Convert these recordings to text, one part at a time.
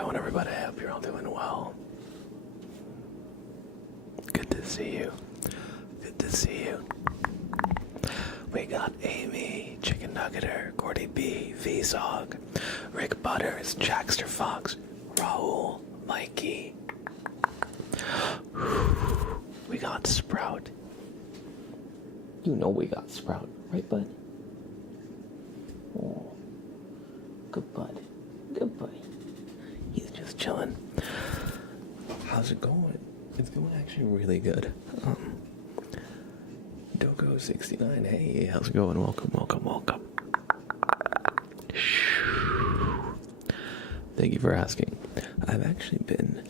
going, everybody? I hope you're all doing well. Good to see you. Good to see you. We got Amy, Chicken Nuggeter, Gordy B, V-Zog, Rick Butters, Jackster Fox, Raul, Mikey. We got Sprout. You know we got Sprout, right, bud? Oh, good bud. Good buddy. He's just chilling. How's it going? It's going actually really good. Doko69, hey, how's it going? Welcome. Thank you for asking. I've actually been,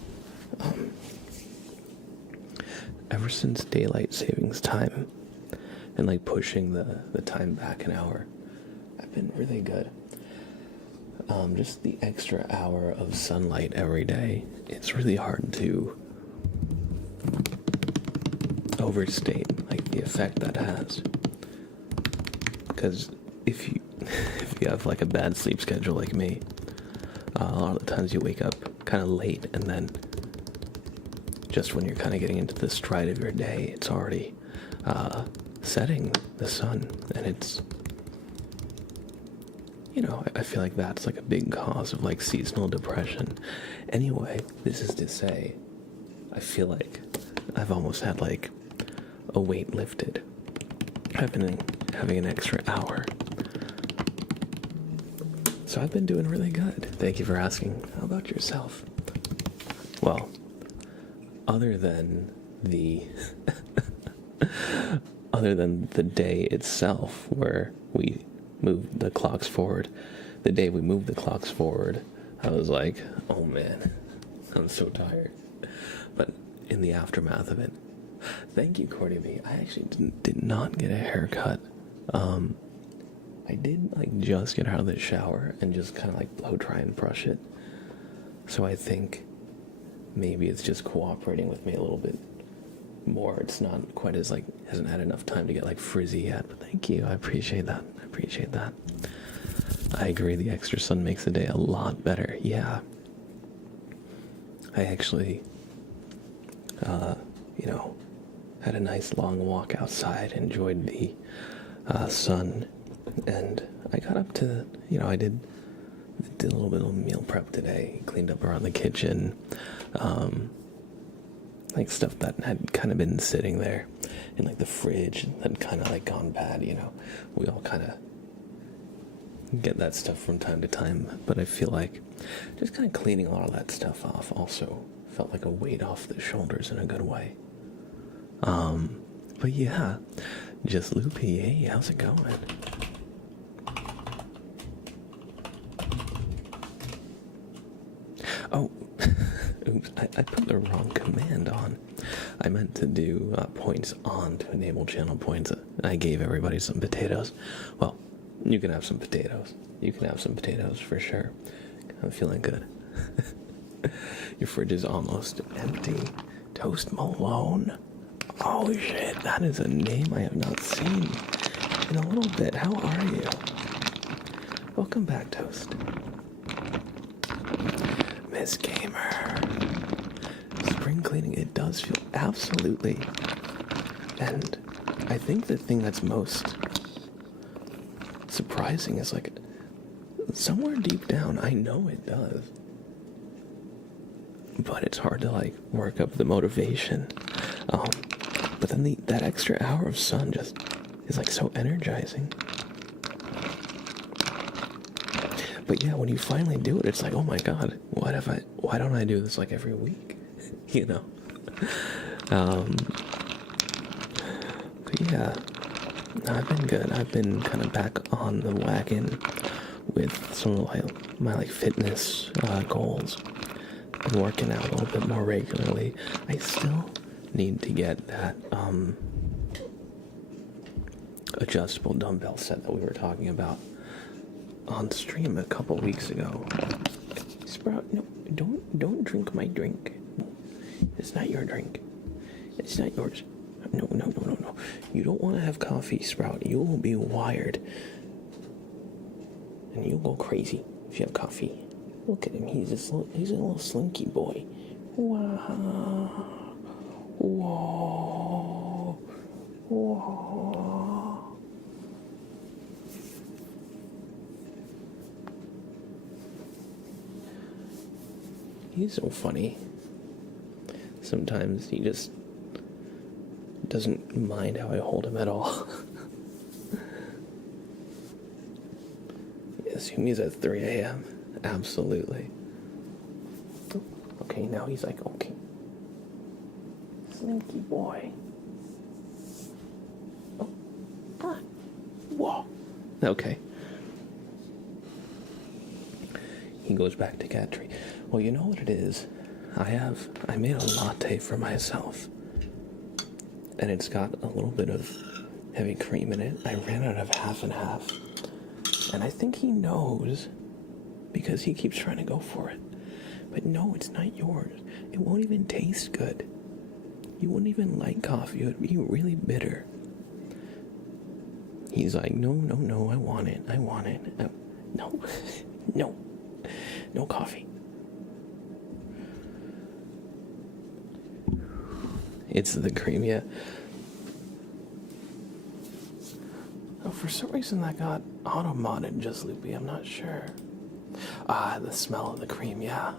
ever since daylight savings time and like pushing the time back an hour, I've been really good. Just the extra hour of sunlight every day, it's really hard to overstate like the effect that has. Because if you have like a bad sleep schedule like me, a lot of the times you wake up kind of late, and then just when you're kind of getting into the stride of your day, it's already setting, the sun, and it's, you know, I feel like that's like a big cause of like seasonal depression. Anyway, this is to say, I feel like I've almost had like a weight lifted. I've been having an extra hour. So I've been doing really good. Thank you for asking. How about yourself? Well, other than the other than the day itself where we moved the clocks forward, the day we moved the clocks forward, I was like, oh man, I'm so tired. But in the aftermath of it, thank you, Cordy B. I actually did not get a haircut. I did like just get out of the shower and just kind of like blow dry and brush it. So I think maybe it's just cooperating with me a little bit more. It's not quite as like, hasn't had enough time to get like frizzy yet, but thank you. I appreciate that. I agree, the extra sun makes the day a lot better. Yeah. I actually, had a nice long walk outside, enjoyed the sun, and I got up to, I did a little bit of meal prep today, cleaned up around the kitchen, like stuff that had kind of been sitting there in like the fridge and had kind of like gone bad, we all kind of get that stuff from time to time, but I feel like just kind of cleaning a lot of that stuff off also felt like a weight off the shoulders in a good way. But yeah, just Loopy, hey, how's it going? Oh, oops, I put the wrong command on. I meant to do points on to enable channel points. I gave everybody some potatoes. Well, you can have some potatoes. You can have some potatoes for sure. I'm feeling good. Your fridge is almost empty. Toast Malone. Oh shit, that is a name I have not seen in a little bit. How are you? Welcome back, Toast. Miss Gamer. Spring cleaning, it does feel absolutely. And I think the thing that's most surprising is like somewhere deep down I know it does, but it's hard to like work up the motivation. But then that extra hour of sun just is like so energizing. But yeah, when you finally do it, it's like, oh my god, why don't I do this like every week? But yeah, I've been good. I've been kind of back on the wagon with some of my like fitness goals. Been working out a little bit more regularly. I still need to get that adjustable dumbbell set that we were talking about on stream a couple weeks ago. Sprout, no, don't drink my drink. It's not your drink. It's not yours. No. You don't want to have coffee, Sprout. You will be wired. And you'll go crazy if you have coffee. Look at him. He's a little slinky boy. Wow. Whoa. Whoa. He's so funny. Sometimes he just doesn't mind how I hold him at all. I assume he's at 3 a.m. Absolutely. Okay, now he's like, okay. Slinky boy. Oh. Ah. Whoa. Okay. He goes back to cat tree. Well, you know what it is? I made a latte for myself. And it's got a little bit of heavy cream in it. I ran out of half and half. And I think he knows because he keeps trying to go for it. But no, it's not yours. It won't even taste good. You wouldn't even like coffee. It would be really bitter. He's like, no, I want it. No, no, no coffee. It's the cream, yeah. Oh, for some reason that got auto-modded just loopy, I'm not sure. Ah, the smell of the cream, yeah.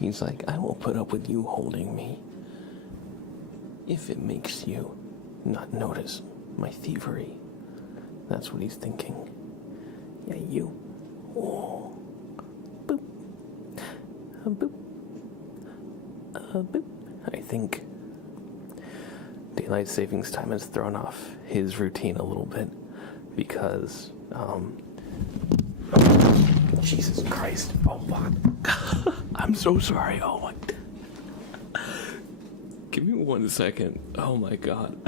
He's like, I will put up with you holding me if it makes you not notice my thievery. That's what he's thinking. Yeah, you. Oh. Boop. Boop. Boop. I think daylight savings time has thrown off his routine a little bit because, Jesus Christ. Oh, fuck. I'm so sorry. Oh, my. Give me 1 second. Oh, my God.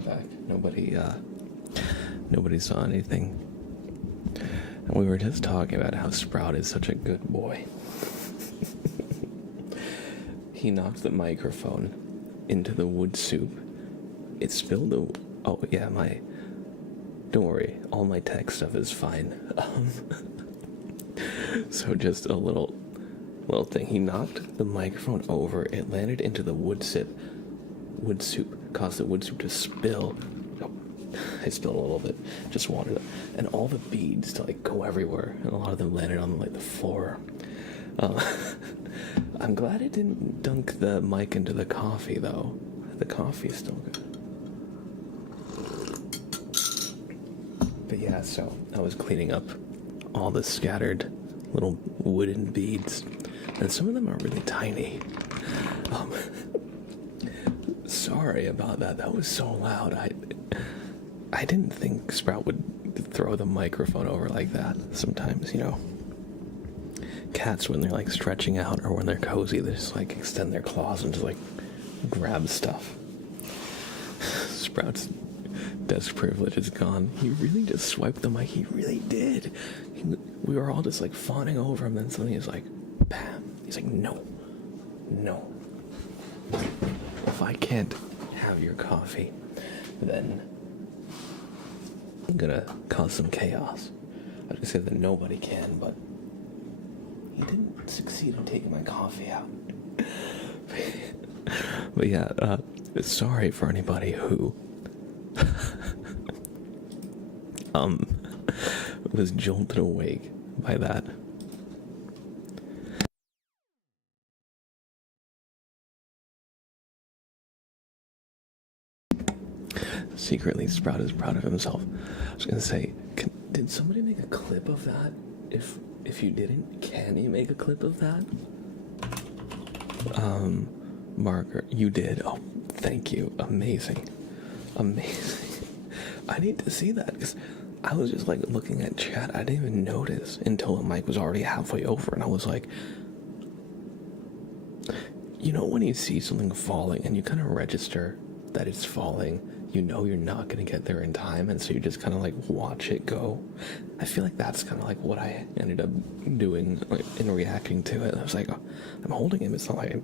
I'm back. Nobody saw anything. And we were just talking about how Sprout is such a good boy. He knocked the microphone into the wood soup. It spilled the... Oh, yeah, Don't worry, all my tech stuff is fine. So just a little thing. He knocked the microphone over. It landed into the wood soup, caused the wood soup to spill. Oh, I spilled a little bit. Just water, and all the beads to go everywhere, and a lot of them landed on the floor. I'm glad it didn't dunk the mic into the coffee though. The coffee's still good. But yeah, so I was cleaning up all the scattered little wooden beads, and some of them are really tiny. Sorry about that. That was so loud. I didn't think Sprout would throw the microphone over like that. Sometimes, cats, when they're stretching out or when they're cozy, they just extend their claws and just grab stuff. Sprout's desk privilege is gone. He really just swiped the mic. He really did. We were all just fawning over him, then suddenly he's bam. He's no. If I can't have your coffee, then I'm gonna cause some chaos. I was gonna say that nobody can, but he didn't succeed in taking my coffee out. But yeah, sorry for anybody who was jolted awake by that. Secretly, Sprout is proud of himself. I was gonna say, did somebody make a clip of that? If you didn't, can you make a clip of that? Margaret, you did. Oh, thank you. Amazing. I need to see that because I was just looking at chat. I didn't even notice until the mic was already halfway over, and I was when you see something falling and you kind of register that it's falling, you're not going to get there in time, and so you just kind of watch it go. I feel that's kind of what I ended up doing in reacting to it. I was oh, I'm holding him. It's not I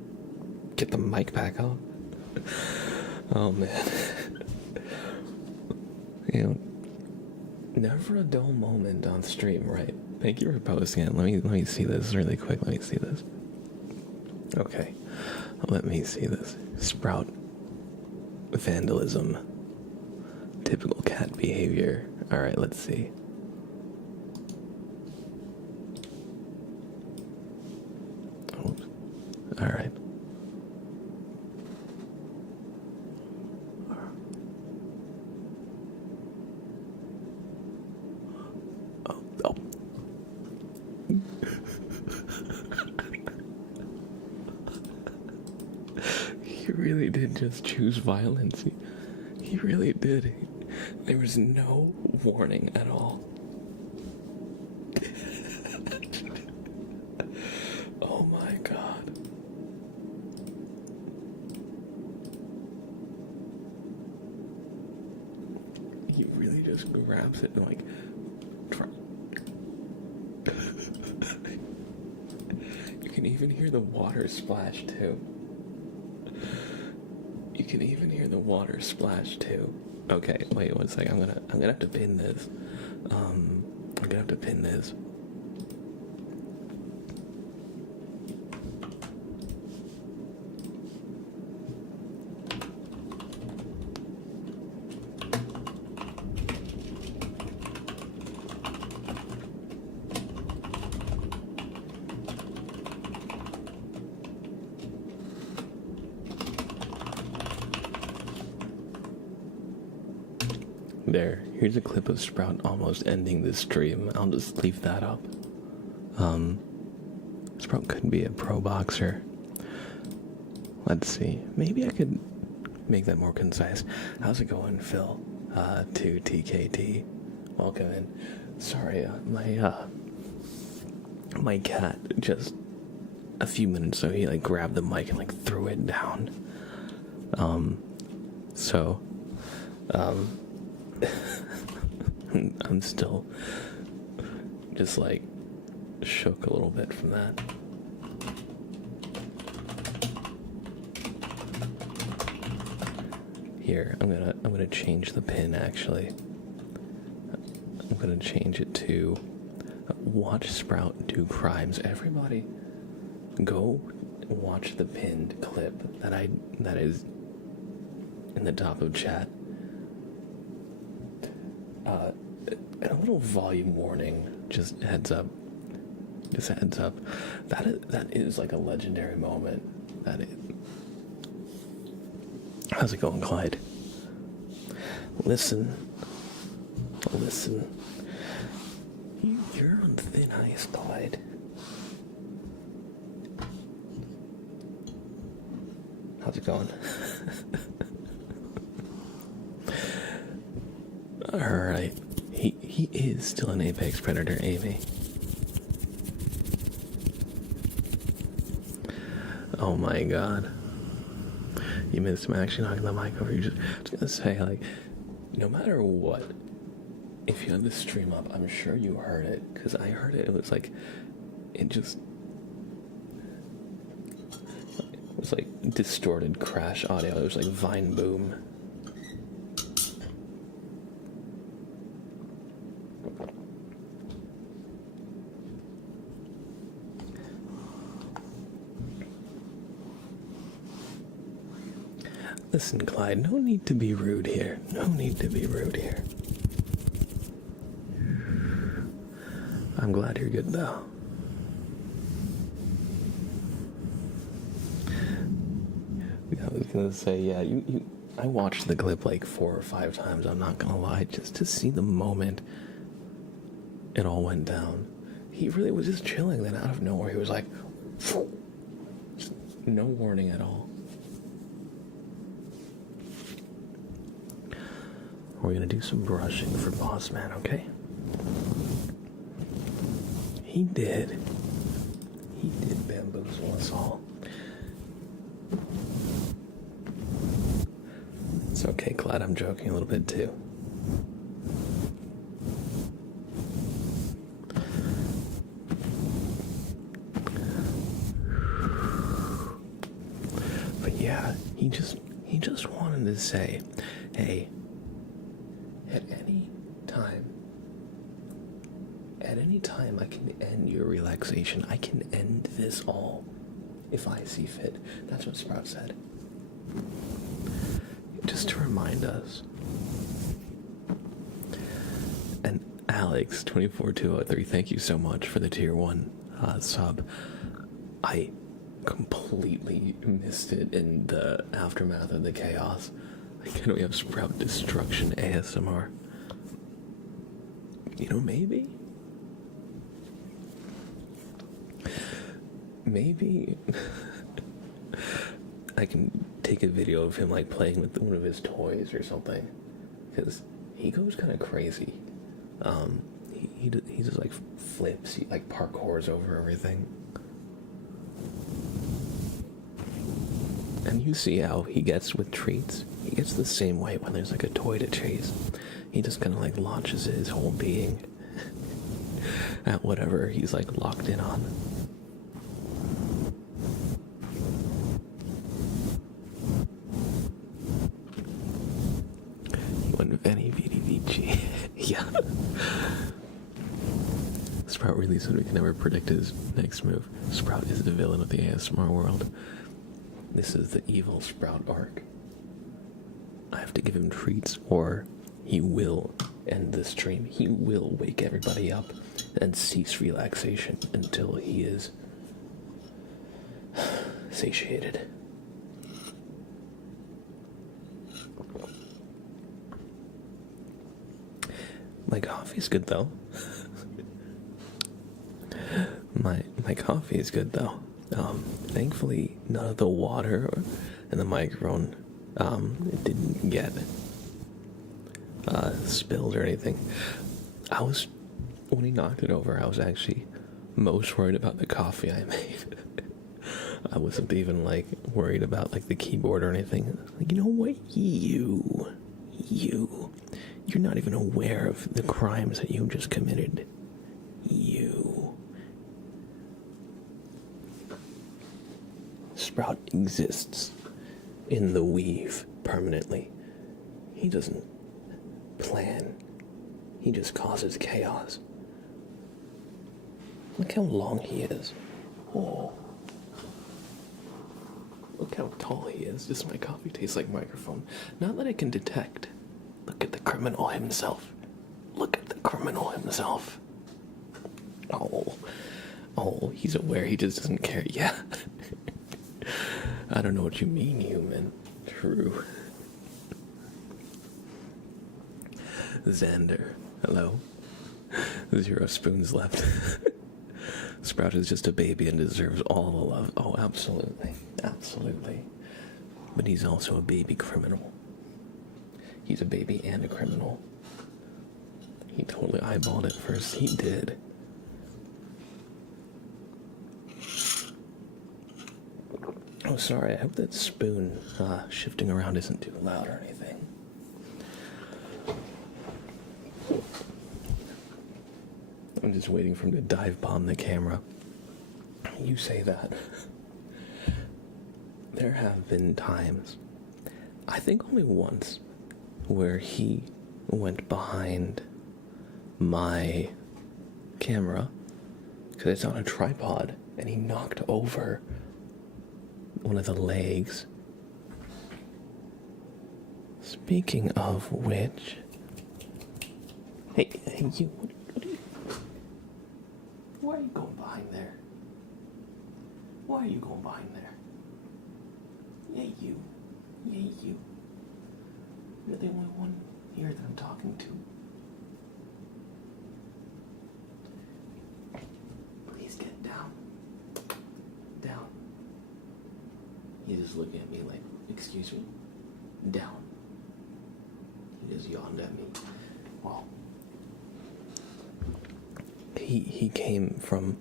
get the mic back on. Oh man. Never a dull moment on stream, right? Thank you for posting it. Let me see this really quick. Let me see this. Okay. Let me see this. Sprout vandalism. Typical cat behavior. Alright, let's see. Oh, alright. Oh. He really did just choose violence. He really did. There was no warning at all. Oh my god. He really just grabs it and You can even hear the water splash too. Okay, wait 1 second. I'm gonna have to pin this. There, here's a clip of Sprout almost ending this stream. I'll just leave that up. Sprout could be a pro boxer. Let's see. Maybe I could make that more concise. How's it going, Phil? To TKT. Welcome in. Sorry, my cat just a few minutes ago, he grabbed the mic and threw it down. So I'm still just like shook a little bit from that. Here, I'm gonna change the pin actually. I'm gonna change it to watch Sprout do crimes. Everybody go watch the pinned clip that is in the top of chat. And a little volume warning, just heads up. Just heads up. That is like a legendary moment. How's it going, Clyde? Listen. You're on thin ice, Clyde. How's it going? Alright. He is still an apex predator, Amy. Oh my god. You missed him actually knocking the mic over. I was gonna say, like, no matter what, if you had the stream up, I'm sure you heard it, because I heard it. It was like, it was like distorted crash audio. It was like Vine boom. Listen, Clyde, no need to be rude here. No need to be rude here. I'm glad you're good, though. I was gonna say, yeah, I watched the clip like 4 or 5 times, I'm not gonna lie, just to see the moment it all went down. He really was just chilling, then out of nowhere, he was like, just no warning at all. We're gonna do some brushing for Boss Man, okay? He did bamboozle us all. It's okay, Clyde, I'm joking a little bit too. But yeah, he just wanted to say, hey, at any time I can end your relaxation. I can end this all if I see fit. That's what Sprout said. Just to remind us. And Alex 24203, thank you so much for the tier 1 sub. I completely missed it in the aftermath of the chaos. Can we have Sprout Destruction ASMR? You know, maybe I can take a video of him like playing with one of his toys or something, because he goes kind of crazy. He just like flips, he like parkours over everything. And you see how he gets with treats. He gets the same way when there's like a toy to chase. He just kind of like launches his whole being at whatever he's like locked in on. He went Venny VDVG. Yeah. Sprout really said we can never predict his next move. Sprout is the villain of the ASMR world. This is the evil Sprout arc. I have to give him treats or he will end the stream. He will wake everybody up and cease relaxation until he is satiated. My coffee's good though. My coffee is good though. Thankfully, none of the water in the microphone it didn't get spilled or anything. When he knocked it over, I was actually most worried about the coffee I made. I wasn't even like worried about like the keyboard or anything. Like, you know what, you You're not even aware of the crimes that you just committed. Sprout exists in the weave permanently. He doesn't plan. He just causes chaos. Look how long he is. Oh. Look how tall he is. Does my coffee taste like microphone? Not that I can detect. Look at the criminal himself. Look at the criminal himself. Oh, he's aware. He just doesn't care. Yeah. I don't know what you mean, human. True. Xander, hello. 0 spoons left. Sprout is just a baby and deserves all the love. Oh, absolutely. Absolutely. But he's also a baby criminal. He's a baby and a criminal. He totally eyeballed it first. He did. Oh, sorry. I hope that spoon shifting around isn't too loud or anything. I'm just waiting for him to dive bomb the camera. You say that. There have been times, I think only once, where he went behind my camera because it's on a tripod and he knocked over one of the legs. Speaking of which, hey, you, what are you? Why are you going behind there? Why are you going behind there? Yeah, you. You're the only one here that I'm talking to. Please get down. Down. He's just looking at me like, excuse me? Down. He just yawned at me. Well, he came from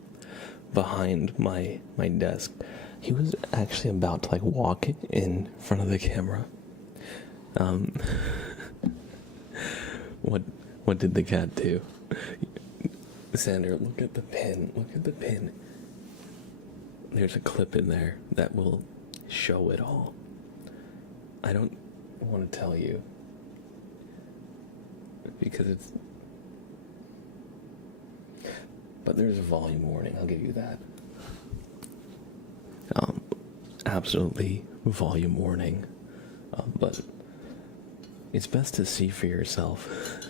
behind my desk. He was actually about to walk in front of the camera. What did the cat do? Xander, look at the pin. Look at the pin. There's a clip in there that will show it all. I don't want to tell you because it's... But there's a volume warning, I'll give you that. Absolutely volume warning. But it's best to see for yourself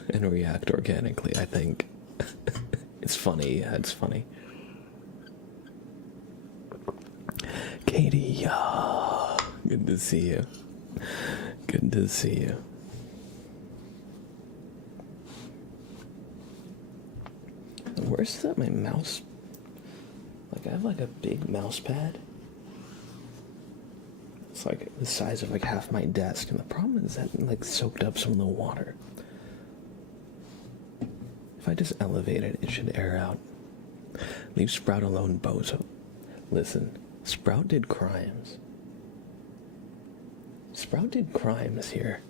and react organically, I think. It's funny, yeah, it's funny. Katie, good to see you. Good to see you. The worst is that my mouse, I have a big mouse pad. It's the size of half my desk, and the problem is that soaked up some of the water. If I just elevate it, it should air out. Leave Sprout alone, bozo. Listen, Sprout did crimes. Sprout did crimes here.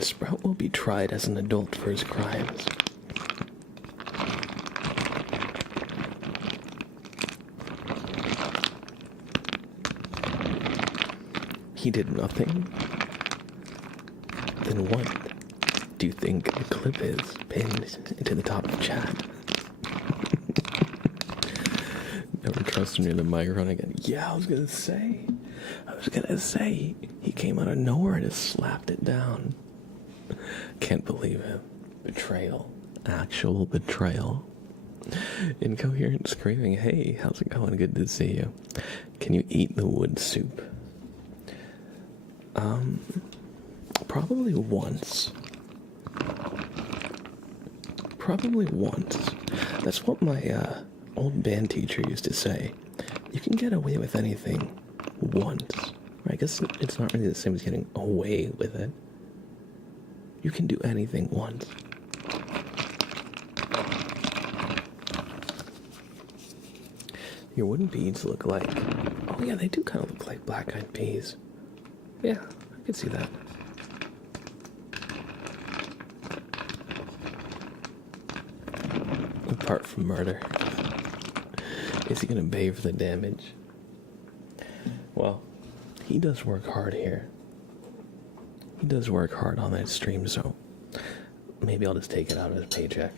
Sprout will be tried as an adult for his crimes. He did nothing. Then what do you think the clip is pinned into the top of chat? Never trust him near the microphone again. Yeah, I was gonna say, he came out of nowhere and just slapped it down. Can't believe him. Betrayal. Actual betrayal. Incoherent screaming. Hey, how's it going? Good to see you. Can you eat the wood soup? Probably once. That's what my old band teacher used to say. You can get away with anything once. I guess it's not really the same as getting away with it. You can do anything once. your wooden beads look like... Oh yeah, they do kind of look like black-eyed peas. Yeah, I could see that. Apart from murder. Is he gonna pay for the damage? Well, he does work hard here. He does work hard on that stream, so maybe I'll just take it out of his paycheck.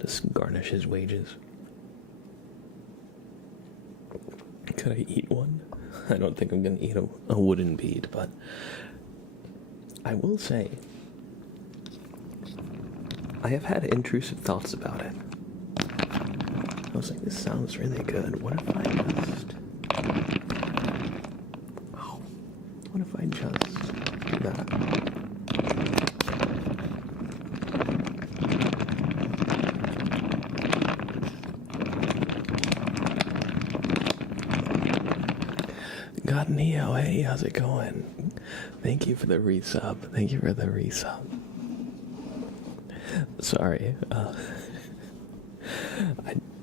Just garnish his wages. Could I eat one? I don't think I'm gonna eat a wooden bead, but I will say I have had intrusive thoughts about it. I was like, this sounds really good. What if I just... Oh, what if I just do that? God Neo, hey, how's it going? Thank you for the resub. Thank you for the resub. Sorry, I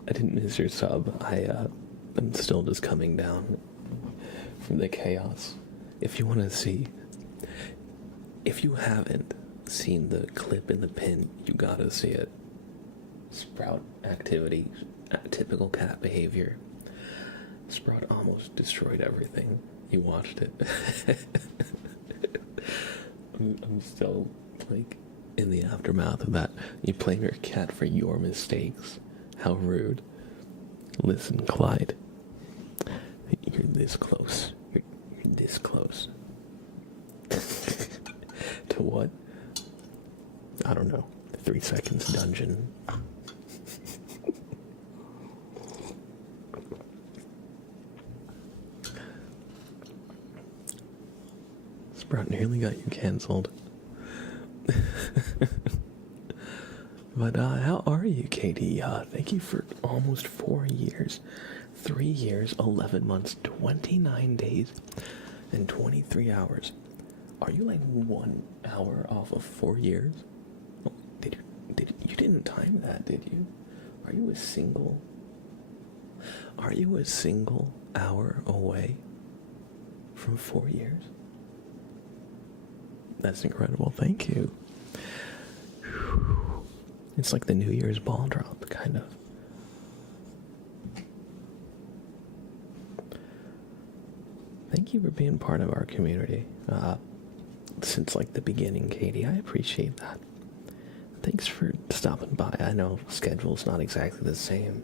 didn't miss your sub. I'm still just coming down from the chaos. If you want to see, if you haven't seen the clip in the pin, you gotta see it. Sprout activity, typical cat behavior. Sprout almost destroyed everything. You watched it. I'm still, like, in the aftermath of that. You blame your cat for your mistakes. How rude. Listen, Clyde. You're this close. You're this close. To what? I don't know. 3 seconds dungeon. Sprout nearly got you cancelled. But how are you, Katie? Thank you for almost 4 years. 3 years, 11 months, 29 days, and 23 hours. Are you like 1 hour off of 4 years? Oh, you didn't time that, did you? Are you a single hour away from 4 years? That's incredible. Thank you. It's like the New Year's ball drop, kind of. Thank you for being part of our community. Since like the beginning, Katie. I appreciate that. Thanks for stopping by. I know schedule's not exactly the same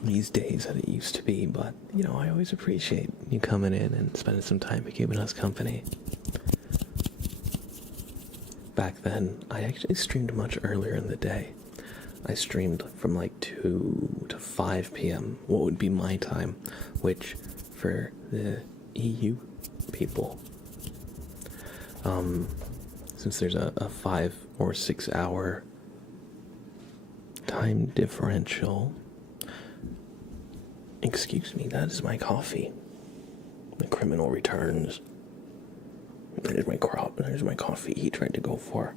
these days that it used to be, but you know, I always appreciate you coming in and spending some time and keeping us company. Back then, I actually streamed much earlier in the day. I streamed from like 2 to 5 p.m., what would be my time, which for the EU people, since there's a 5 or 6 hour time differential. Excuse me, that is my coffee. The criminal returns. There's my coffee he tried to go for.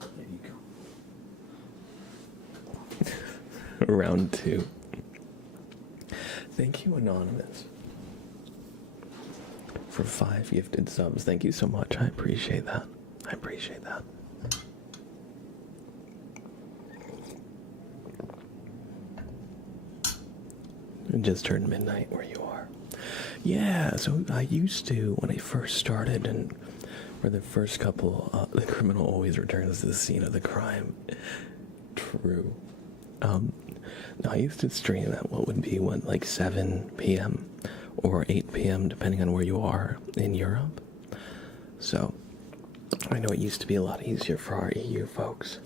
There you go. Round 2. Thank you, Anonymous, for 5 gifted subs. Thank you so much. I appreciate that. It just turned midnight where you are. Yeah, so I used to, when I first started, and for the first couple, the criminal always returns to the scene of the crime. True. I used to stream at what would be, like 7 p.m. or 8 p.m., depending on where you are in Europe. So, I know it used to be a lot easier for our EU folks.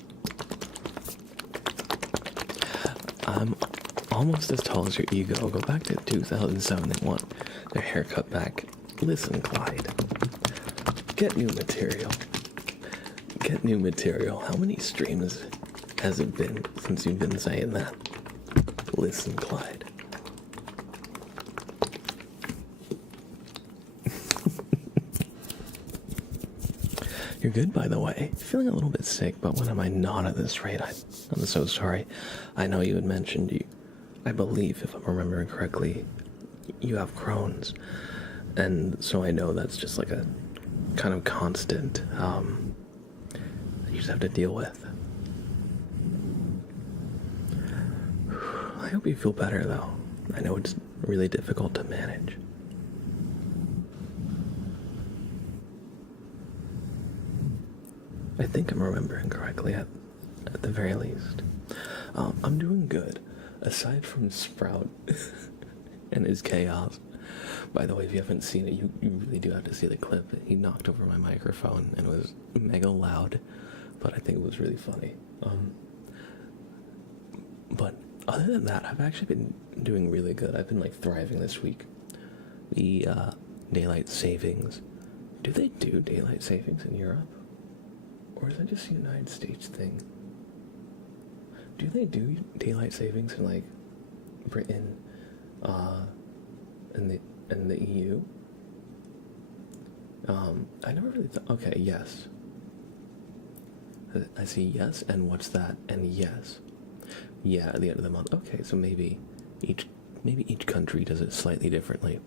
I'm almost as tall as your ego. Go back to 2007 and want their haircut back. Listen, Clyde. Get new material. How many streams has it been since you've been saying that? Listen, Clyde. Your good, by the way. Feeling a little bit sick, but when am I not at this rate? I'm so sorry. I know you had mentioned I believe, if I'm remembering correctly, you have Crohn's. And so I know that's just like a kind of constant that you just have to deal with. I hope you feel better, though. I know it's really difficult to manage. I think I'm remembering correctly at the very least. I'm doing good, aside from Sprout and his chaos. By the way, if you haven't seen it, you really do have to see the clip. He knocked over my microphone and it was mega loud, but I think it was really funny. But other than that, I've actually been doing really good. I've been like thriving this week. The daylight savings. Do they do daylight savings in Europe? Or is that just a United States thing? Do they do daylight savings in like Britain, and the EU? I never really thought. Okay, yes. I see yes, and what's that? And yes. Yeah, at the end of the month. Okay, so maybe each country does it slightly differently.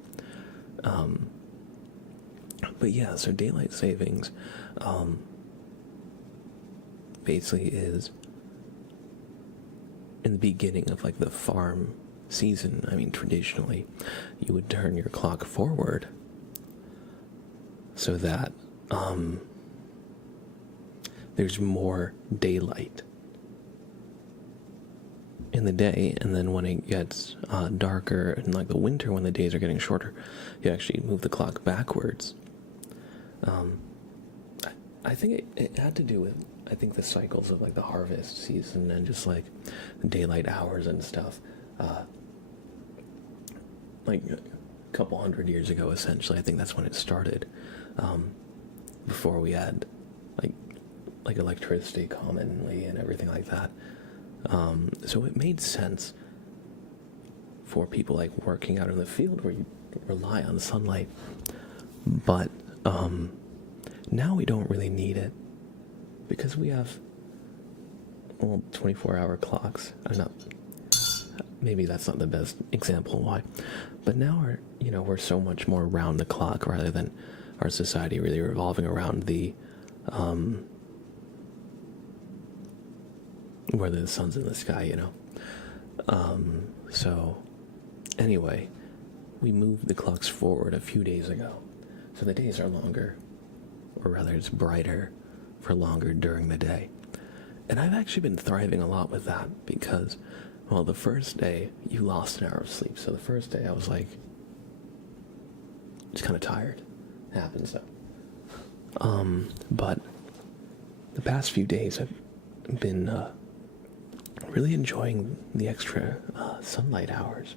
But yeah, so daylight savings, basically is in the beginning of like the farm season. I mean, traditionally, you would turn your clock forward so that there's more daylight in the day, and then when it gets darker in like the winter, when the days are getting shorter, you actually move the clock backwards. I think it had to do with, I think, the cycles of like the harvest season and just like the daylight hours and stuff. Like a couple hundred years ago, essentially, I think that's when it started. Before we had like electricity commonly and everything like that. So it made sense for people like working out in the field where you rely on sunlight. But now we don't really need it because we have 24-hour clocks. Maybe that's not the best example why, but now we're so much more round the clock rather than our society really revolving around the where the sun's in the sky, So anyway, we moved the clocks forward a few days ago, so the days are longer, or rather it's brighter for longer during the day. And I've actually been thriving a lot with that because, well, the first day you lost an hour of sleep. So the first day I was like, just kind of tired. It happens though. But the past few days I've been really enjoying the extra sunlight hours.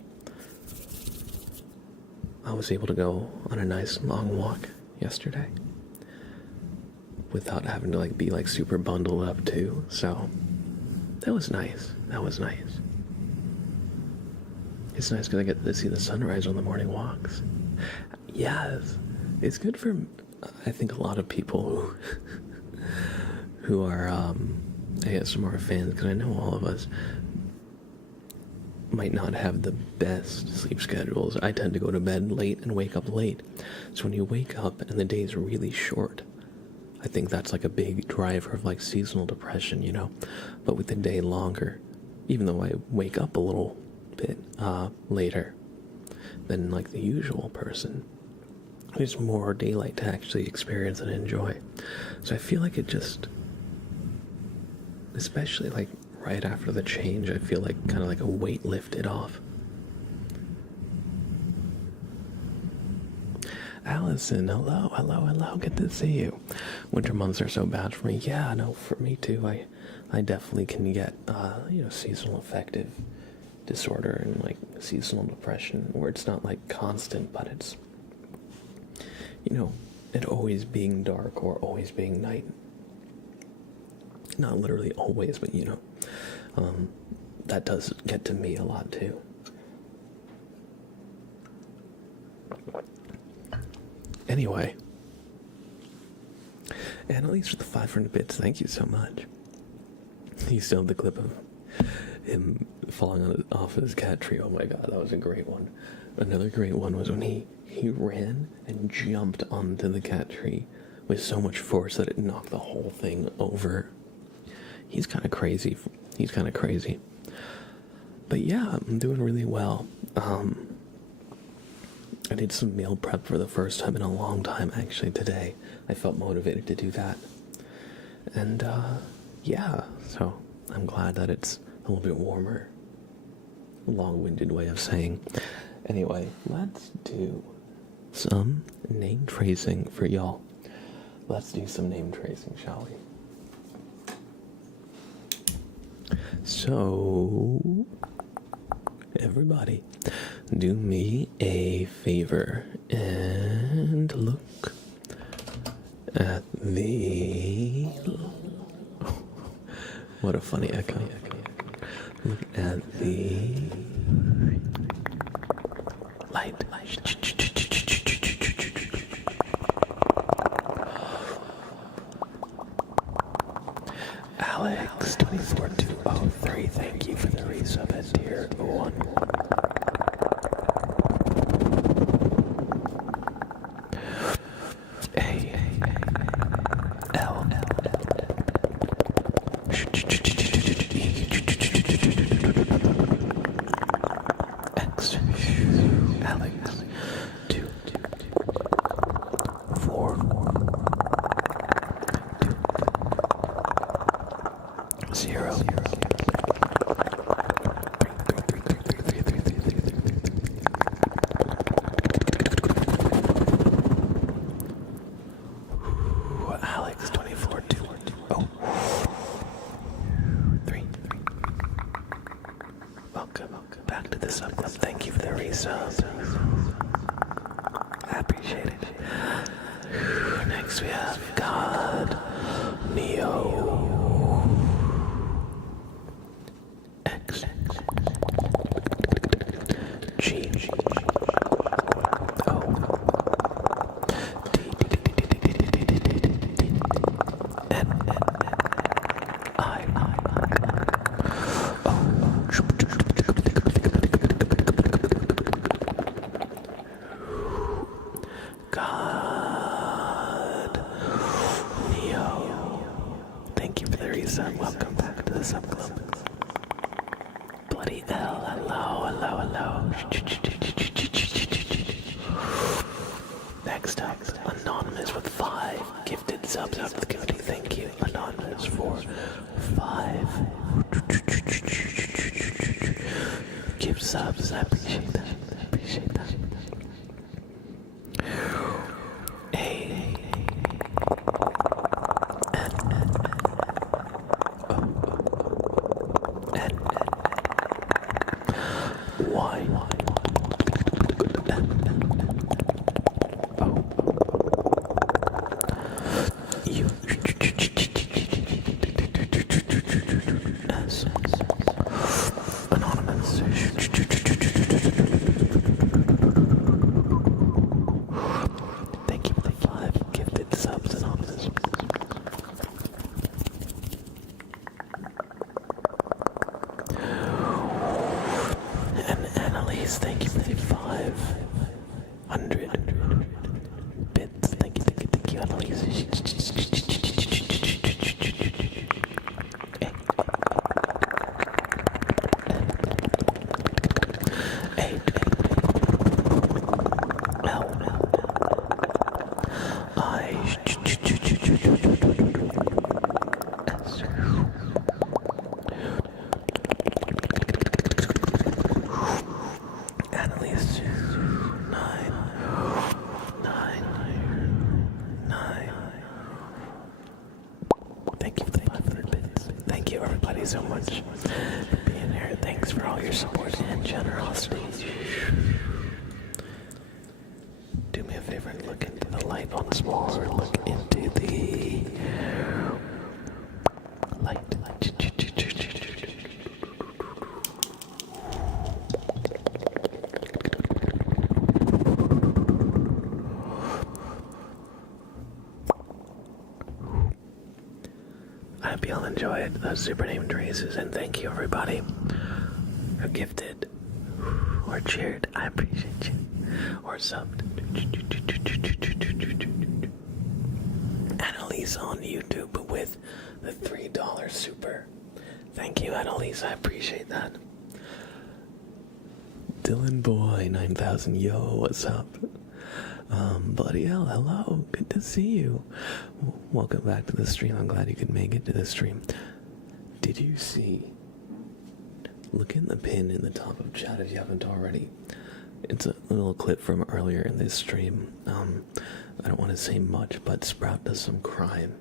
I was able to go on a nice long walk yesterday without having to be super bundled up too. So that was nice. It's nice because I get to see the sunrise on the morning walks. Yes, it's good for, I think, a lot of people who are ASMR fans, because I know all of us might not have the best sleep schedules. I tend to go to bed late and wake up late. So when you wake up and the day is really short, I think that's like a big driver of seasonal depression, But with the day longer, even though I wake up a little bit later than the usual person, there's more daylight to actually experience and enjoy. So I feel like it just, especially right after the change, I feel kind of like a weight lifted off. Allison, hello, good to see you. Winter months are so bad for me. Yeah, no, for me too. I definitely can get, seasonal affective disorder and seasonal depression, where it's not constant, but it's, it always being dark or always being night. Not literally always, but that does get to me a lot too. Annalise for the 500 bits. Thank you so much. You still have the clip of him falling off his cat tree. Oh my god, that was a great one. Another great one was when he ran and jumped onto the cat tree with so much force that it knocked the whole thing over. He's kind of crazy. But yeah, I'm doing really well. I did some meal prep for the first time in a long time, actually, today. I felt motivated to do that. And, yeah, so I'm glad that it's a little bit warmer. Long-winded way of saying. Anyway, let's do some name tracing for y'all. Let's do some name tracing, shall we? So, everybody, do me a favor and look at the... What a funny echo. Look at the light. Alex 24203, thank you for the resub at tier 1. So much for being here. Thanks for all your support and generosity. Do me a favor and look into the light once more. Look into the light. enjoyed those super named races, and thank you everybody who gifted or cheered. I appreciate you. Or subbed. Annalise on YouTube with the $3 super. Thank you, Annalise. I appreciate that. Dylan Boy 9000. Yo, what's up? Bloody hell, hello. Good to see you. Welcome back to the stream. I'm glad you could make it to the stream. Did you see? Look in the pin in the top of chat if you haven't already. It's a little clip from earlier in this stream. I don't want to say much, but Sprout does some crime.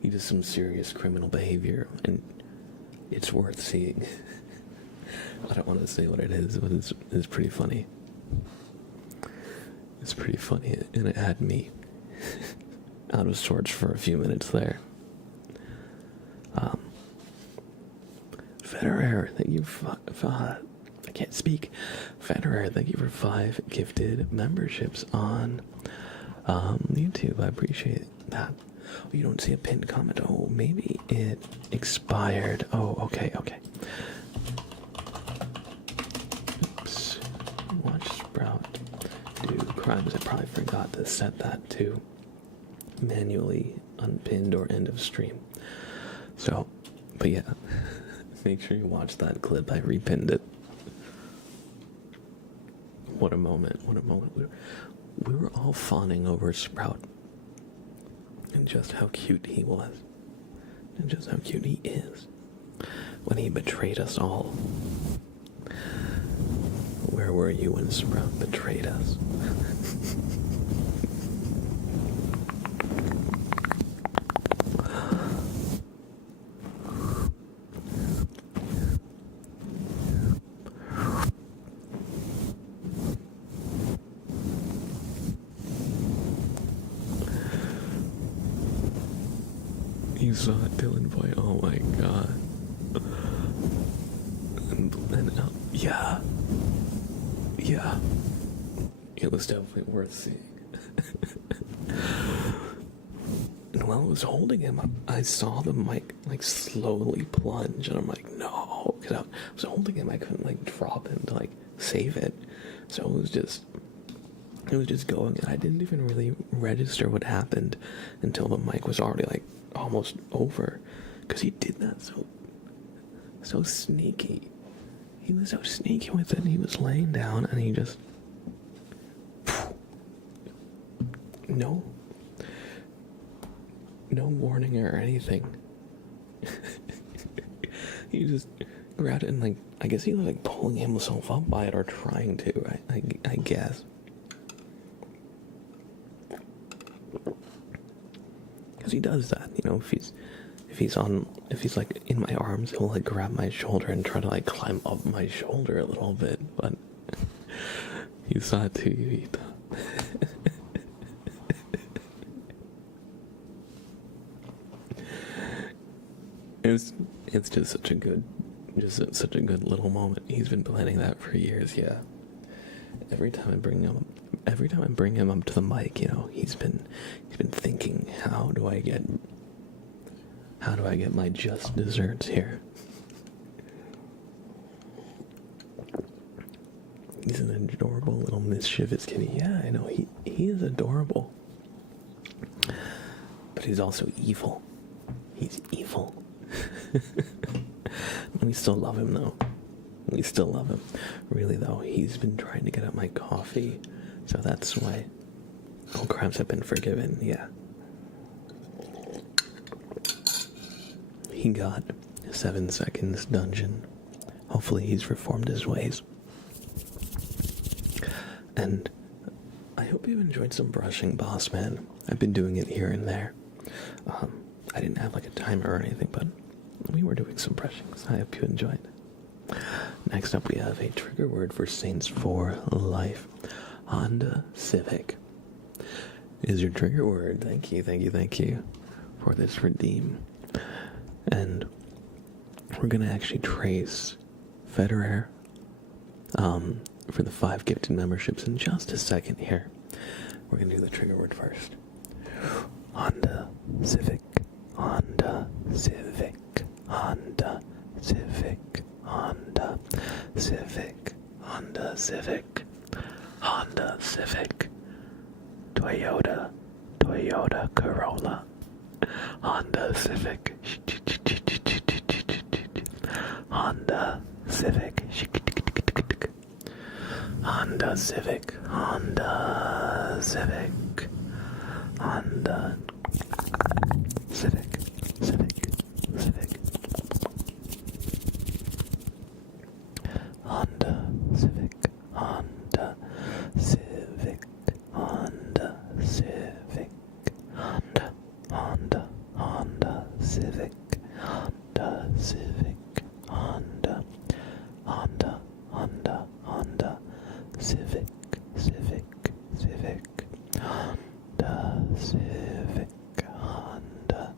He does some serious criminal behavior, and it's worth seeing. I don't want to say what it is, but it's pretty funny. It's pretty funny, and it had me out of sorts for a few minutes there. Federer, thank you for I can't speak. Federer, thank you for 5 gifted memberships on YouTube. I appreciate that. Oh, you don't see a pinned comment. Oh, maybe it expired. Oh, okay. Oops. Watch Sprout do crimes. I probably forgot to set that to manually unpinned or end of stream. So, but yeah, make sure you watch that clip. I repinned it. What a moment. We were all fawning over Sprout and just how cute he was and just how cute he is when he betrayed us all. Where were you when Sprout betrayed us? You saw it, Dylan Boy. Oh my god. Yeah. It was definitely worth seeing. And while I was holding him, I saw the mic like slowly plunge, and I'm like, no, because I was holding him, I couldn't like drop him to like save it, so it was just going, and I didn't even really register what happened until the mic was already like almost over, because he did that so sneaky. He was so sneaky with it. He was laying down and he just no warning or anything. He just grabbed it and like, I guess he was like pulling himself up by it or trying to, I guess. Because he does that, you know, if he's like in my arms, he'll like grab my shoulder and try to like climb up my shoulder a little bit, but you saw it too, Yuvita. It's just such a good little moment. He's been planning that for years, yeah. Every time I bring him up to the mic, you know, he's been thinking, how do I get my just desserts here? He's an adorable little mischievous kitty. Yeah, I know, he is adorable. But he's also evil. He's evil. We still love him though. We still love him. Really though, he's been trying to get at my coffee, so that's why all crimes have been forgiven, yeah. He got 7 seconds dungeon. Hopefully he's reformed his ways. And I hope you enjoyed some brushing, boss man. I've been doing it here and there. I didn't have like a timer or anything, but we were doing some brushing, so I hope you enjoyed. Next up we have a trigger word for Saints for Life. Honda Civic is your trigger word. Thank you for this redeem. And we're gonna actually trace Federer for the 5 gifted memberships in just a second here. We're gonna do the trigger word first. Honda Civic. Honda Civic. Honda Civic, Honda Civic, Honda Civic, Honda Civic, Toyota, Toyota Corolla, Honda Civic, Honda Civic, Honda Civic, Honda Civic, Honda Civic, Civic, Civic, Honda Civic, Honda Civic, Honda Civic, Honda, Honda, Honda Civic, Honda Civic, Honda, Honda, Honda, Honda Civic, Civic, Civic, Honda Civic, Honda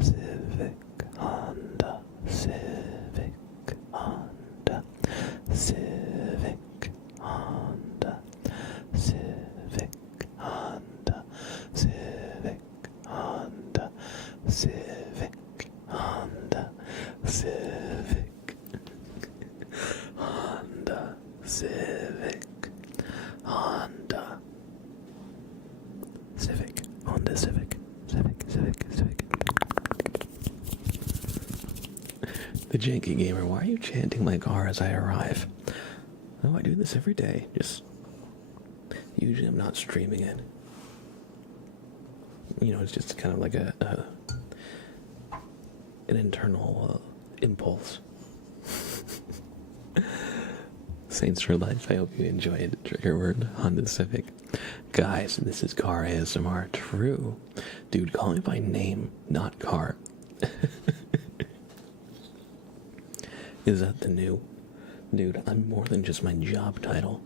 Civic, Honda Civic, Honda Civic, Honda Civic, Honda Civic, Honda Civic, Honda Civic, Honda Civic, Honda Civic, Honda Civic, Civic, Civic, Civic. The Janky Gamer, why are you chanting my car as I arrive? Oh, I do this every day. Usually I'm not streaming it. You know, it's just kind of like an internal impulse. Saints for life. I hope you enjoyed trigger word Honda Civic. Guys, this is car ASMR. True. Dude, call me by name, not car. Is that the new? Dude, I'm more than just my job title.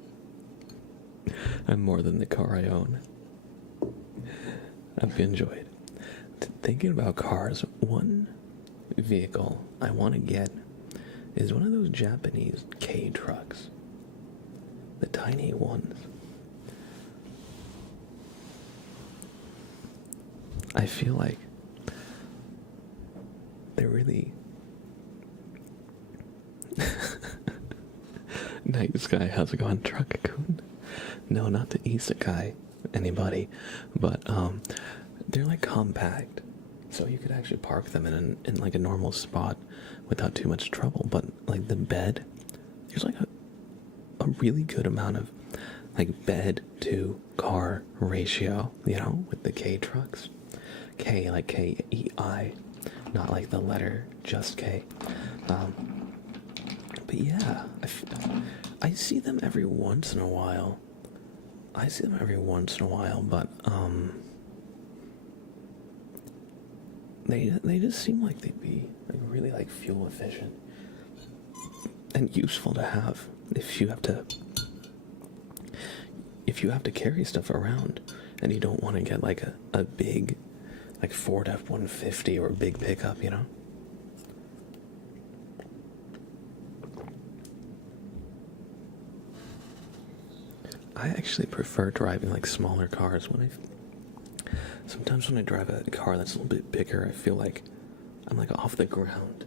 I'm more than the car I own. I've enjoyed. Thinking about cars, one vehicle I want to get is one of those Japanese K trucks. The tiny ones. I feel like they're really Night Sky, how's it going, Truck Coon? No, not the Isekai, anybody, but they're like compact, so you could actually park them in like a normal spot without too much trouble. But like the bed, there's like a really good amount of like bed to car ratio, you know, with the K trucks. K like K-E-I, not like the letter just K. But yeah, I see them every once in a while. But they just seem like they'd be like really like fuel efficient and useful to have if you have to carry stuff around and you don't want to get like a big like Ford F-150 or a big pickup, you know. I actually prefer driving like smaller cars. Sometimes when I drive a car that's a little bit bigger, I feel like I'm like off the ground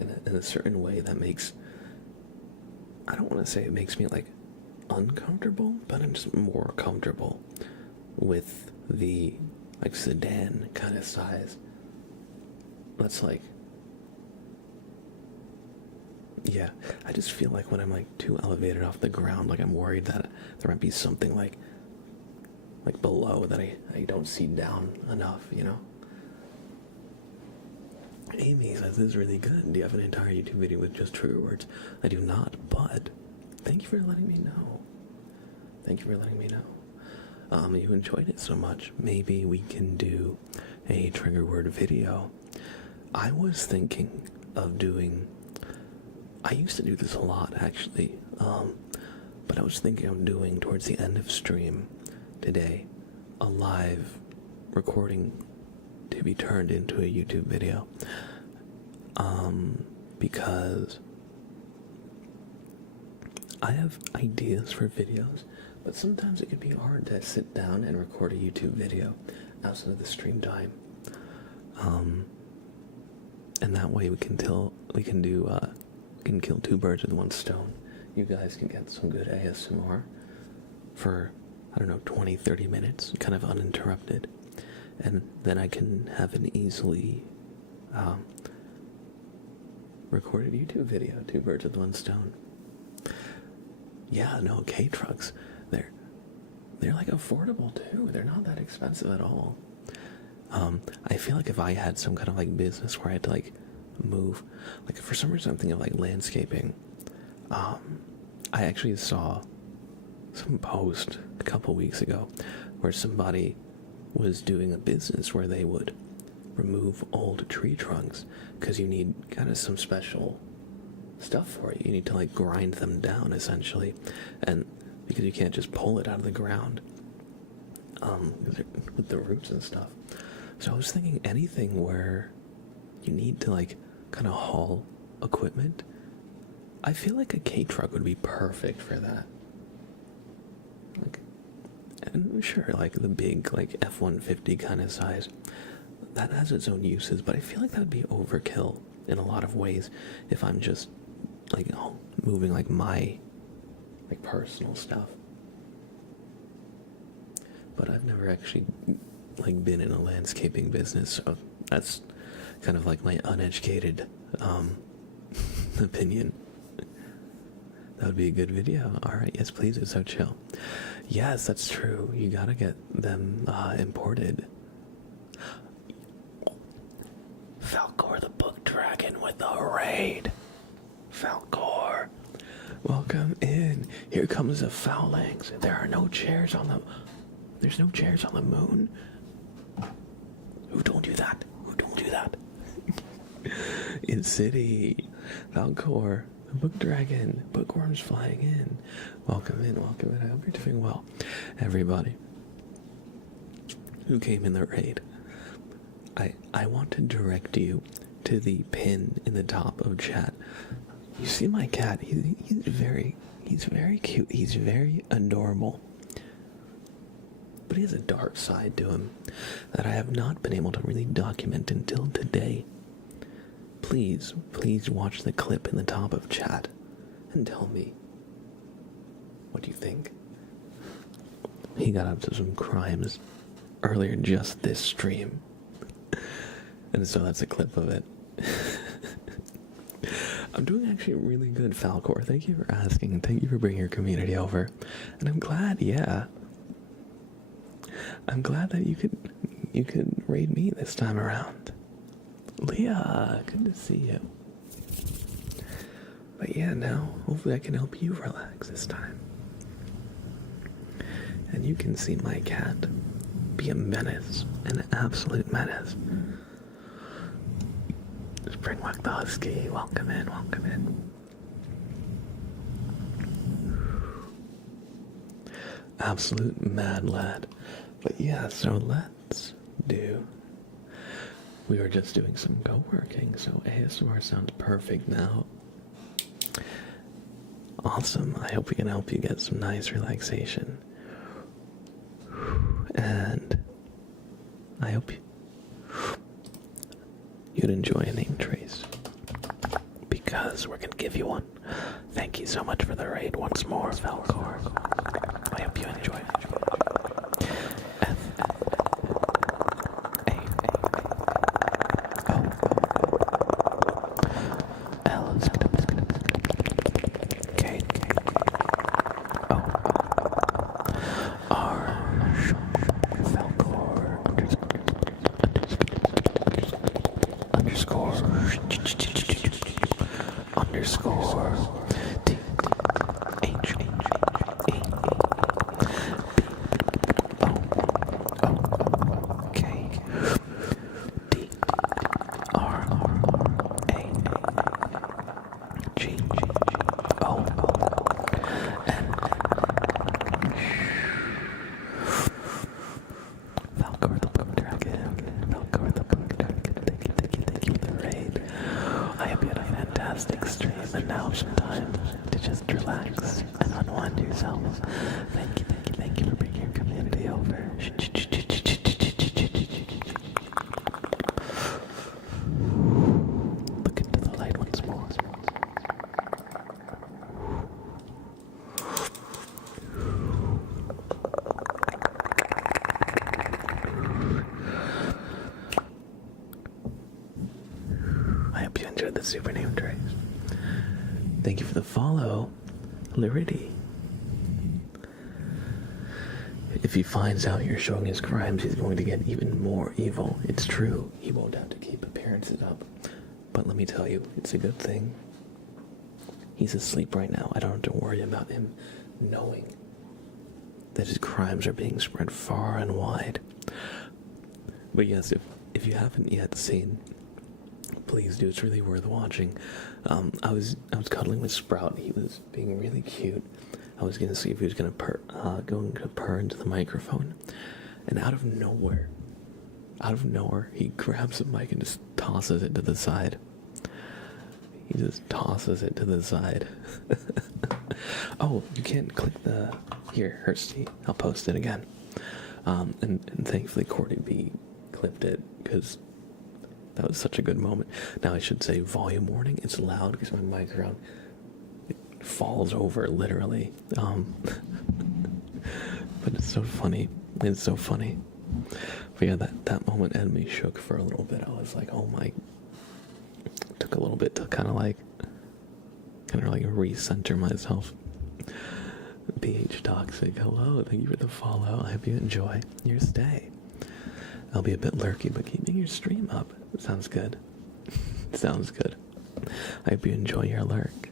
in a certain way that makes, I don't want to say it makes me like uncomfortable, but I'm just more comfortable with the like sedan kind of size. That's like, yeah, I just feel like when I'm like too elevated off the ground, like I'm worried that there might be something like below that I don't see down enough, you know? Amy says, this is really good. Do you have an entire YouTube video with just trigger words? I do not, but thank you for letting me know. You enjoyed it so much. Maybe we can do a trigger word video. I was thinking of doing, I used to do this a lot actually, but I was thinking of doing towards the end of stream today a live recording to be turned into a YouTube video, because I have ideas for videos, but sometimes it can be hard to sit down and record a YouTube video outside of the stream time. And that way we can kill two birds with one stone. You guys can get some good ASMR for, I don't know, 20, 30 minutes, kind of uninterrupted. And then I can have an easily recorded YouTube video, two birds with one stone. Yeah, no, K-trucks, they're like affordable too. They're not that expensive at all. I feel like if I had some kind of like business where I had to like move, like for some reason I'm thinking of like landscaping. I actually saw some post a couple weeks ago where somebody was doing a business where they would remove old tree trunks because you need kind of some special stuff for it. You need to like grind them down essentially, and because you can't just pull it out of the ground with the roots and stuff. So I was thinking anything where you need to like kind of haul equipment. I feel like a K-truck would be perfect for that. Like, and sure, like the big like F-150 kind of size, that has its own uses, but I feel like that would be overkill in a lot of ways if I'm just like moving like my like personal stuff. But I've never actually like been in a landscaping business, so that's kind of like my uneducated opinion. That would be a good video. Alright, yes please, it's so chill. Yes, that's true. You gotta get them imported. Falcor the Book Dragon with a raid. Falcor, welcome in. Here comes the Foulings. There are no chairs on the... There's no chairs on the moon. Who don't do that? Who don't do that? In city. Falcor, the Book Dragon. Bookworms flying in. Welcome in, welcome in. I hope you're doing well. Everybody who came in the raid. I want to direct you to the pin in the top of chat. You see my cat? He's very cute. He's very adorable. But he has a dark side to him that I have not been able to really document until today. Please watch the clip in the top of chat and tell me what you think. He got up to some crimes earlier just this stream. And so that's a clip of it. I'm doing actually really good, Falcor. Thank you for asking, and thank you for bringing your community over. And I'm glad, yeah. I'm glad that you could raid me this time around. Leah, good to see you. But yeah, now hopefully I can help you relax this time. And you can see my cat be a menace, an absolute menace. Springwalk the Husky, welcome in, welcome in. Absolute mad lad. But yeah, so let's do... We were just doing some co-working, so ASMR sounds perfect now. Awesome, I hope we can help you get some nice relaxation. And I hope you'd enjoy a name trace, because we're gonna give you one. Thank you so much for the raid once more, Falcor. I hope you enjoy. And now some time to just relax and unwind yourselves. Thank you for bringing your community over. you enjoyed the super name trace. Thank you for the follow, Lirity. If he finds out you're showing his crimes, he's going to get even more evil. It's true. He won't have to keep appearances up. But let me tell you, it's a good thing. He's asleep right now. I don't have to worry about him knowing that his crimes are being spread far and wide. But yes, if you haven't yet seen, please do. It's really worth watching. I was cuddling with Sprout. He was being really cute. I was gonna see if he was gonna purr into the microphone, and out of nowhere, he grabs the mic and just tosses it to the side. He just tosses it to the side. Oh, you can't click the here, Hursty. I'll post it again. And thankfully, Cordy B clipped it because that was such a good moment. Now I should say volume warning. It's loud because my microphone falls over literally. But it's so funny. It's so funny. But yeah, that moment had me shook for a little bit. I was like, oh my. It took a little bit to kind of like recenter myself. PH Toxic, hello, thank you for the follow. I hope you enjoy your stay. I'll be a bit lurky, but keeping your stream up sounds good. Sounds good. I hope you enjoy your lurk.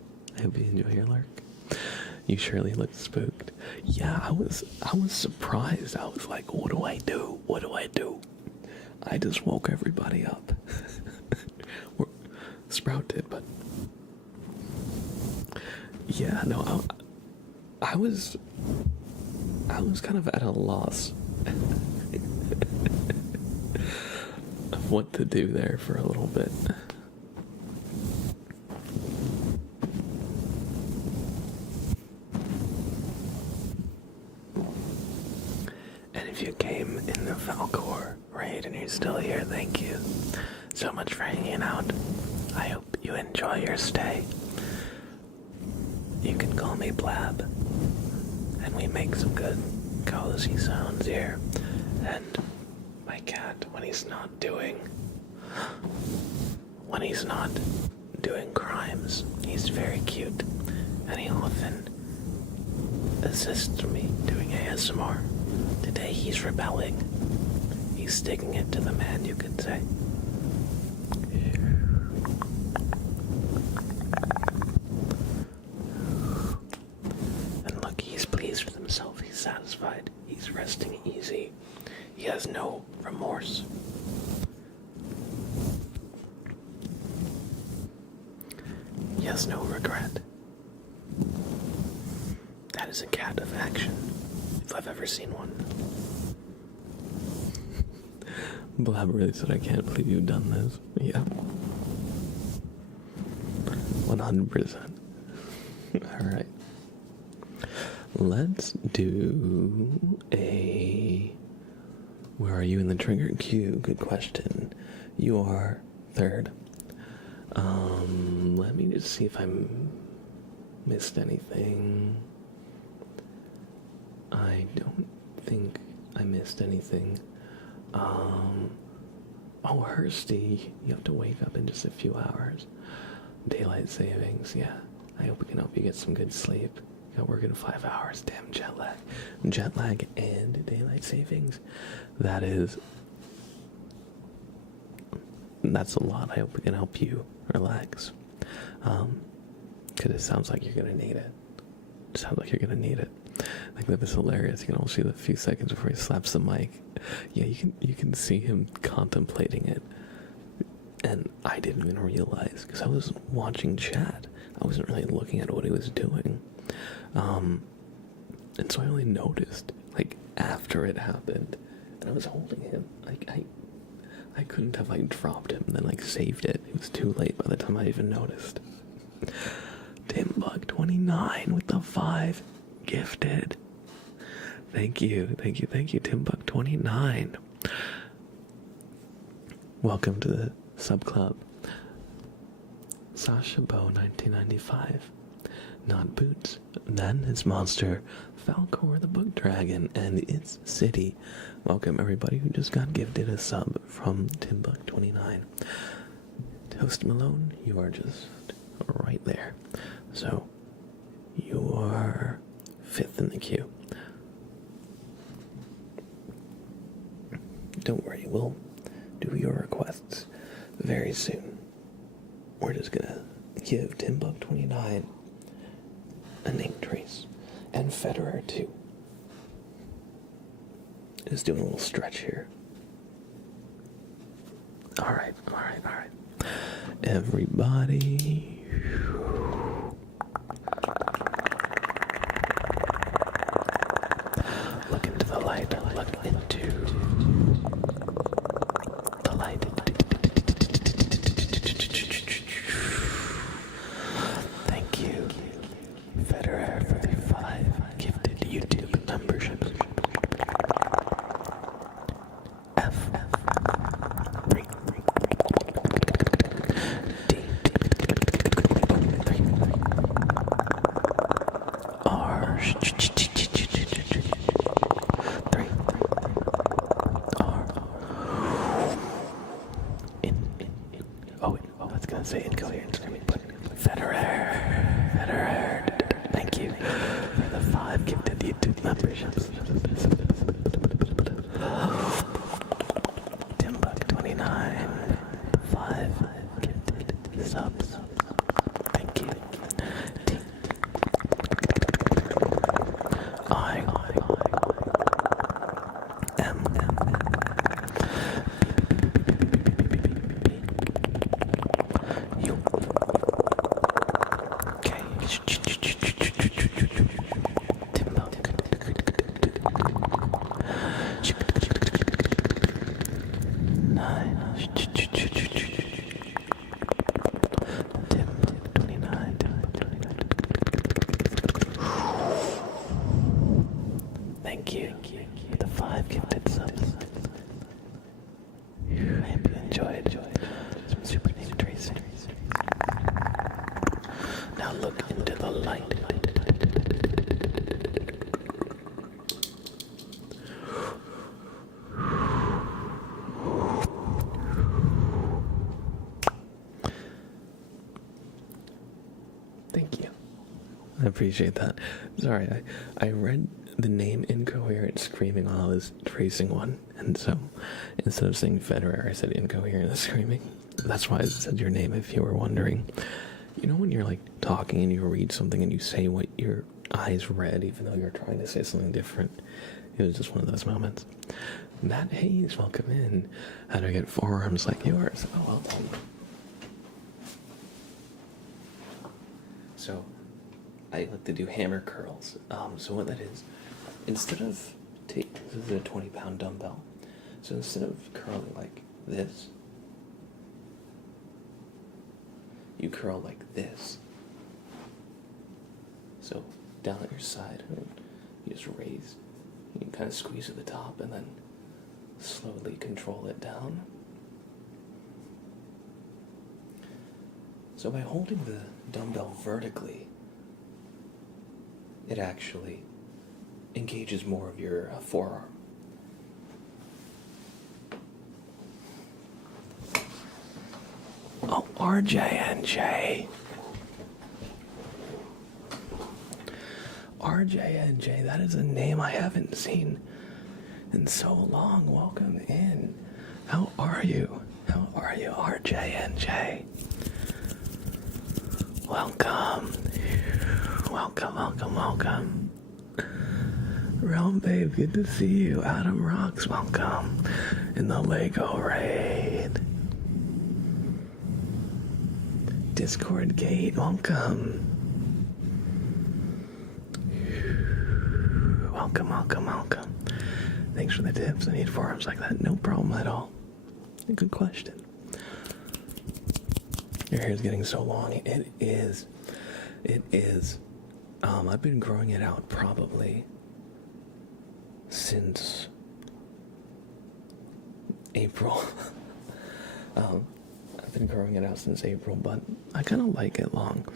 You surely look spooked. Yeah, I was surprised. I was like, what do I do? I just woke everybody up. Sprout did, but yeah, no, I was kind of at a loss of what to do there for a little bit. And if you came in the Falcor raid and you're still here, thank you so much for hanging out. I hope you enjoy your stay. You can call me Blab, and we make some good cozy sounds here. And my cat, when he's not doing crimes, he's very cute, and he often assists me doing ASMR. Today he's rebelling. He's sticking it to the man, you could say. And look, he's pleased with himself. He's satisfied. He's resting easy. He has no remorse. He has no regret. That is a cat of action, if I've ever seen one. Blab really said, I can't believe you've done this. Yeah. 100%. Alright. Let's do a... Where are you in the trigger queue? Good question. You are third. Let me just see if I missed anything. I don't think I missed anything. Oh, Hursty, you have to wake up in just a few hours. Daylight savings, yeah. I hope we can help you get some good sleep. You got working 5 hours, damn jet lag. Jet lag and daylight savings. That's a lot. I hope we can help you relax. Because it sounds like you're gonna need it. I think that was hilarious. You can only see the few seconds before he slaps the mic. Yeah, you can see him contemplating it. And I didn't even realize, because I was watching chat. I wasn't really looking at what he was doing. And so I only noticed, like, after it happened. And I was holding him. Like, I couldn't have, like, dropped him and then, like, saved it. It was too late by the time I even noticed. Timbuk29 with the 5 gifted. Thank you, Timbuk29. Welcome to the sub club. Sasha Bow 1995. Not Boots. Then it's Monster. Falcor the Book Dragon and its City. Welcome everybody who just got gifted a sub from Timbuk29. Toast Malone, you are just right there. So, you are 5th in the queue. Don't worry, we'll do your requests very soon. We're just gonna give Timbuk29 a name trace, and Federer too. Just doing a little stretch here. Alright. Everybody. Look into the light. Look into the light. Thank you, Federer, for the 5 gifted YouTube memberships. F. D. R. 3. R. I was gonna say incoherent screaming, but Federer. Thank you for the 5 gifted YouTube memberships. Timbuk29, 5 gifted subs. Thank you. T. I. M. U. K. Thank you for the 5 gifted subs. I hope you enjoyed some super name tracing. Now look into the light. Thank you. I appreciate that. Sorry, I read the name Incoherent Screaming while I was tracing one, and so instead of saying Federer, I said Incoherent Screaming. That's why I said your name, if you were wondering. You know when you're like talking and you read something and you say what your eyes read even though you're trying to say something different? It was just one of those moments. Matt Hayes, welcome in. How do I get forearms like yours? Oh, well done. So, I like to do hammer curls. So what that is, instead of this is a 20-pound dumbbell. So instead of curling like this, you curl like this. So down at your side, and you just raise. You can kind of squeeze at the top and then slowly control it down. So by holding the dumbbell vertically, it actually engages more of your forearm. Oh, RJNJ. RJNJ, that is a name I haven't seen in so long. Welcome in. How are you? How are you, RJNJ? Welcome. Welcome. Realm Babe, good to see you. Adam Rocks, welcome. In the Lego Raid. Discord Gate, welcome. Welcome. Thanks for the tips. I need forearms like that. No problem at all. Good question. Your hair's getting so long. It is. I've been growing it out probably since April. I've been growing it out since April, but I kind of like it long,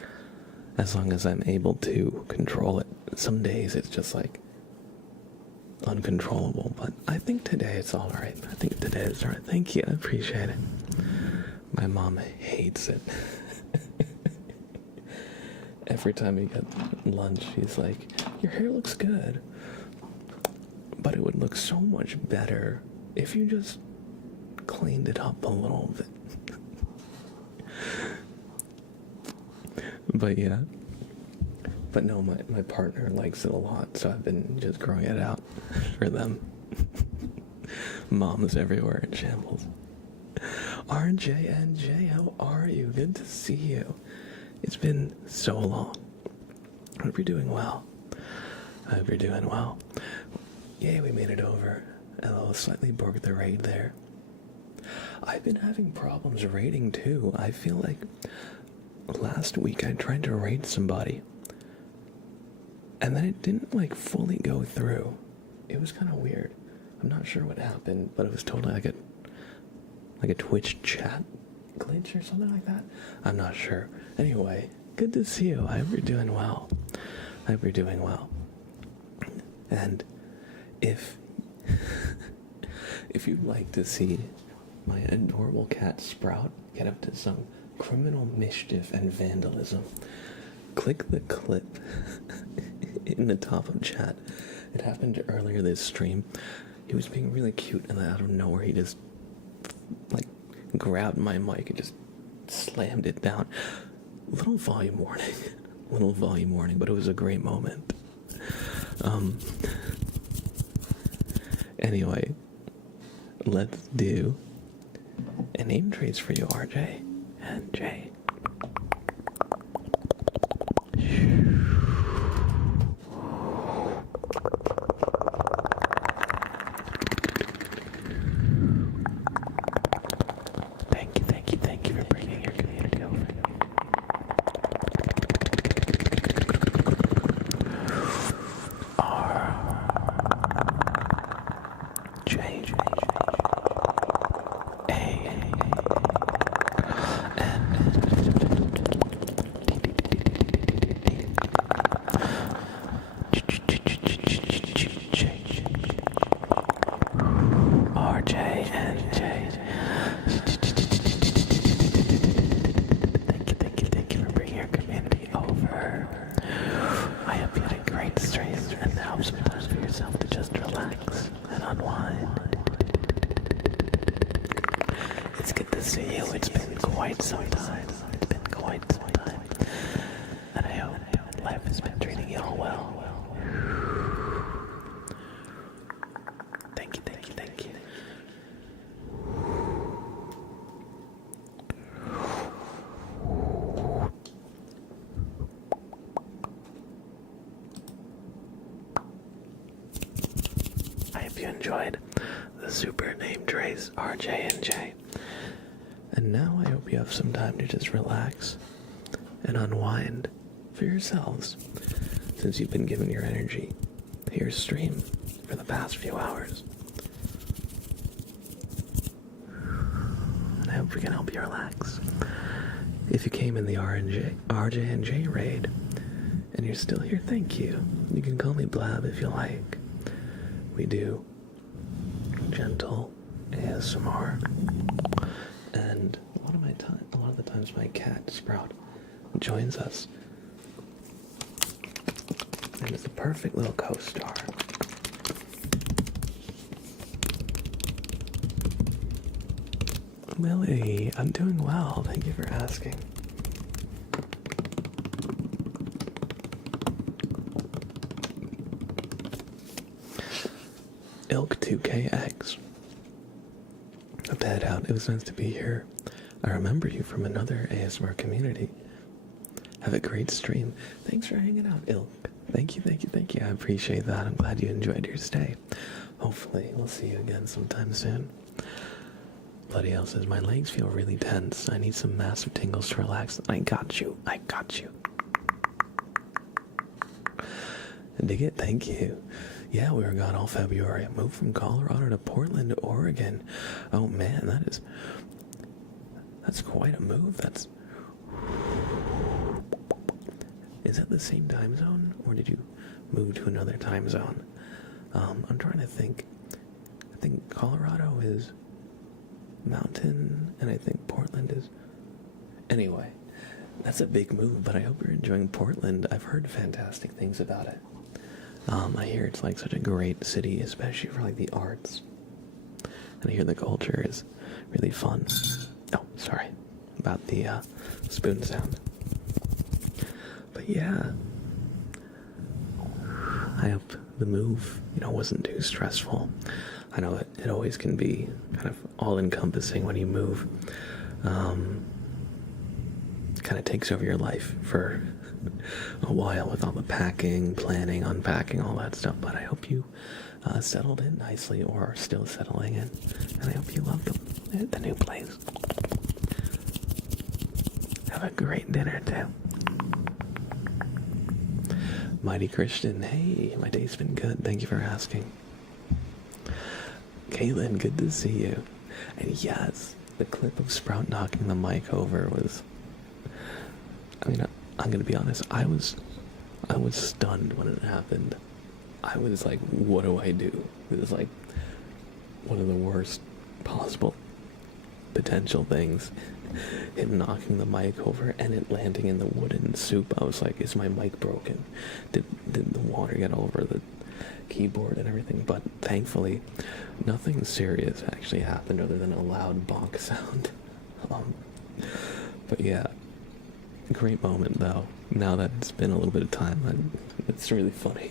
as long as I'm able to control it. Some days it's just like uncontrollable, but I think today it's all right. Thank you, I appreciate it. My mom hates it. Every time we get lunch, she's like, your hair looks good, but it would look so much better if you just cleaned it up a little bit. But yeah. But no, my partner likes it a lot, so I've been just growing it out for them. Mom's everywhere in shambles. RJNJ, how are you? Good to see you. It's been so long. I hope you're doing well. I hope you're doing well. Yay, we made it over. Hello, slightly broke the raid there. I've been having problems raiding too. I feel like last week I tried to raid somebody, and then it didn't like fully go through. It was kind of weird. I'm not sure what happened, but it was totally like a Twitch chat glitch or something like that. I'm not sure. Anyway, good to see you. I hope you're doing well. I hope you're doing well. And if you'd like to see my adorable cat Sprout get up to some criminal mischief and vandalism, click the clip in the top of chat. It happened earlier this stream. He was being really cute, and then out of nowhere he just like grabbed my mic and just slammed it down. Little volume warning, but it was a great moment. Anyway, let's do a name trace for you, RJ and Jay. Thank you for bringing your community over. Thank you for bringing your community over. I hope you had a great stream, and now some time for yourself to just relax and unwind. It's good to see you. It's been quite some time. And I hope life has been treating you all well. Thank you. I hope you enjoyed the super name trace RJ and J. And now I hope you have some time to just relax and unwind for yourselves, since you've been giving your energy to your stream for the past few hours. And I hope we can help you relax. If you came in the RJ and J raid, and you're still here, thank you. You can call me Blab if you like. We do gentle ASMR, and a lot of the times my cat Sprout joins us, and it's a perfect little co-star. Lily, I'm doing well. Thank you for asking. Ilk2KX. A bad out. It was nice to be here. I remember you from another ASMR community. Have a great stream. Thanks for hanging out, Ilk. Thank you. I appreciate that. I'm glad you enjoyed your stay. Hopefully, we'll see you again sometime soon. Bloody hell says, my legs feel really tense. I need some massive tingles to relax. I got you. Dig it? Thank you. Yeah, we were gone all February. I moved from Colorado to Portland, Oregon. Oh man, that's quite a move. Is that the same time zone, or did you move to another time zone? I'm trying to think. I think Colorado is Mountain, and I think Portland is... Anyway, that's a big move, but I hope you're enjoying Portland. I've heard fantastic things about it. I hear it's like such a great city, especially for like the arts. And I hear the culture is really fun. Oh, sorry about the spoon sound. But yeah, I hope the move, wasn't too stressful. I know it always can be kind of all-encompassing when you move. Kind of takes over your life for a while with all the packing, planning, unpacking, all that stuff. But I hope you settled in nicely or are still settling in. And I hope you love the new place. Have a great dinner, too. Mighty Christian, hey, my day's been good. Thank you for asking. Caitlin, good to see you. And yes, the clip of Sprout knocking the mic over was... I'm gonna be honest, I was stunned when it happened. I was like, what do I do? It was like one of the worst possible potential things. Him knocking the mic over and it landing in the wooden soup. I was like, is my mic broken? Did the water get all over the keyboard and everything? But thankfully, nothing serious actually happened other than a loud bonk sound. But yeah, great moment though. Now that it's been a little bit of time, it's really funny.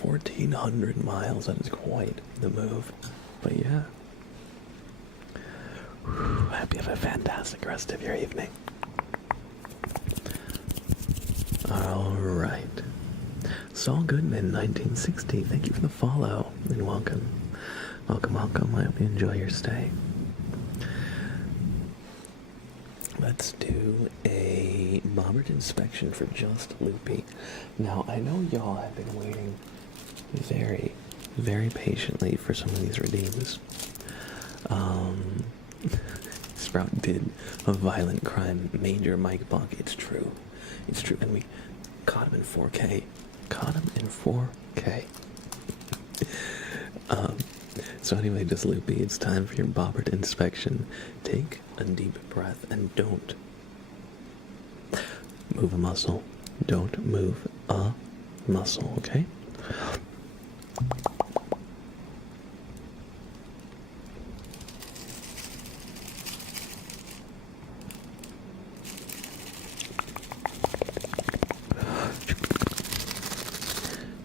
1,400 miles, that is quite the move. But yeah. I hope you have a fantastic rest of your evening. Alright. Saul Goodman, 1960. Thank you for the follow and welcome. Welcome. I hope you enjoy your stay. Let's do a Bobbert inspection for Just Loopy. Now, I know y'all have been waiting very, very patiently for some of these redeems. Sprout did a violent crime, major mic bonk. It's true, and we caught him in 4K. So anyway, Just Loopy, it's time for your Bobbert inspection. Take a deep breath and don't move a muscle. Don't move a muscle, okay?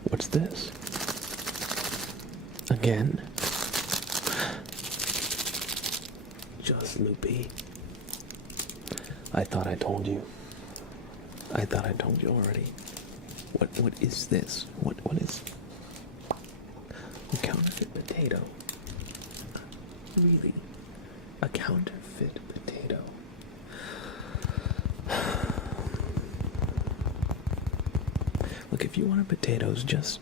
What's this? Again? Just Loopy. I thought I told you. I thought I told you already. What is this? What is a counterfeit potato? Really? A counterfeit potato? Look, if you wanted potatoes, just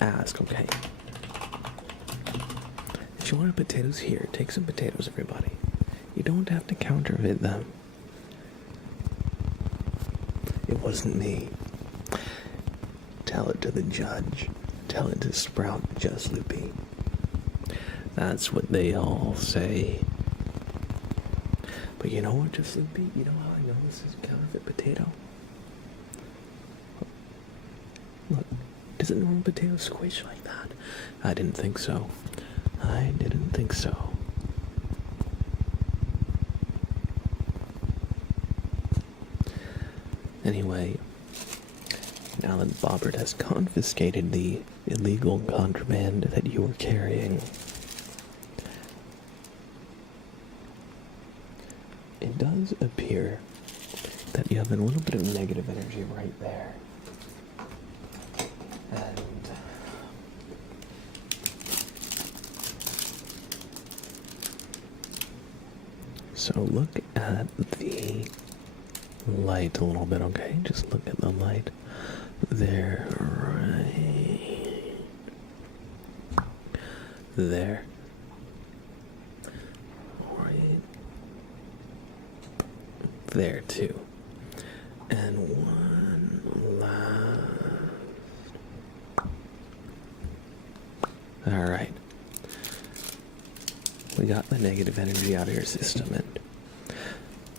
ask, okay? If you wanted potatoes, here, take some potatoes, everybody. You don't have to counterfeit them. It wasn't me. Tell it to the judge. Tell it to Sprout Just Loopy. That's what they all say. But you know what, Just Loopy? You know how I know this is a counterfeit potato? Look, doesn't normal potato squish like that? I didn't think so. Anyway, now that Bobbert has confiscated the illegal contraband that you were carrying, it does appear that you have a little bit of negative energy right there. And so look at the light a little bit, okay? Just look at the light there, right there, right there too, and one last. All right, we got the negative energy out of your system, and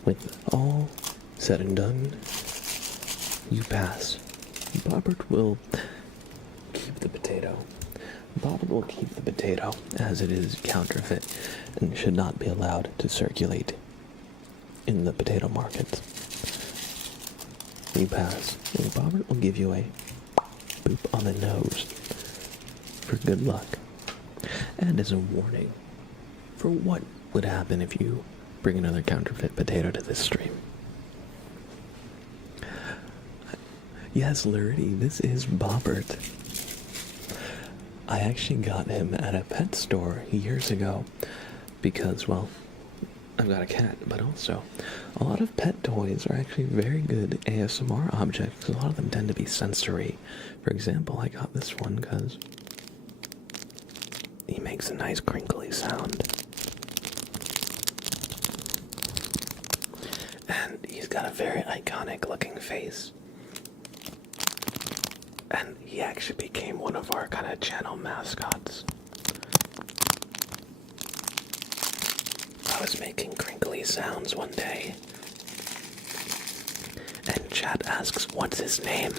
with all said and done, you pass. Bobbert will keep the potato. Bobbert will keep the potato, as it is counterfeit and should not be allowed to circulate in the potato market. You pass, and Bobbert will give you a boop on the nose for good luck, and as a warning for what would happen if you bring another counterfeit potato to this stream. Yes, Lurdy, this is Bobbert. I actually got him at a pet store years ago because, well, I've got a cat, but also a lot of pet toys are actually very good ASMR objects. A lot of them tend to be sensory. For example, I got this one because he makes a nice crinkly sound. And he's got a very iconic looking face. And he actually became one of our kind of channel mascots. I was making crinkly sounds one day, and chat asks, what's his name?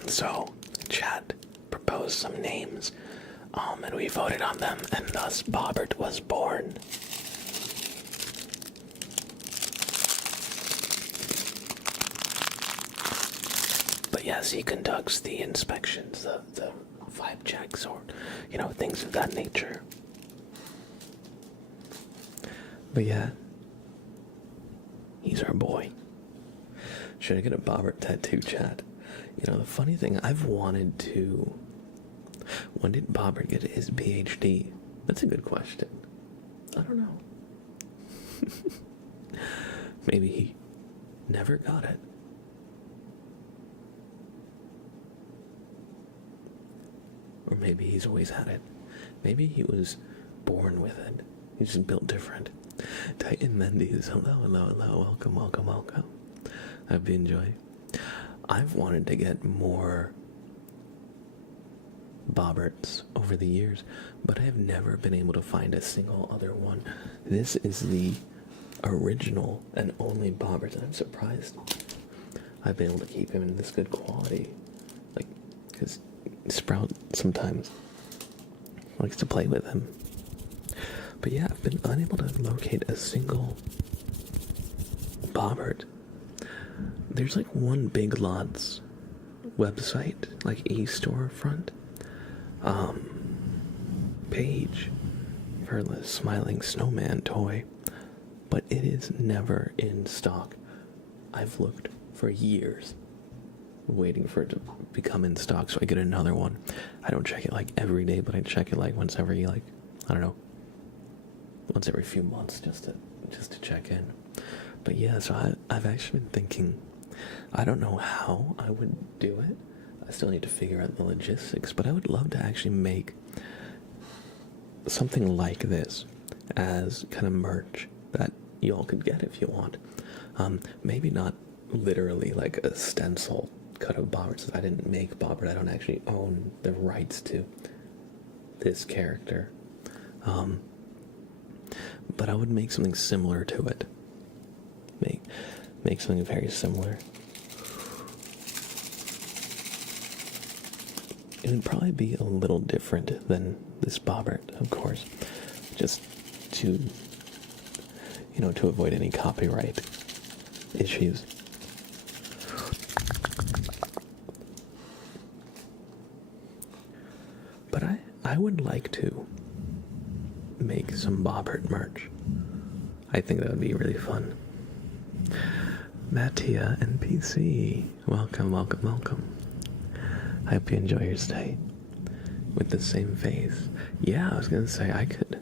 And so, chat proposed some names, and we voted on them, and thus Bobbert was born. But yes, he conducts the inspections, the vibe checks, or, things of that nature. But yeah, he's our boy. Should I get a Bobbert tattoo, chat? The funny thing, I've wanted to... When did Bobbert get his PhD? That's a good question. I don't know. Maybe he never got it. Or maybe he's always had it. Maybe he was born with it. He's just built different. Titan Mendes, hello, welcome. I hope you enjoy. I've wanted to get more Bobberts over the years, but I have never been able to find a single other one. This is the original and only Bobbert, and I'm surprised I've been able to keep him in this good quality. Because Sprout sometimes likes to play with him. But yeah, I've been unable to locate a single Bobbert. There's one Big Lots website, e-storefront page for the Smiling Snowman toy, but it is never in stock. I've looked for years waiting for it to become in stock so I get another one. I don't check it every day, but I check it once every I don't know, once every few months just to check in. But yeah, so I've actually been thinking, I don't know how I would do it. I still need to figure out the logistics, but I would love to actually make something like this as kind of merch that y'all could get if you want. Maybe not literally a stencil cut of Bobbert, since I didn't make Bobbert. I don't actually own the rights to this character. But I would make something similar to it. Make something very similar. It would probably be a little different than this Bobbert, of course, just to avoid any copyright issues. But I would like to make some Bobbert merch. I think that would be really fun. Mattia NPC, welcome. I hope you enjoy your stay with the same face. Yeah, I was gonna say I could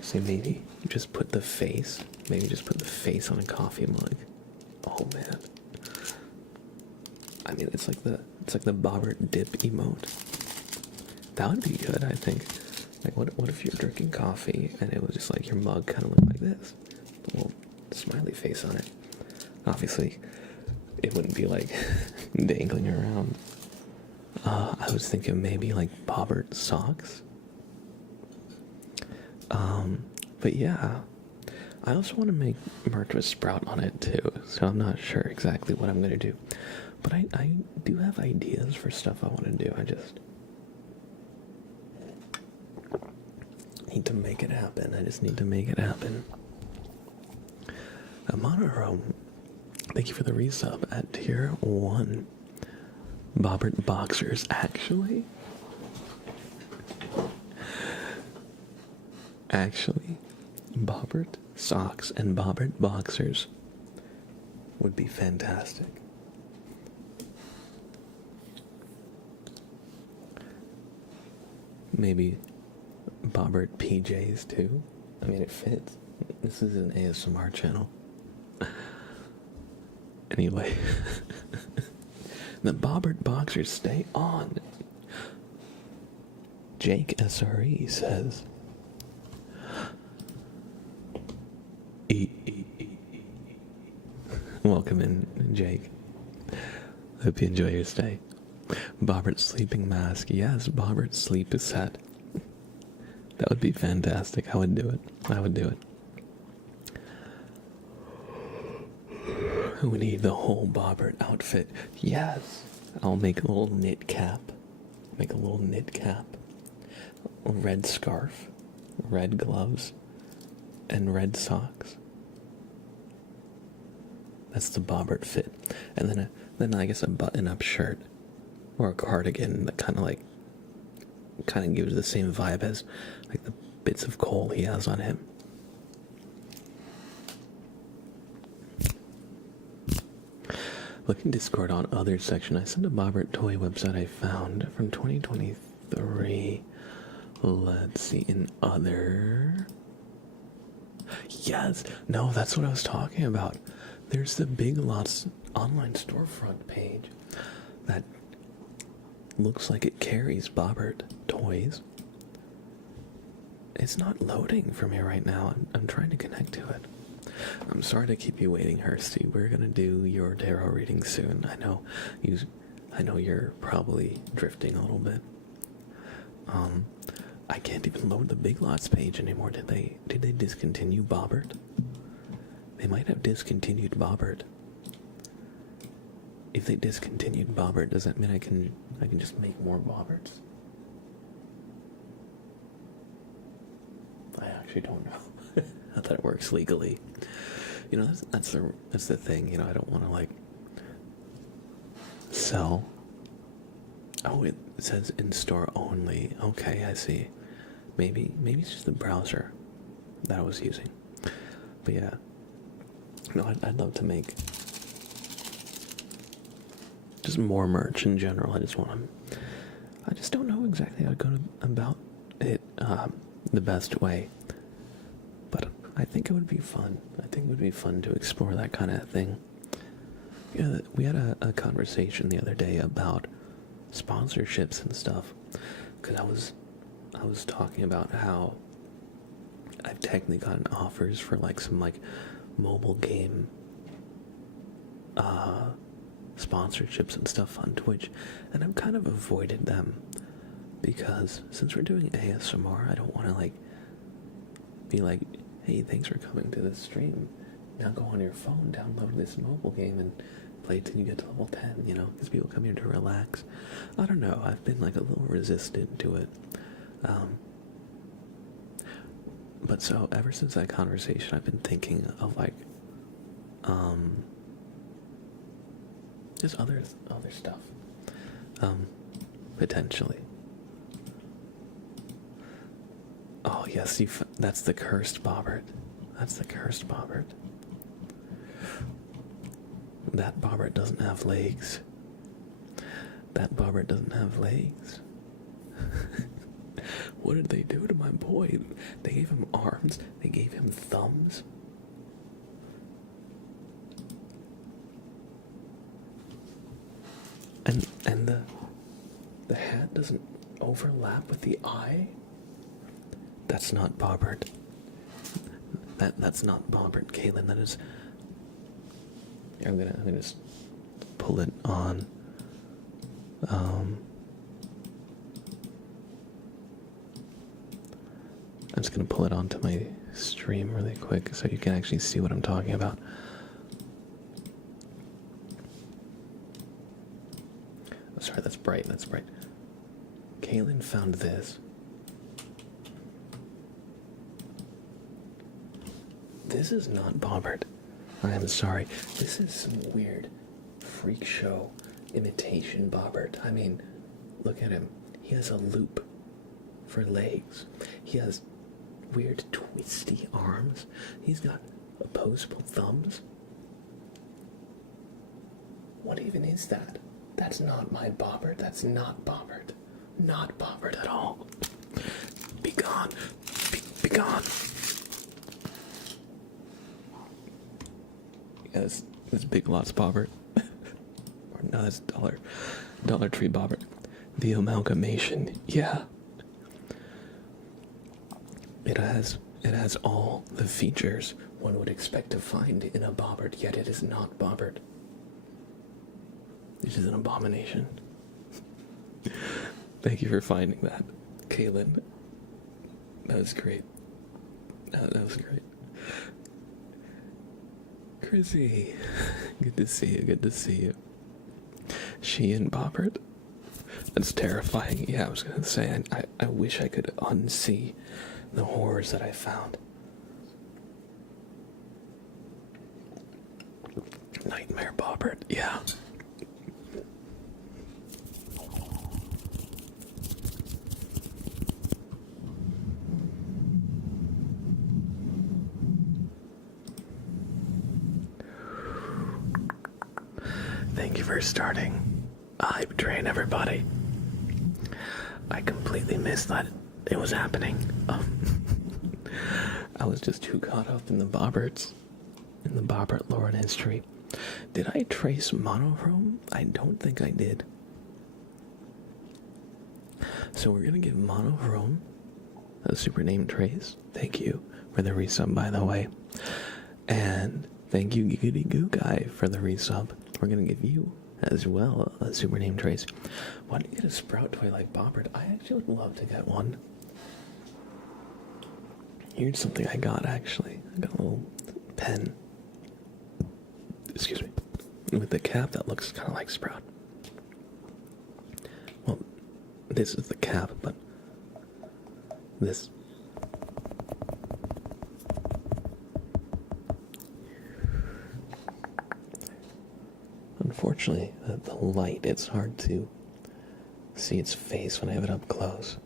say maybe just put the face on a coffee mug. Oh man. I mean, it's like the Bobbert dip emote. That would be good, I think. What if you're drinking coffee and it was just your mug kind of looked like this? A little smiley face on it. Obviously, it wouldn't be dangling around. I was thinking maybe like Bobbert socks. But yeah, I also want to make merch with Sprout on it too, so I'm not sure exactly what I'm going to do. But I do have ideas for stuff I want to do. I just need to make it happen. I just need to make it happen. Monochrome, thank you for the resub at tier 1. Bobbert boxers, actually, Bobbert socks and Bobbert boxers would be fantastic. Maybe Bobbert PJs too. I mean, it fits. This is an ASMR channel. Anyway, the Bobbert boxers stay on. Jake SRE says, welcome in, Jake. Hope you enjoy your stay. Bobbert sleeping mask. Yes, Bobbert sleep set. That would be fantastic. I would do it. I would do it. We need the whole Bobbert outfit. Yes. I'll make a little knit cap. Make a little knit cap. A red scarf. Red gloves. And red socks. That's the Bobbert fit. And then I guess a button-up shirt. Or a cardigan that kind of gives the same vibe as like the bits of coal he has on him. Look in Discord on other section. I sent a Bobbert toy website I found from 2023. Let's see, in other. Yes, no, that's what I was talking about. There's the Big Lots online storefront page that looks like it carries Bobbert toys. It's not loading for me right now. I'm trying to connect to it. I'm sorry to keep you waiting, Hursty. We're gonna do your tarot reading soon. I know you're probably drifting a little bit. I can't even load the Big Lots page anymore. Did they discontinue Bobbert? They might have discontinued Bobbert. If they discontinued Bobbert, does that mean I can just make more Bobberts? I actually don't know. Not that it works legally. You know, that's the thing. You know, I don't want to like sell. Oh, it says in store only. Okay, I see. Maybe it's just the browser that I was using. But yeah, no, I'd love to make just more merch in general. I just don't know exactly how to go about it the best way. But I think it would be fun. I think it would be fun to explore that kind of thing. You know, we had a conversation the other day about sponsorships and stuff. Because I was talking about how I've technically gotten offers for like some like mobile game sponsorships and stuff on Twitch, and I've kind of avoided them because since we're doing ASMR, I don't want to like be like, hey, thanks for coming to this stream. Now go on your phone, download this mobile game, and play till you get to level 10, you know, because people come here to relax. I don't know, I've been like a little resistant to it. But so ever since that conversation, I've been thinking of like, just other stuff, potentially. Oh yes, that's the cursed Bobbert. That's the cursed Bobbert. That Bobbert doesn't have legs. That Bobbert doesn't have legs. What did they do to my boy? They gave him arms. They gave him thumbs. And the hat doesn't overlap with the eye. That's not Bobbert. That's not Bobbert, Caitlin. That is. I'm gonna just pull it on. I'm just gonna pull it onto my stream really quick so you can actually see what I'm talking about. Oh, sorry, that's bright, that's bright. Kaylin found this. This is not bobbert. I am sorry. This is some weird freak show imitation bobbert. I mean, look at him. He has a loop for legs. He has weird twisty arms. He's got opposable thumbs. What even is that? That's not my bobbert. That's not bobbert. Not bobbert at all. Be gone. Be gone. Yes, this Big Lots bobbert. Or no, that's Dollar Tree bobbert. The amalgamation, yeah. It has all the features one would expect to find in a bobbert, yet it is not bobbert. This is an abomination. Thank you for finding that, Kaylin. That was great. That was great. Chrissy, good to see you, good to see you. She and bobbert? That's terrifying. Yeah, I was gonna say, I wish I could unsee the horrors that I found. Nightmare bobbert, yeah. Thank you for starting a hype train, everybody. I completely missed that it was happening. I was just too caught up in the bobberts, in the bobbert lore and history. Did I trace monochrome? I don't think I did. So we're gonna give monochrome a super name trace. Thank you for the resub, by the way. And thank you, Giggity Goo Guy, for the resub. We're gonna give you as well a super name trace. Why don't you get a sprout toy like bobbert? I actually would love to get one. Here's something I got, actually. I got a little pen. Excuse me. With the cap that looks kind of like Sprout. Well, this is the cap, but this. Unfortunately, the light, it's hard to see its face when I have it up close.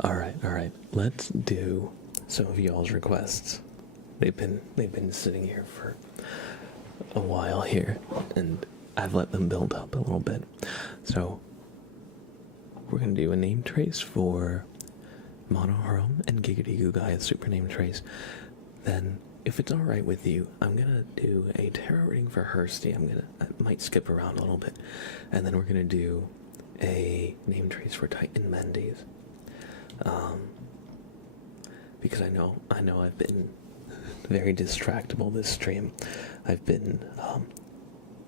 All right. Let's do some of y'all's requests. They've been sitting here for a while here, and I've let them build up a little bit. So we're gonna do a name trace for Monochrome and Giggity Goo Guy, a super name trace. Then, if it's all right with you, I'm gonna do a tarot reading for Hursty. I might skip around a little bit, and then we're gonna do a name trace for Titan Mendes. Because I know I've been very distractible this stream. I've been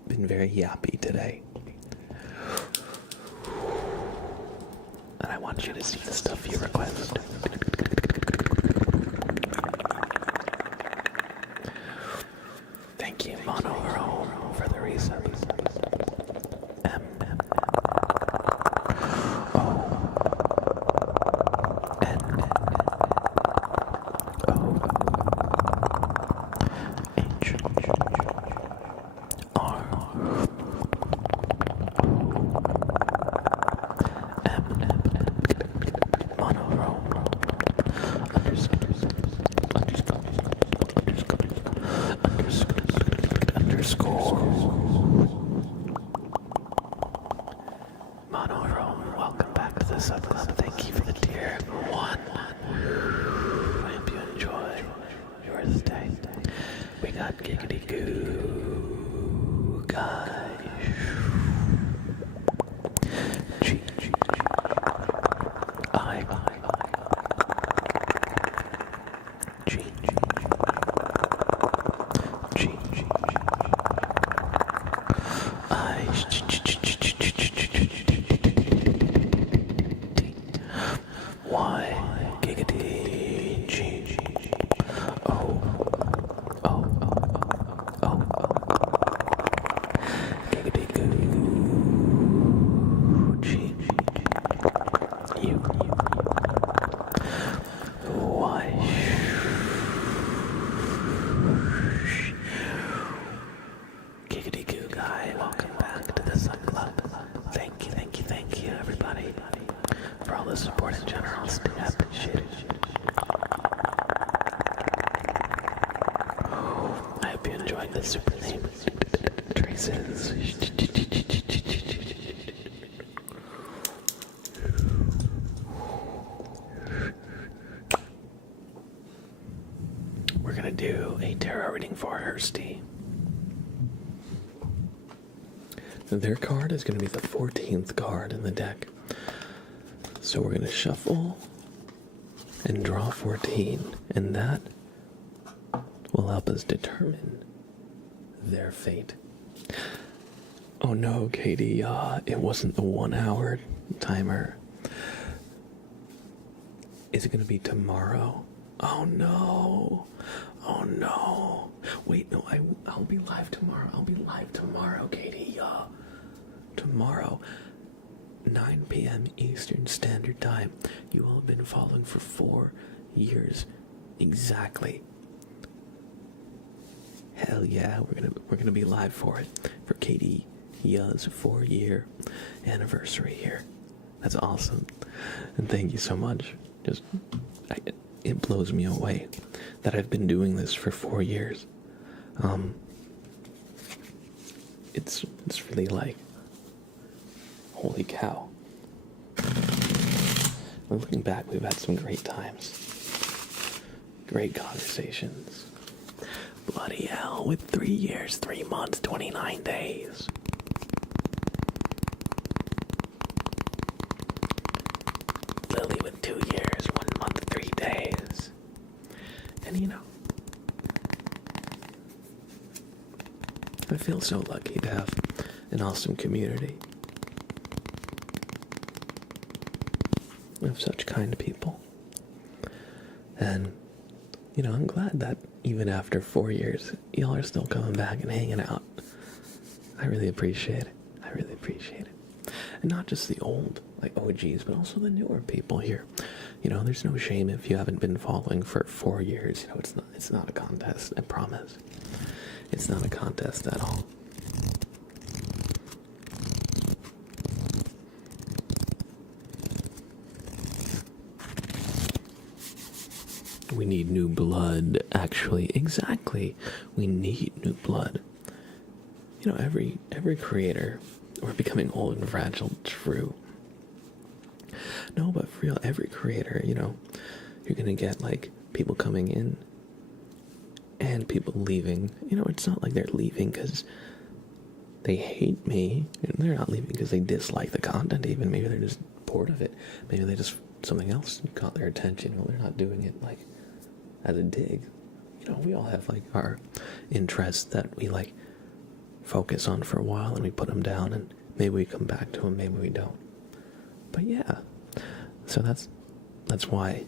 very yappy today. And I want you to see the stuff you request. Thank you, Monochrome, for the resub. Y, giggity, G, O, O, O, giggity, goo, G, U, Y. Giggity goo guy, welcome back to the Sun Club. Thank you, everybody, for all the support in general. I appreciate it. I hope you enjoyed the super name traces. We're gonna do a tarot reading for Hursty. Their card is going to be the 14th card in the deck. So we're going to shuffle and draw 14, and that will help us determine their fate. Oh no, Katie, it wasn't the 1 hour timer. Is it going to be tomorrow? Oh no. Oh no. Wait, no, I'll be live tomorrow. I'll be live tomorrow, Katie. Tomorrow, 9 p.m. Eastern Standard Time. You will have been following for 4 years exactly. Hell yeah, we're gonna be live for it, for Katie Ya's 4-year anniversary here. That's awesome, and thank you so much. It blows me away that I've been doing this for 4 years. It's really like, holy cow. Looking back, we've had some great times. Great conversations. Bloody hell, with 3 years, 3 months, 29 days. Lily with 2 years, 1 month, 3 days. And you know, I feel so lucky to have an awesome community of such kind people. And, you know, I'm glad that even after 4 years, y'all are still coming back and hanging out. I really appreciate it. I really appreciate it. And not just the old, like, OGs, but also the newer people here. You know, there's no shame if you haven't been following for 4 years. You know, it's not a contest, I promise. It's not a contest at all. We need new blood, actually. Exactly. We need new blood. You know, every creator, we're becoming old and fragile, true. No, but for real, every creator, you know, you're gonna get, like, people coming in and people leaving. You know, it's not like they're leaving because they hate me. They're not leaving because they dislike the content even. Maybe they're just bored of it. Maybe they just, something else caught their attention. Well, they're not doing it, like, as a dig. You know, we all have, like, our interests that we, like, focus on for a while and we put them down, and maybe we come back to them, maybe we don't. But yeah, so that's why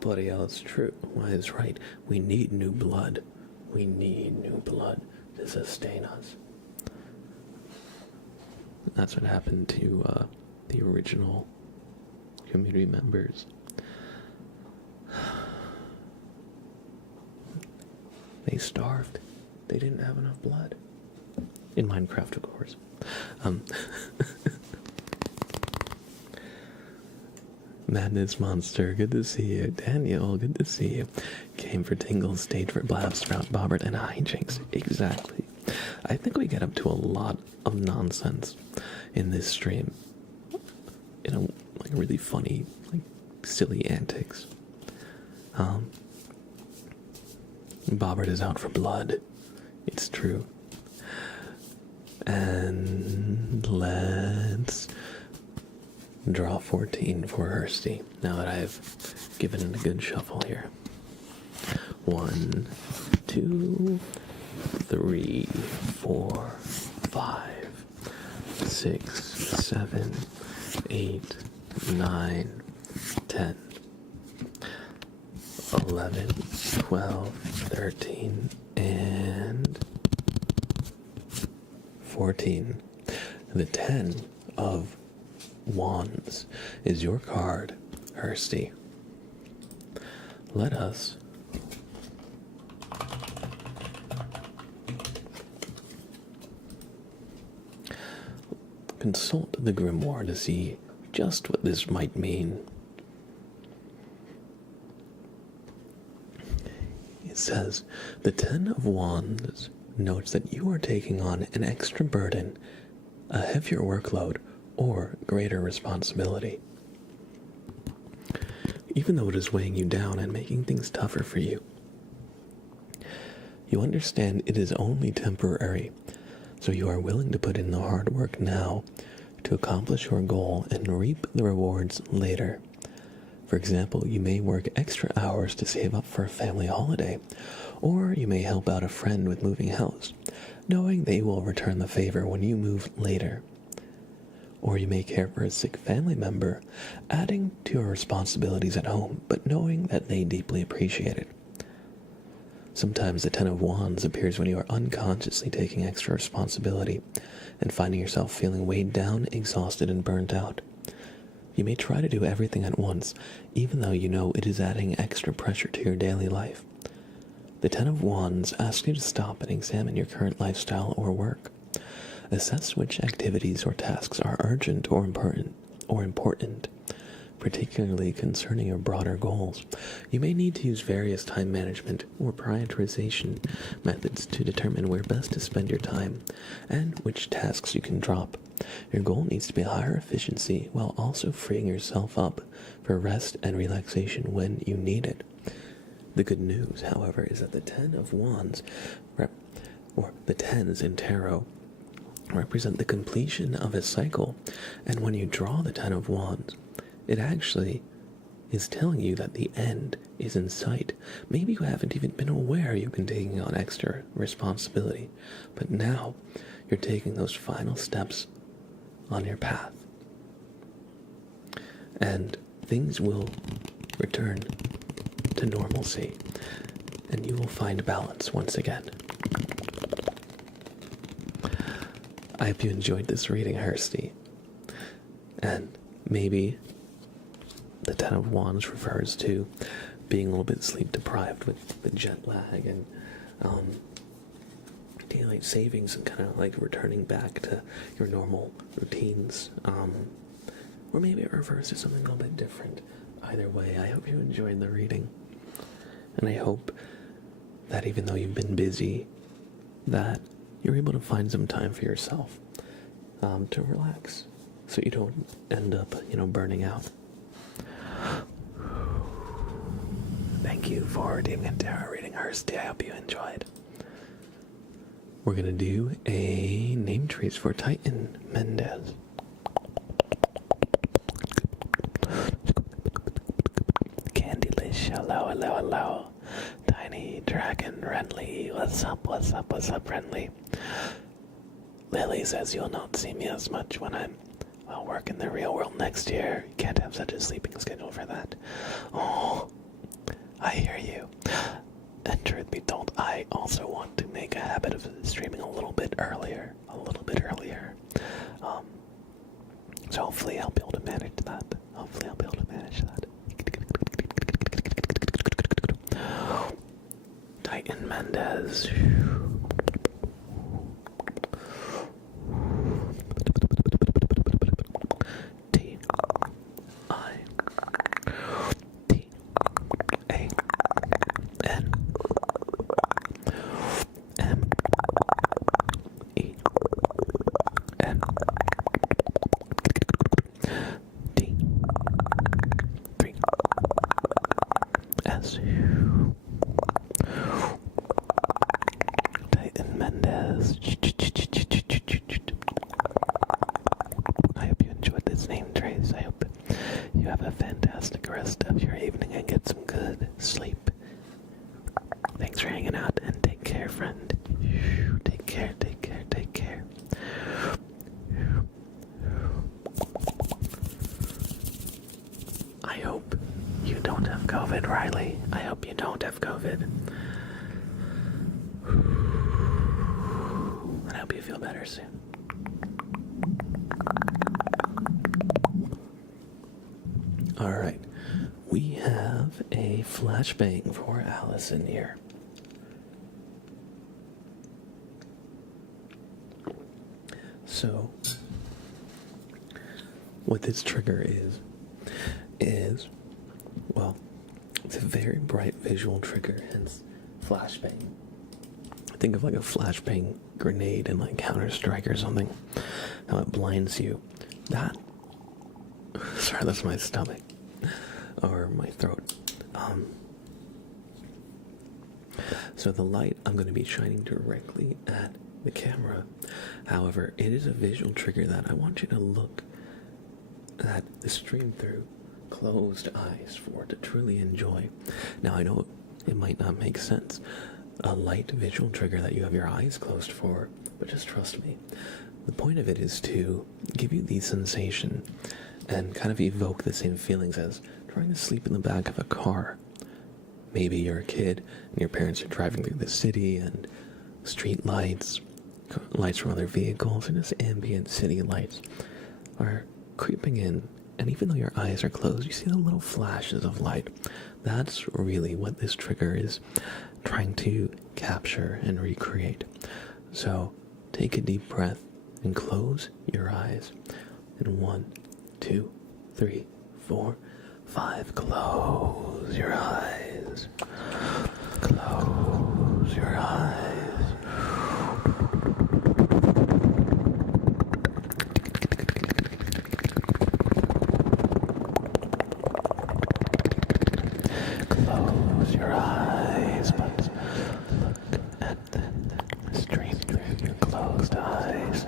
bloody hell it's true, why it's right. We need new blood. We need new blood to sustain us. That's what happened to the original community members. They starved. They didn't have enough blood. In Minecraft, of course. Madness Monster, good to see you. Daniel, good to see you. Came for Tingles, stayed for Blab, Sprout, Bobbert, and Hijinks. Exactly. I think we get up to a lot of nonsense in this stream. You know, like really funny, like silly antics. Bobbert is out for blood. It's true. And let's draw 14 for Hursty, now that I've given it a good shuffle here. 1, 2, 3, 4, 5. 6, 7, 8, 9, 10, 11, 12, 13, and 14. The 10 of Wands is your card, Hursty. Let us consult the grimoire to see just what this might mean. It says, the 10 of Wands notes that you are taking on an extra burden, a heavier workload, or greater responsibility. Even though it is weighing you down and making things tougher for you, you understand it is only temporary, so you are willing to put in the hard work now to accomplish your goal and reap the rewards later. For example, you may work extra hours to save up for a family holiday, or you may help out a friend with moving house, knowing they will return the favor when you move later. Or you may care for a sick family member, adding to your responsibilities at home, but knowing that they deeply appreciate it. Sometimes the 10 of Wands appears when you are unconsciously taking extra responsibility and finding yourself feeling weighed down, exhausted, and burnt out. You may try to do everything at once, even though you know it is adding extra pressure to your daily life. The 10 of Wands asks you to stop and examine your current lifestyle or work. Assess which activities or tasks are urgent or important, particularly concerning your broader goals. You may need to use various time management or prioritization methods to determine where best to spend your time and which tasks you can drop. Your goal needs to be higher efficiency while also freeing yourself up for rest and relaxation when you need it. The good news, however, is that the 10 of Wands, or the 10s in tarot, represent the completion of a cycle, and when you draw the 10 of Wands, it actually is telling you that the end is in sight. Maybe you haven't even been aware you've been taking on extra responsibility, but now you're taking those final steps on your path. And things will return to normalcy, and you will find balance once again. I hope you enjoyed this reading, Hursty. And maybe the 10 of Wands refers to being a little bit sleep deprived with the jet lag and daylight savings and kind of like returning back to your normal routines. Or maybe it refers to something a little bit different. Either way, I hope you enjoyed the reading. And I hope that even though you've been busy, that you're able to find some time for yourself to relax so you don't end up, burning out. Thank you for Demon and Tarot reading, Hursty. I hope you enjoyed. We're going to do a name trace for Titan Mendez. Candylish, hello. Tiny Dragon Renly, what's up, Renly? Lily says you'll not see me as much when I'm work in the real world next year. You can't have such a sleeping schedule for that. Oh, I hear you. And truth be told, I also want to make a habit of streaming a little bit earlier. So hopefully I'll be able to manage that. Titan Mendez. Thanks for hanging out, and take care, friend. Take care. don't have COVID. I hope you feel better soon. Alright, we have a flashbang for Allison here. So, what this trigger is, well, it's a very bright visual trigger, hence flashbang. Think of like a flashbang grenade in like Counter-Strike or something. How it blinds you. Sorry, that's my stomach. Or my throat. So the light I'm going to be shining directly at the camera. However, it is a visual trigger that I want you to look at the stream through closed eyes for to truly enjoy. Now I know it might not make sense, a light visual trigger that you have your eyes closed for, but just trust me. The point of it is to give you the sensation and kind of evoke the same feelings as trying to sleep in the back of a car. Maybe you're a kid and your parents are driving through the city and street lights, lights from other vehicles, and just ambient city lights are creeping in, and even though your eyes are closed, you see the little flashes of light. That's really what this trigger is trying to capture and recreate. So take a deep breath and close your eyes. And 1, 2, 3, 4, 5. Close your eyes. Close your eyes. Close your eyes, but look at the stream through your closed eyes.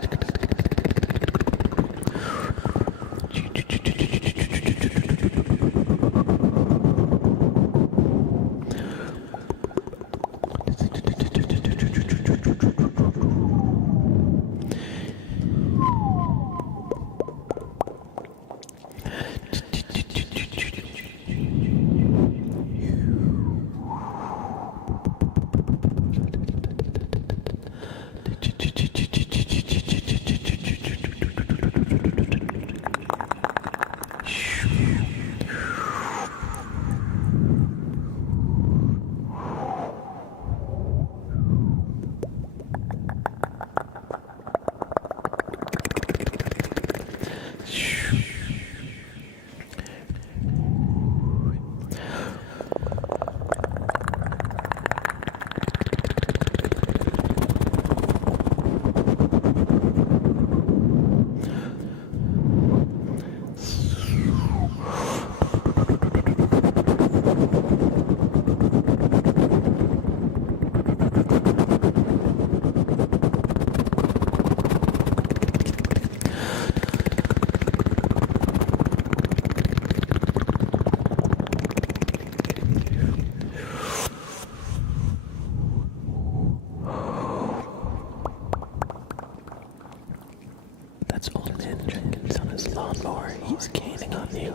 That's old man Jenkins on his lawnmower. He's gaining on you.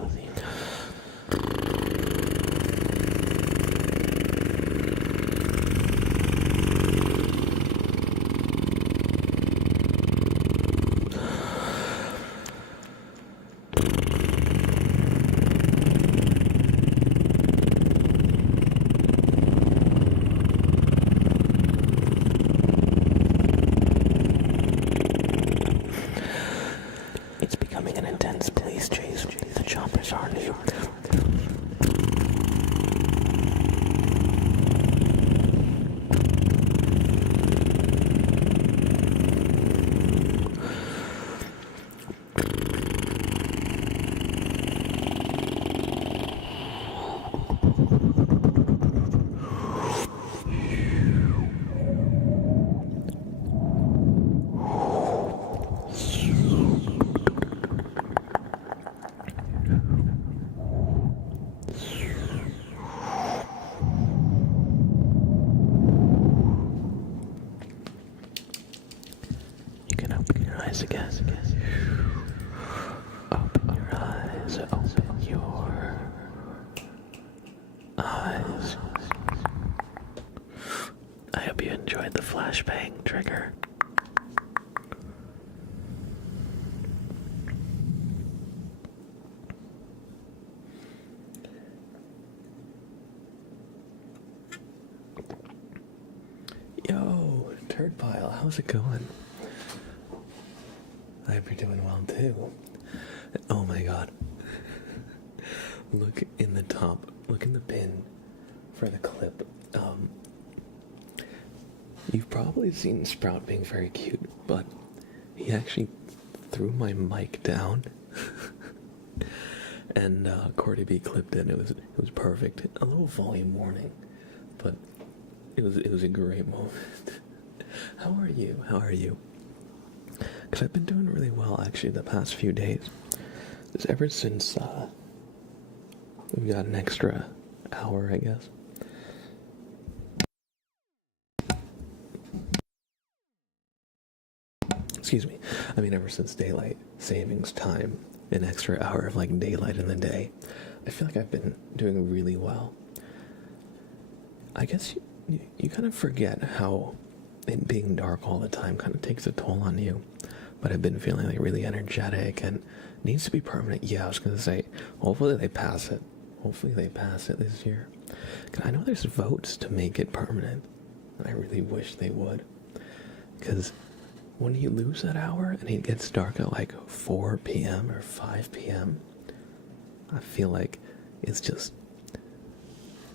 It's becoming an intense police chase. The choppers are new. Again. Open your eyes. Open your eyes. I hope you enjoyed the flashbang trigger. Yo, Turd Pile, how's it going? I hope you're doing well too. Oh my god. Look in the top, look in the bin for the clip. You've probably seen Sprout being very cute, but he actually threw my mic down and Cordy B clipped it. It was perfect. A little volume warning, but it was a great moment. How are you? How are you? Because I've been doing really well actually the past few days. Just ever since we've got an extra hour, I guess. Excuse me. I mean, ever since daylight savings time, an extra hour of like daylight in the day, I feel like I've been doing really well. I guess you kind of forget how it being dark all the time kind of takes a toll on you. But I've been feeling like really energetic and needs to be permanent. Yeah, I was going to say, hopefully they pass it. Hopefully they pass it this year. I know there's votes to make it permanent. And I really wish they would. Because when you lose that hour and it gets dark at like 4 p.m. or 5 p.m., I feel like it's just,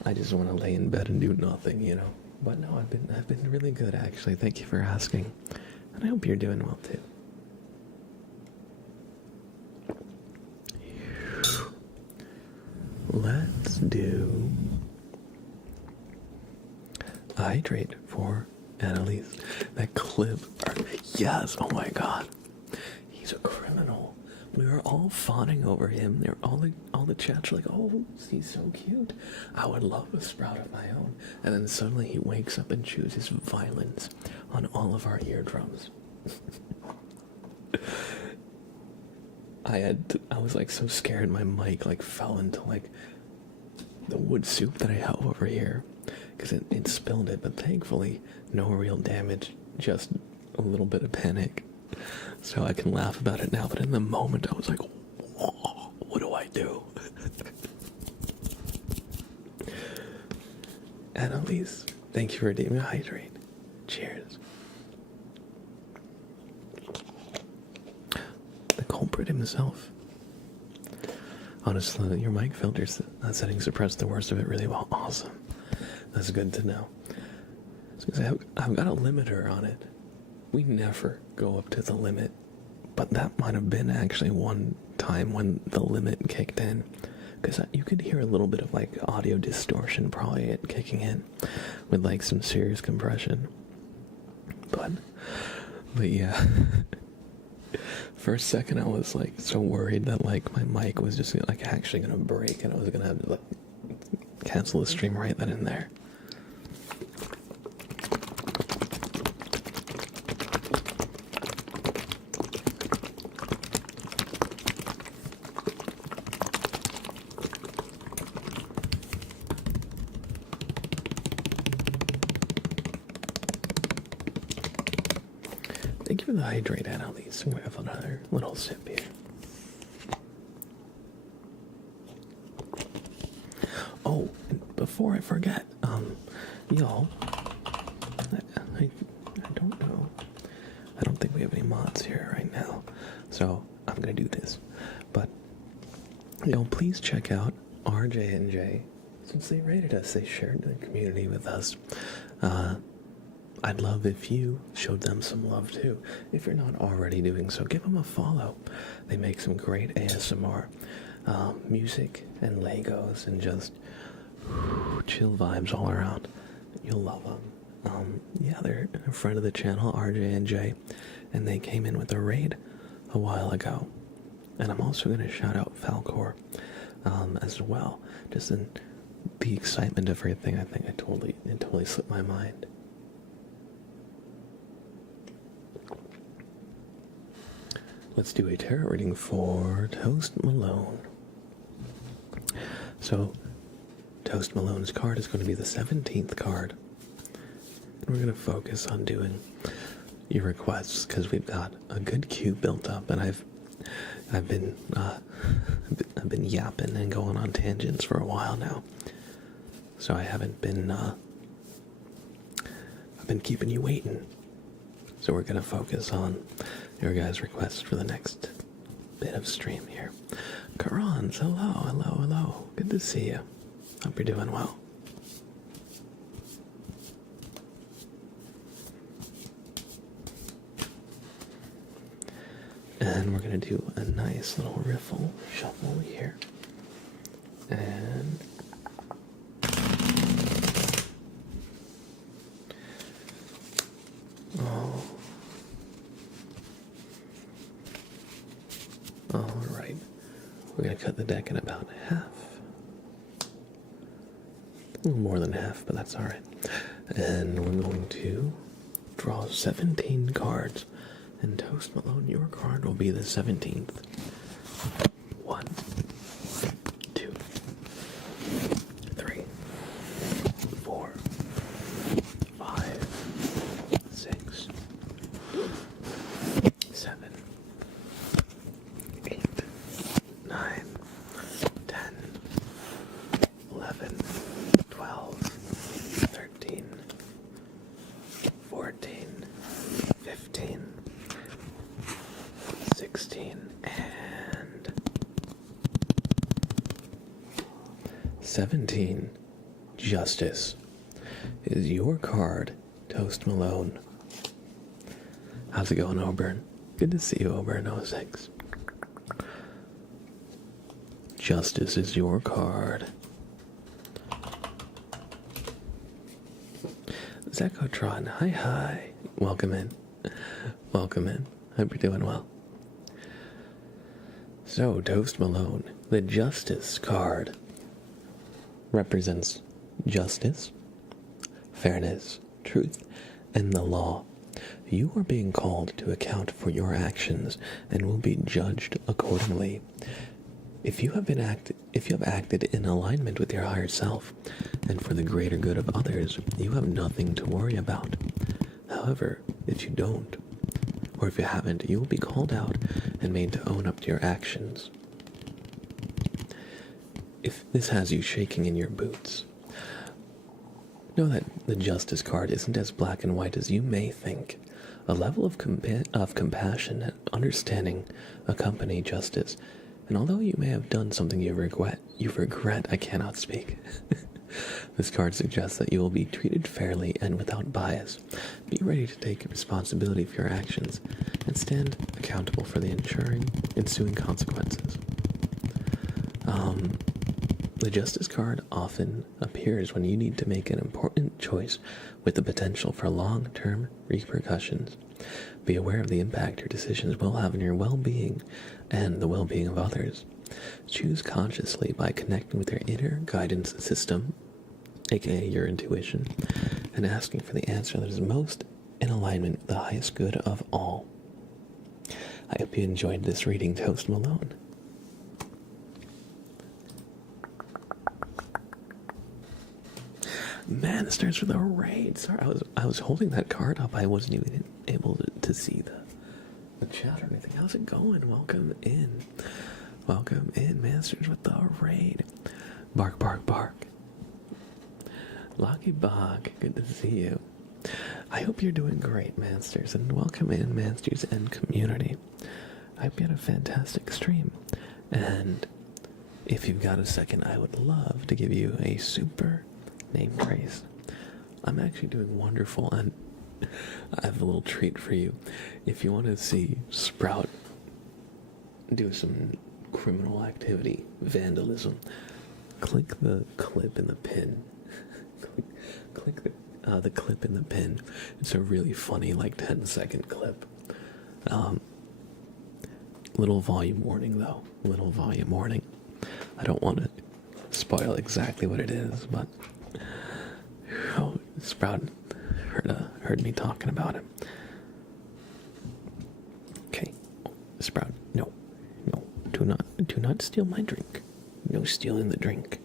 I just want to lay in bed and do nothing, you know. But no, I've been really good actually. Thank you for asking. And I hope you're doing well too. Let's do hydrate for Annalise. That clip, yes, oh my god. He's a criminal. We were all fawning over him. They were all the chats were like, oh, he's so cute. I would love a Sprout of my own. And then suddenly he wakes up and chooses violence on all of our eardrums. I was like so scared my mic like fell into like the wood soup that I have over here because it spilled it, but thankfully no real damage, just a little bit of panic. So I can laugh about it now, but in the moment I was like, whoa, what do I do? Annalise, thank you for redeeming hydrate. Cheers. The culprit himself. Honestly, your mic filter setting suppressed the worst of it really well. Awesome. That's good to know. I've got a limiter on it. We never go up to the limit. But that might have been actually one time when the limit kicked in. Because you could hear a little bit of like audio distortion probably it kicking in. With like some serious compression. But yeah. For a second I was like so worried that like my mic was just like actually gonna break and I was gonna have to like cancel the stream right then and there. Thank you for the hydrate, Annalise. We have another little sip here. Oh, and before I forget, y'all, I don't know. I don't think we have any mods here right now, so I'm gonna do this. But y'all, please check out RJ&J. Since they rated us, they shared the community with us. I'd love if you showed them some love too. If you're not already doing so, give them a follow. They make some great ASMR, music and Legos and just chill vibes all around. You'll love them. Yeah, they're a friend of the channel, RJ&J, and they came in with a raid a while ago. And I'm also going to shout out Falcor as well. Just in the excitement of everything, I think it totally slipped my mind. Let's do a tarot reading for Toast Malone. So, Toast Malone's card is going to be the 17th card. we're going to focus on doing your requests because we've got a good queue built up, and I've been yapping and going on tangents for a while now, so I haven't been I've been keeping you waiting. So we're gonna focus on your guys' requests for the next bit of stream here. Karans, hello. Good to see you. Hope you're doing well. And we're going to do a nice little riffle shuffle here. And all right. We're going to cut the deck in about half. A little more than half, but that's all right. And we're going to draw 17 cards. And Toast Malone, your card will be the 17th. 1, 2, 3, 4, 5, 6, 7, 8, 9, 10, 11, 12, 13, 14, 15, 16, and 17. Justice is your card, Toast Malone. How's it going, Auburn? Good to see you, Auburn 06. Justice is your card. Zekotron, hi. Welcome in. Hope you're doing well. So, Toast Malone, the Justice card represents justice, fairness, truth, and the law. You are being called to account for your actions and will be judged accordingly. If you have acted in alignment with your higher self and for the greater good of others, you have nothing to worry about. However, if you don't, or if you haven't, you will be called out and made to own up to your actions. If this has you shaking in your boots, know that the Justice card isn't as black and white as you may think. A level of compassion and understanding accompany justice, and although you may have done something you regret, I cannot speak. This card suggests that you will be treated fairly and without bias. Be ready to take responsibility for your actions and stand accountable for the ensuing consequences. The Justice card often appears when you need to make an important choice with the potential for long-term repercussions. Be aware of the impact your decisions will have on your well-being and the well-being of others. Choose consciously by connecting with your inner guidance system, aka your intuition, and asking for the answer that is most in alignment with the highest good of all. I hope you enjoyed this reading, Toast Malone. Man, it starts with a raid. Sorry, I was holding that card up. I wasn't even able to see the chat or anything. How's it going? Welcome in. Masters with the raid. Bark, bark, bark. Lucky Bog, good to see you. I hope you're doing great, Masters, and welcome in, Masters and community. I hope you had a fantastic stream. And if you've got a second, I would love to give you a super name praise. I'm actually doing wonderful, and I have a little treat for you. If you want to see Sprout do some criminal activity, vandalism, click the clip in the pin. click the clip in the pin. It's a really funny, like 10-second clip. Little volume warning, though. Little volume warning. I don't want to spoil exactly what it is, but Sprout heard me talking about it. Okay, Sprout, no, do not steal my drink. No stealing the drink.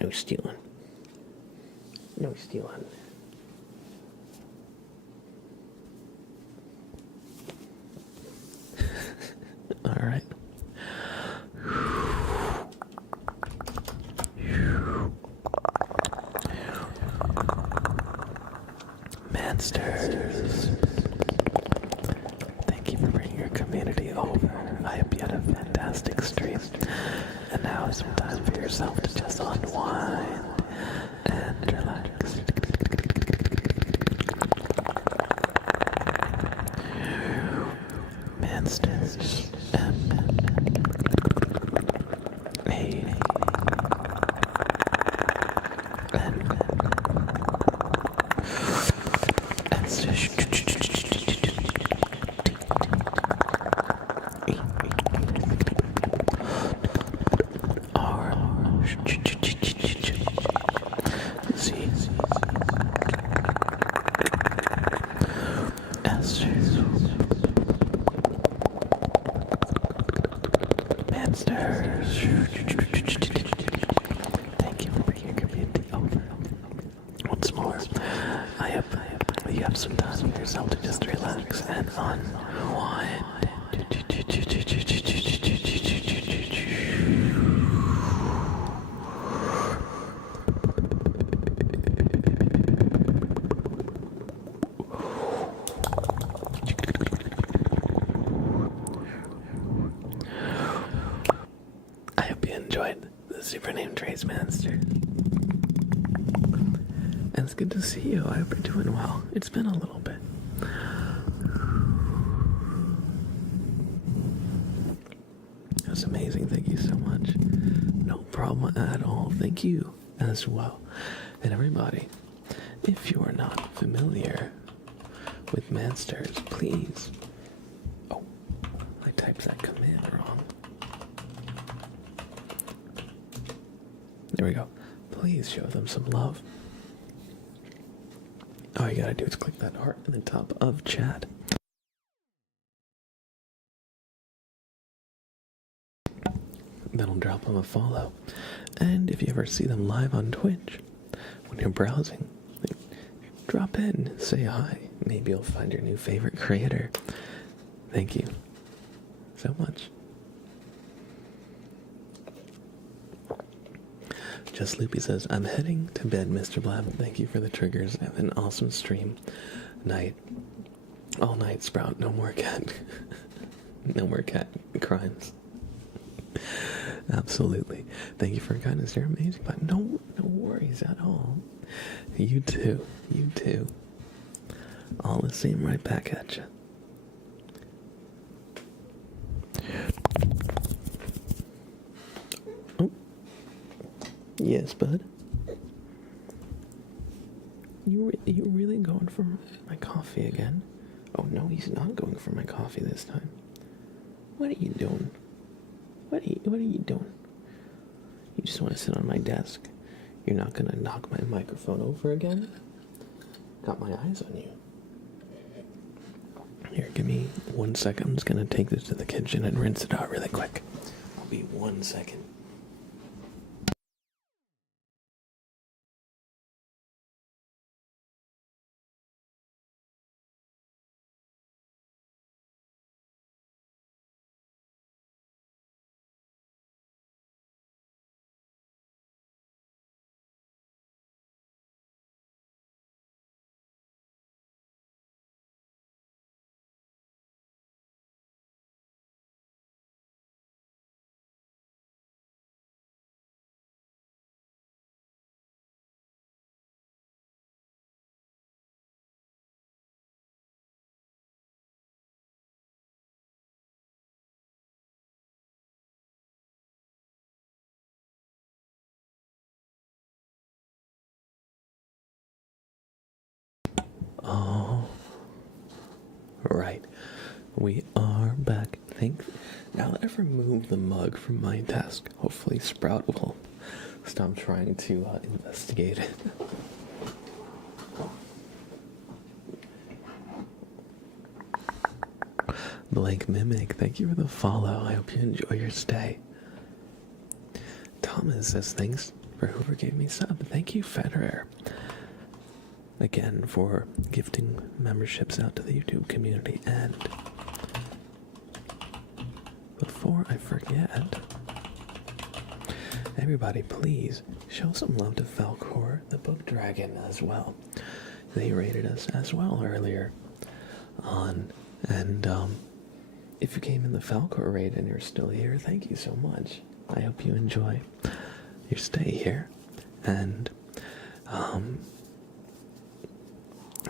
No stealing. Mansters, thank you for bringing your community over. I hope you had a fantastic stream. And now is some time for yourself to just unwind and relax. Mansters, thank you for bringing your community over. Once more, I hope you have some time for yourself to just relax and unwind. I hope you enjoyed the Super Name Trace Master. And it's good to see you. I hope you're doing well. It's been a little bit. That's amazing. Thank you so much. No problem at all. Thank you as well. And everybody, if you are not familiar with Mansters, please. Oh, I typed that command wrong. There we go. Please show them some love. All you gotta do is click that heart in the top of chat. That'll drop them a follow. And if you ever see them live on Twitch, when you're browsing, drop in, say hi. Maybe you'll find your new favorite creator. Thank you so much. Just Loopy says, I'm heading to bed, Mr. Blab. Thank you for the triggers. Have an awesome stream night. All night, Sprout. No more cat. No more cat crimes. Absolutely. Thank you for your kindness. You're amazing. But no worries at all. You too. You too. All the same, right back at you. Oh. Yes, bud. You really going for my coffee again? Oh no, he's not going for my coffee this time. What are you doing? What are you doing? You just want to sit on my desk. You're not gonna knock my microphone over again? Got my eyes on you. Here, give me 1 second. I'm just gonna take this to the kitchen and rinse it out really quick. I'll be 1 second. Oh, right. We are back. Now that I've removed the mug from my desk, hopefully Sprout will stop trying to investigate it. Blank Mimic, thank you for the follow. I hope you enjoy your stay. Thomas says thanks for whoever gave me sub. Thank you, Federer. Again, for gifting memberships out to the YouTube community. And before I forget, everybody please show some love to Falcor, the book dragon, as well. they rated us as well earlier on. And if you came in the Falcor raid and you're still here, thank you so much. I hope you enjoy your stay here. And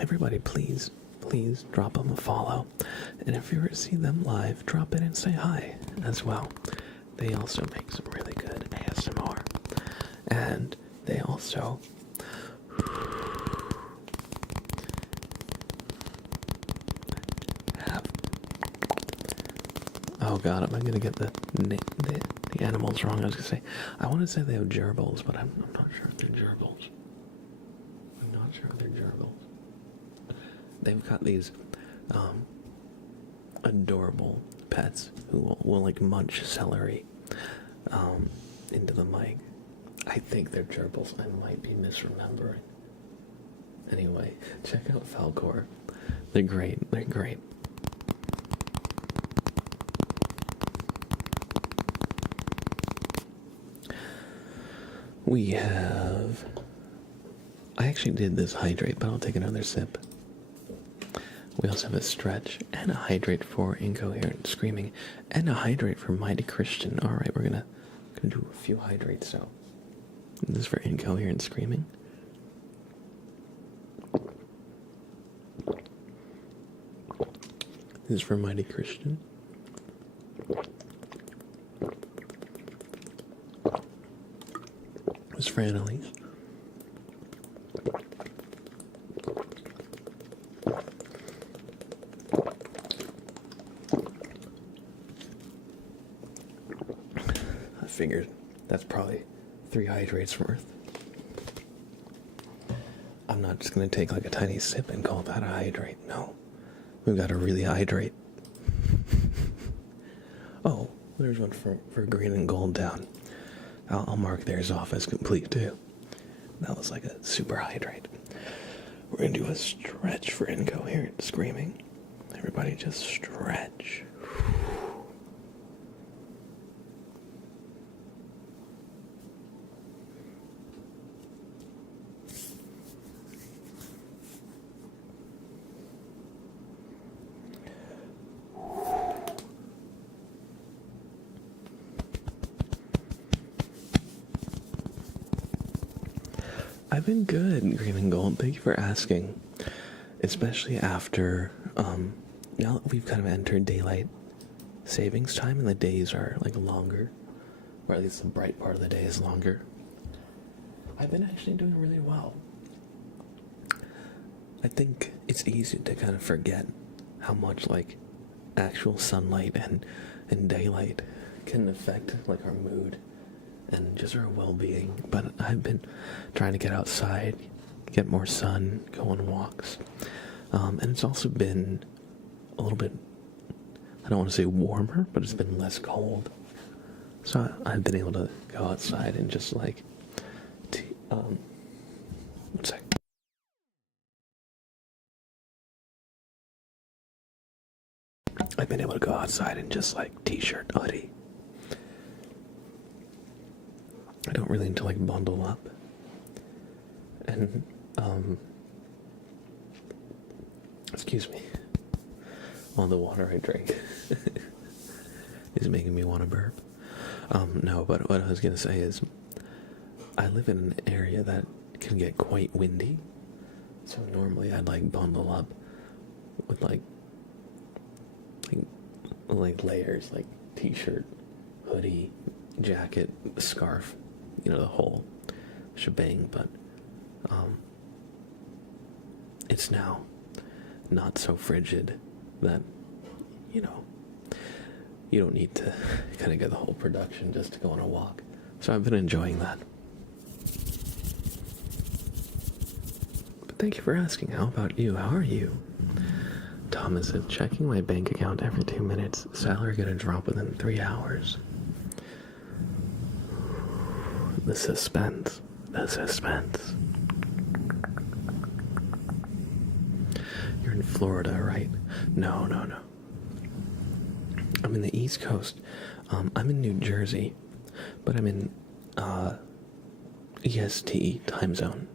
everybody, please drop them a follow. And if you ever see them live, drop in and say hi as well. They also make some really good ASMR. And they also have... Oh god, am I going to get the animals wrong? I was going to say, I want to say they have gerbils, but I'm not sure if they're gerbils. I'm not sure if they're gerbils. They've got these adorable pets who will like munch celery into the mic. I think they're gerbils. I might be misremembering. Anyway, check out Falcor. They're great. They're great. We have... I actually did this hydrate, but I'll take another sip. We also have a stretch and a hydrate for incoherent screaming and a hydrate for mighty Christian. Alright, we're gonna do a few hydrates now. This is for incoherent screaming. This is for mighty Christian. This is for Annalise. I figured that's probably 3 hydrates worth. I'm not just gonna take like a tiny sip and call that a hydrate. No, we've got to really hydrate. Oh, there's one for green and gold down. I'll mark theirs off as complete too. That was like a super hydrate. We're gonna do a stretch for incoherent screaming. Everybody just stretch. I've been good, green and gold. Thank you for asking. Especially after, now that we've kind of entered daylight savings time and the days are like longer, or at least the bright part of the day is longer, I've been actually doing really well. I think it's easy to kind of forget how much like actual sunlight and daylight can affect like our mood and just our well-being. But I've been trying to get outside, get more sun, go on walks, and it's also been a little bit, I don't want to say warmer, but it's been less cold. So I've been able to go outside and just like one sec. I've been able to go outside in just like t-shirt, hoodie. I don't really need to like bundle up. And excuse me. All the water I drink is making me want to burp. No, but what I was gonna say is I live in an area that can get quite windy. So normally I'd like bundle up with like layers, like t-shirt, hoodie, jacket, scarf, you know, the whole shebang. But it's now not so frigid that, you know, you don't need to kind of get the whole production just to go on a walk. So I've been enjoying that. But thank you for asking. How about you? How are you? Thomas is checking my bank account every 2 minutes. Salary gonna drop within 3 hours. The suspense. The suspense. You're in Florida, right? No. I'm in the East Coast. I'm in New Jersey, but I'm in EST time zone.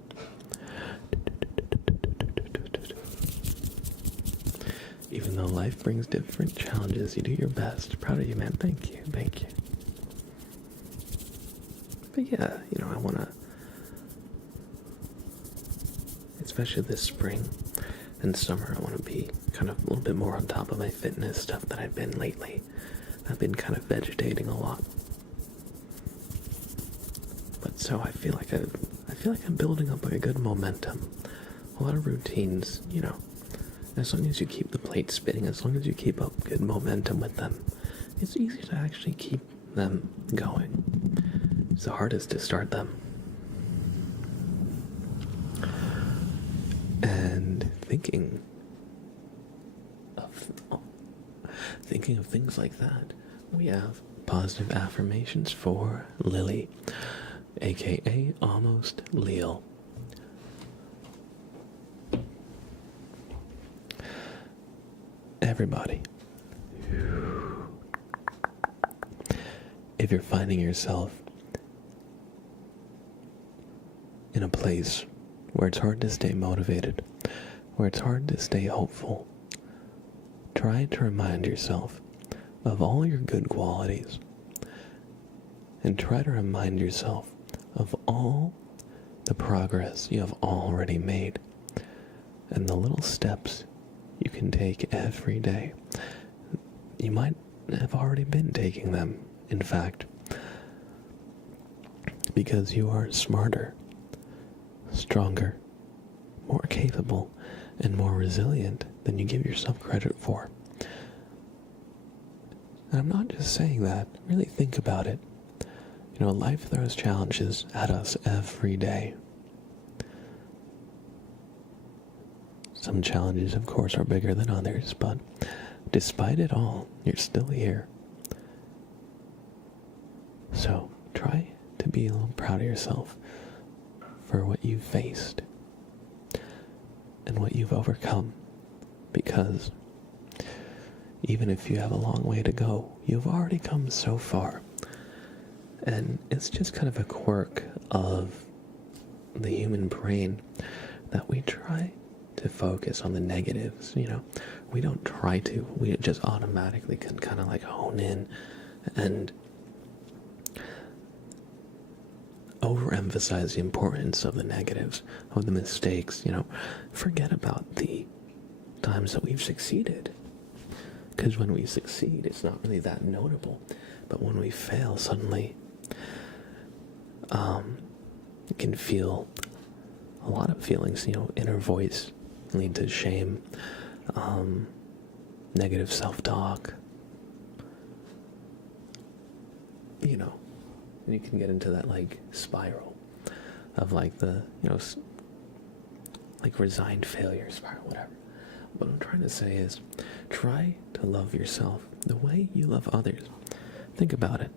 know, life brings different challenges. You do your best. Proud of you, man. Thank you. Thank you. But yeah, I want to, especially this spring and summer, I want to be kind of a little bit more on top of my fitness stuff that I've been lately. I've been kind of vegetating a lot. But so I feel like I'm building up a good momentum. A lot of routines, as long as you keep the plate spinning, as long as you keep up good momentum with them, it's easy to actually keep them going. It's the hardest to start them. And thinking of things like that, we have positive affirmations for Lily, aka Almost Leal. Everybody, if you're finding yourself in a place where it's hard to stay motivated, where it's hard to stay hopeful, try to remind yourself of all your good qualities, and try to remind yourself of all the progress you have already made, and the little steps you can take every day. You might have already been taking them, in fact, because you are smarter, stronger, more capable, and more resilient than you give yourself credit for. And I'm not just saying that. Really think about it. Life throws challenges at us every day. Some challenges, of course, are bigger than others, but despite it all, you're still here. So try to be a little proud of yourself for what you've faced and what you've overcome, because even if you have a long way to go, you've already come so far. And it's just kind of a quirk of the human brain that we try to focus on the negatives. We don't try to. We just automatically can kind of like hone in and overemphasize the importance of the negatives, of the mistakes. Forget about the times that we've succeeded. Because when we succeed, it's not really that notable. But when we fail, suddenly, you can feel a lot of feelings, inner voice, lead to shame, negative self-talk, and you can get into that, spiral of, the, resigned failure spiral, whatever. What I'm trying to say is, try to love yourself the way you love others. Think about it.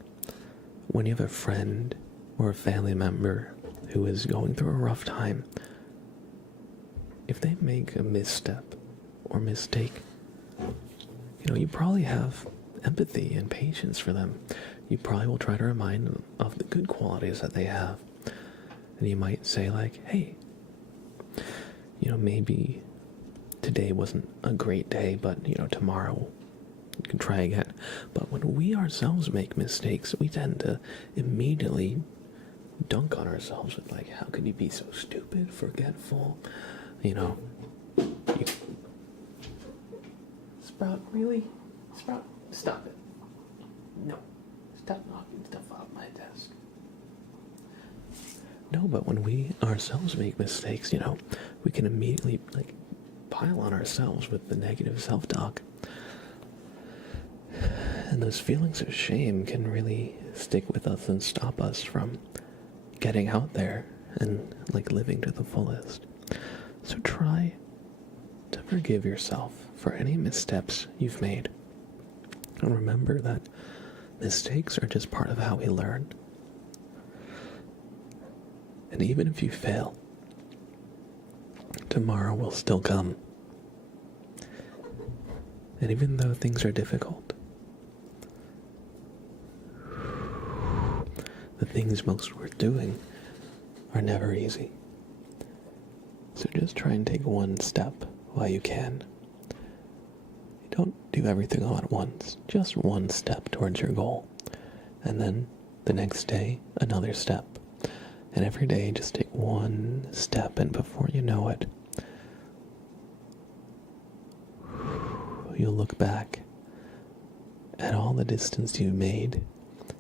When you have a friend or a family member who is going through a rough time, if they make a misstep or mistake, you probably have empathy and patience for them. You probably will try to remind them of the good qualities that they have. And you might say hey, maybe today wasn't a great day, but, tomorrow you can try again. But when we ourselves make mistakes, we tend to immediately dunk on ourselves with, how could you be so stupid, forgetful? Sprout, really? Sprout, stop it. No. Stop knocking stuff off my desk. No, but when we ourselves make mistakes, we can immediately, pile on ourselves with the negative self-talk. And those feelings of shame can really stick with us and stop us from getting out there and, living to the fullest. So try to forgive yourself for any missteps you've made. And remember that mistakes are just part of how we learn. And even if you fail, tomorrow will still come. And even though things are difficult, the things most worth doing are never easy. So just try and take one step while you can. don't do everything all at once. Just one step towards your goal. And then the next day, another step. And every day, just take one step, and before you know it, you'll look back at all the distance you made,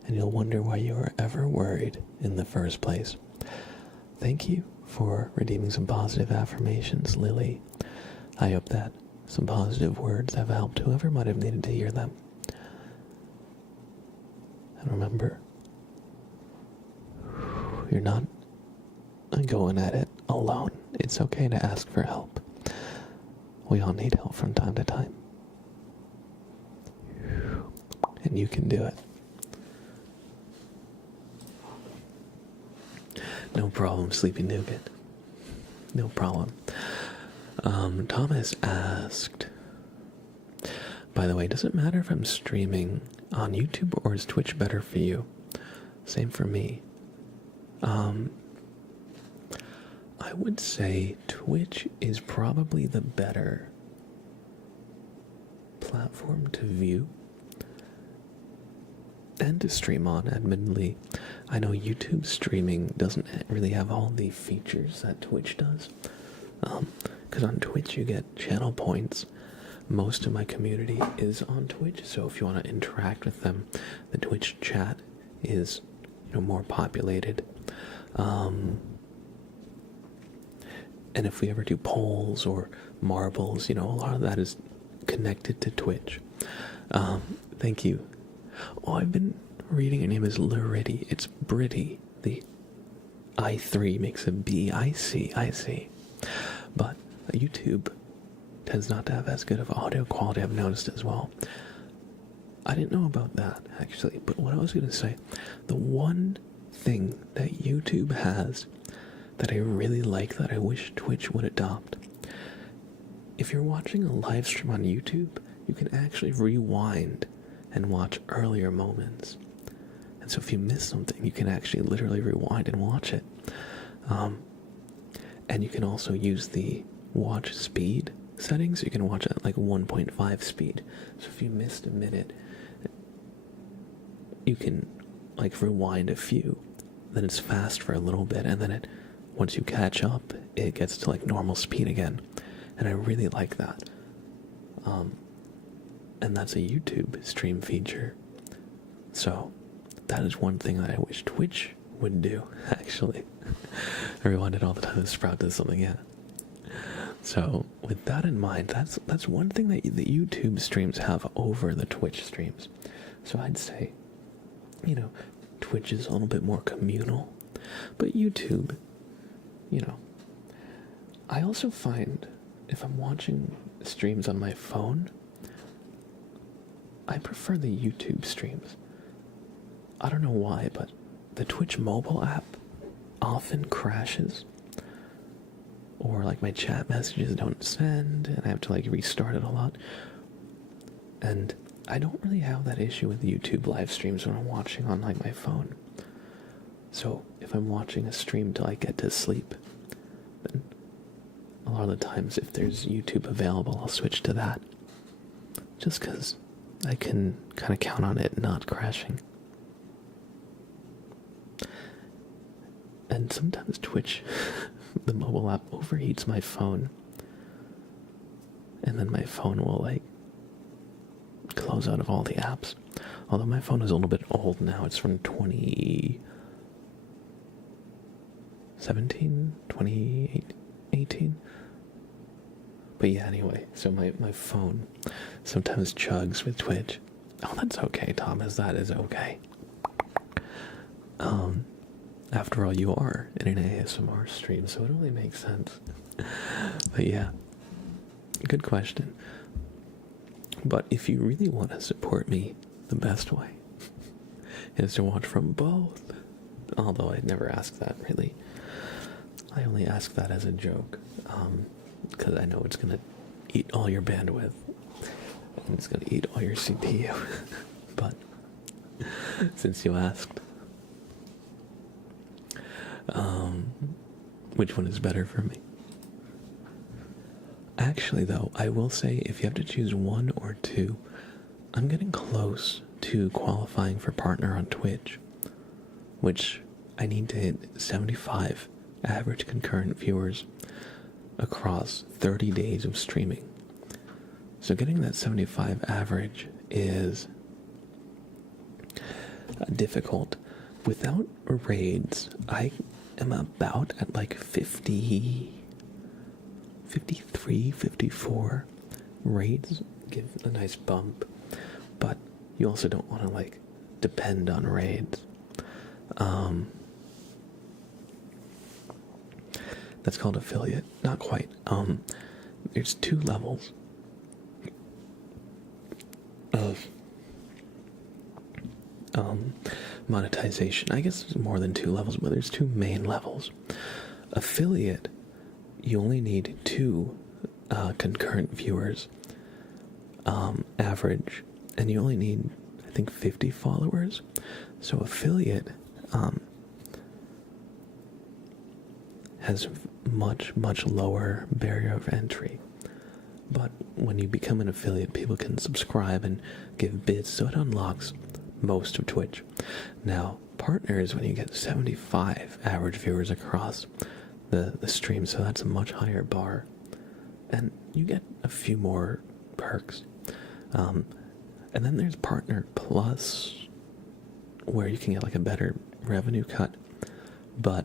and you'll wonder why you were ever worried in the first place. Thank you for redeeming some positive affirmations, Lily. I hope that some positive words have helped whoever might have needed to hear them. And remember, you're not going at it alone. It's okay to ask for help. We all need help from time to time. And you can do it. No problem, Sleepy Nougat. No problem. Thomas asked, by the way, does it matter if I'm streaming on YouTube or is Twitch better for you? Same for me. I would say Twitch is probably the better platform to view and to stream on, admittedly. I know YouTube streaming doesn't really have all the features that Twitch does. Because on Twitch you get channel points. Most of my community is on Twitch, so if you want to interact with them, the Twitch chat is, more populated. And if we ever do polls or marbles, a lot of that is connected to Twitch. Thank you. Oh, I've been reading your name is Lurity. It's Britty. The I3 makes a B. I see. But YouTube tends not to have as good of audio quality, I've noticed as well. I didn't know about that, actually. But what I was going to say, the one thing that YouTube has that I really like that I wish Twitch would adopt, if you're watching a live stream on YouTube, you can actually rewind and watch earlier moments. And so if you miss something, you can actually literally rewind and watch it. And you can also use the watch speed settings. You can watch at like 1.5 speed. So if you missed a minute, you can like rewind a few. Then it's fast for a little bit, and then once you catch up, it gets to like normal speed again. And I really like that. And that's a YouTube stream feature. So that is one thing that I wish Twitch would do, actually. I rewind it all the time. Sprout does something, yeah. So with that in mind, that's one thing that the YouTube streams have over the Twitch streams. So I'd say, Twitch is a little bit more communal, but YouTube, I also find if I'm watching streams on my phone, I prefer the YouTube streams. I don't know why, but the Twitch mobile app often crashes, or like my chat messages don't send, and I have to like restart it a lot. And I don't really have that issue with YouTube live streams when I'm watching on like my phone. So if I'm watching a stream till I get to sleep, then a lot of the times if there's YouTube available, I'll switch to that. Just because I can kind of count on it not crashing. And sometimes Twitch, the mobile app, overheats my phone. And then my phone will like close out of all the apps. Although my phone is a little bit old now. It's from 2017, 2018. But yeah, anyway, so my phone sometimes chugs with Twitch. Oh, that's okay, Thomas, that is okay. After all, you are in an ASMR stream, so it only makes sense. But yeah, good question. But if you really want to support me, the best way is to watch from both. Although I'd never ask that, really. I only ask that as a joke, because I know it's going to eat all your bandwidth, and it's going to eat all your CPU. But since you asked, which one is better for me? Actually, though, I will say if you have to choose one or two, I'm getting close to qualifying for partner on Twitch, which I need to hit 75 average concurrent viewers across 30 days of streaming. So getting that 75 average is difficult. Without raids, I am about at like 50, 53, 54. Raids give a nice bump, but you also don't want to like depend on raids. That's called affiliate. Not quite. There's 2 levels of monetization. I guess there's more than 2 levels, but there's 2 main levels. Affiliate, you only need 2 concurrent viewers average, and you only need, I think, 50 followers. So affiliate has much lower barrier of entry. But when you become an affiliate, people can subscribe and give bids, so it unlocks most of Twitch. Now, partners, when you get 75 average viewers across the stream, so that's a much higher bar. And you get a few more perks. And then there's Partner Plus, where you can get like a better revenue cut. But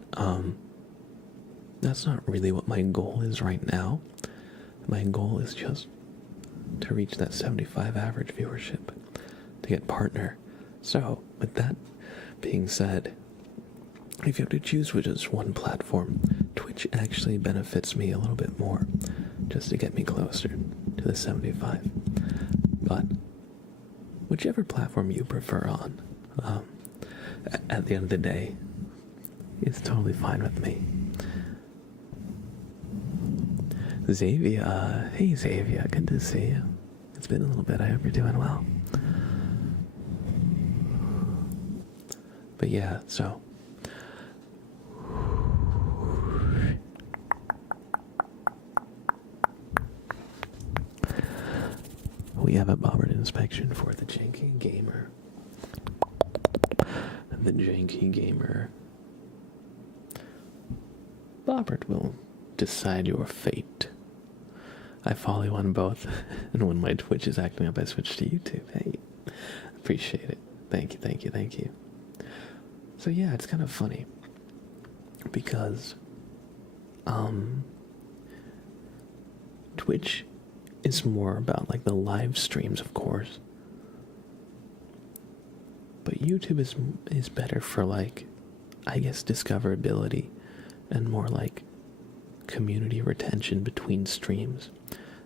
that's not really what my goal is right now. My goal is just to reach that 75 average viewership to get partner. So, with that being said, if you have to choose with just one platform, Twitch actually benefits me a little bit more, just to get me closer to the 75. But whichever platform you prefer on, at the end of the day, it's totally fine with me. Xavier, hey Xavier, good to see you. It's been a little bit, I hope you're doing well. But yeah, so we have a Bobbert inspection for the Janky Gamer. The Janky Gamer. Bobbert will decide your fate. I follow you on both, and when my Twitch is acting up, I switch to YouTube. Hey, appreciate it. Thank you. So yeah, it's kind of funny because Twitch is more about like the live streams, of course, but YouTube is better for like, I guess, discoverability and more like community retention between streams.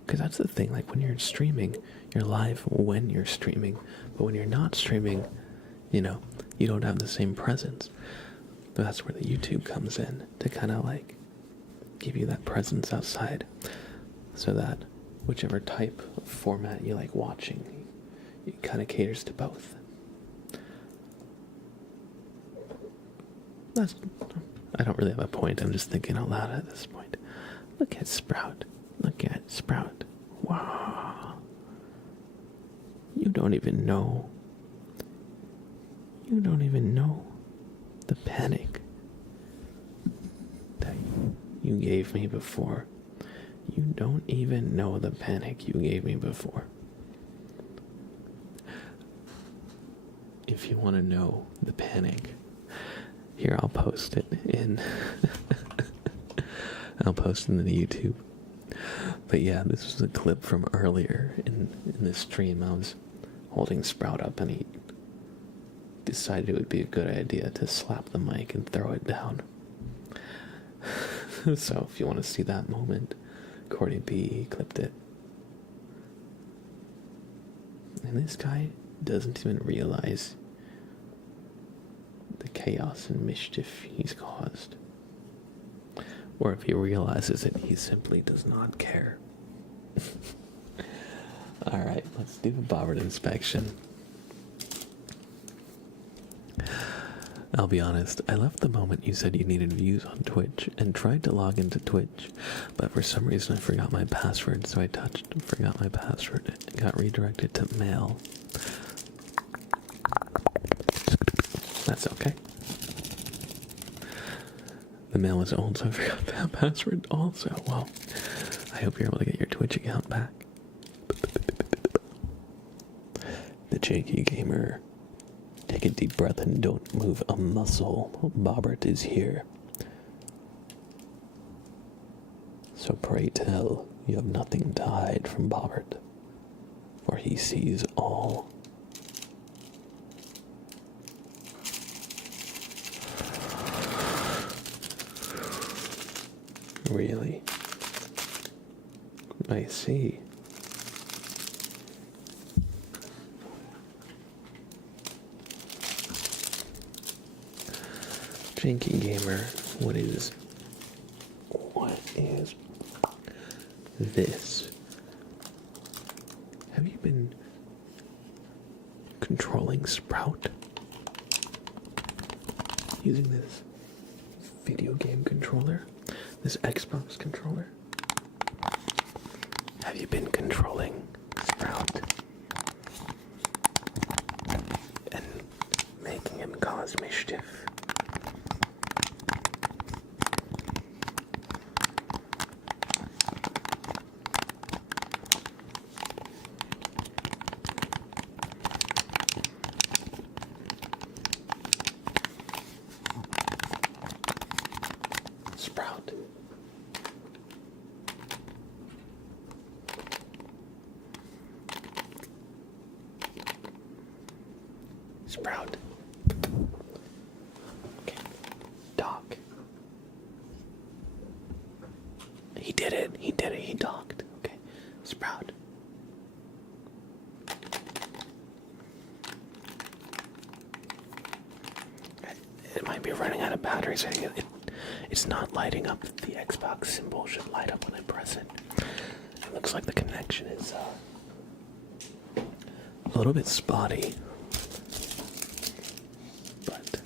Because that's the thing, like when you're streaming, you're live when you're streaming, but when you're not streaming, you know, you don't have the same presence. But that's where the YouTube comes in, to kind of like give you that presence outside, so that whichever type of format you like watching, it kind of caters to both. I don't really have a point, I'm just thinking out loud at this point. Look at Sprout. Wow. You don't even know the panic that you gave me before. You don't even know the panic you gave me before. If you want to know the panic, here, I'll post it in I'll post it in the YouTube. But yeah, this was a clip from earlier in this stream. I was holding Sprout up and he decided it would be a good idea to slap the mic and throw it down. So if you want to see that moment, Cordy B clipped it. And this guy doesn't even realize the chaos and mischief he's caused. Or if he realizes it, he simply does not care. Alright, let's do a Bobbert inspection. I'll be honest, I left the moment you said you needed views on Twitch and tried to log into Twitch, but for some reason I forgot my password, so I forgot my password, and got redirected to mail. That's okay. The mail was old, so I forgot that password also. Well, I hope you're able to get your Twitch account back. The Janky Gamer. Take a deep breath and don't move a muscle. Bobbert is here. So pray tell, you have nothing to hide from Bobbert, for he sees all. Really? I see. Janky Gamer, what is this? Have you been controlling Sprout? Using this video game controller? This Xbox controller? Have you been controlling Sprout? And making him cause mischief? Sprout. Sprout. Okay. Dock. He did it. He did it. He docked. Okay. Sprout. It might be running out of batteries. It's not lighting up. The Xbox symbol should light up when I press it. It looks like the connection is a little bit spotty. But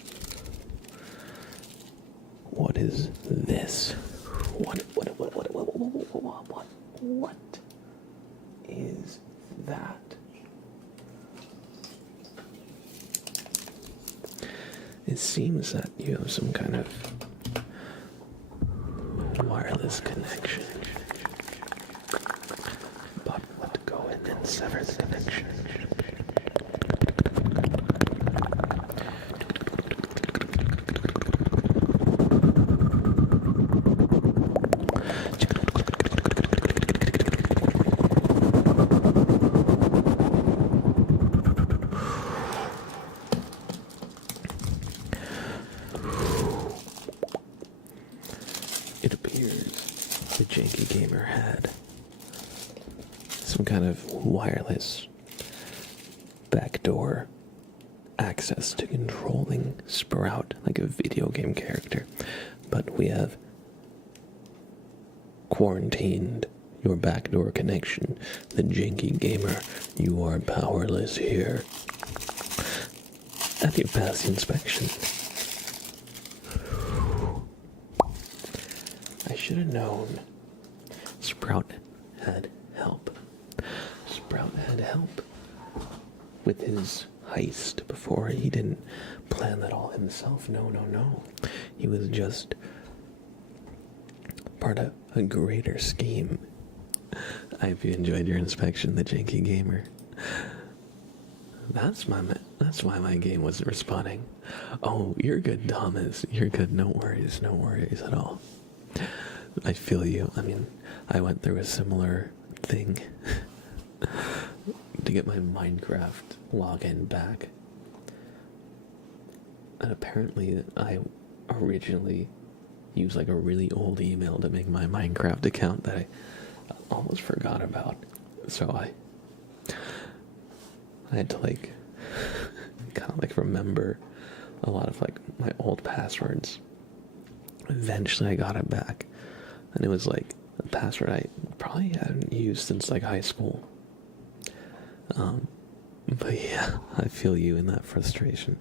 what is this? What is that? It seems that you have some kind of wireless connection. But let's go in and sever the connection. It appears the Janky Gamer had some kind of wireless backdoor access to controlling Sprout like a video game character. But we have quarantined your backdoor connection. The Janky Gamer, you are powerless here. Have you passed the inspection? I should have known. Sprout had help. Sprout had help with his heist before. He didn't plan that all himself. No. He was just part of a greater scheme. I hope you enjoyed your inspection, the Janky Gamer. That's why my game wasn't responding. Oh, you're good, Thomas. You're good. No worries at all. I feel you. I mean, I went through a similar thing to get my Minecraft login back. And apparently I originally used like a really old email to make my Minecraft account that I almost forgot about. So I had to like kind of like remember a lot of like my old passwords. Eventually I got it back, and it was like a password I probably hadn't used since like high school. But yeah, I feel you in that frustration.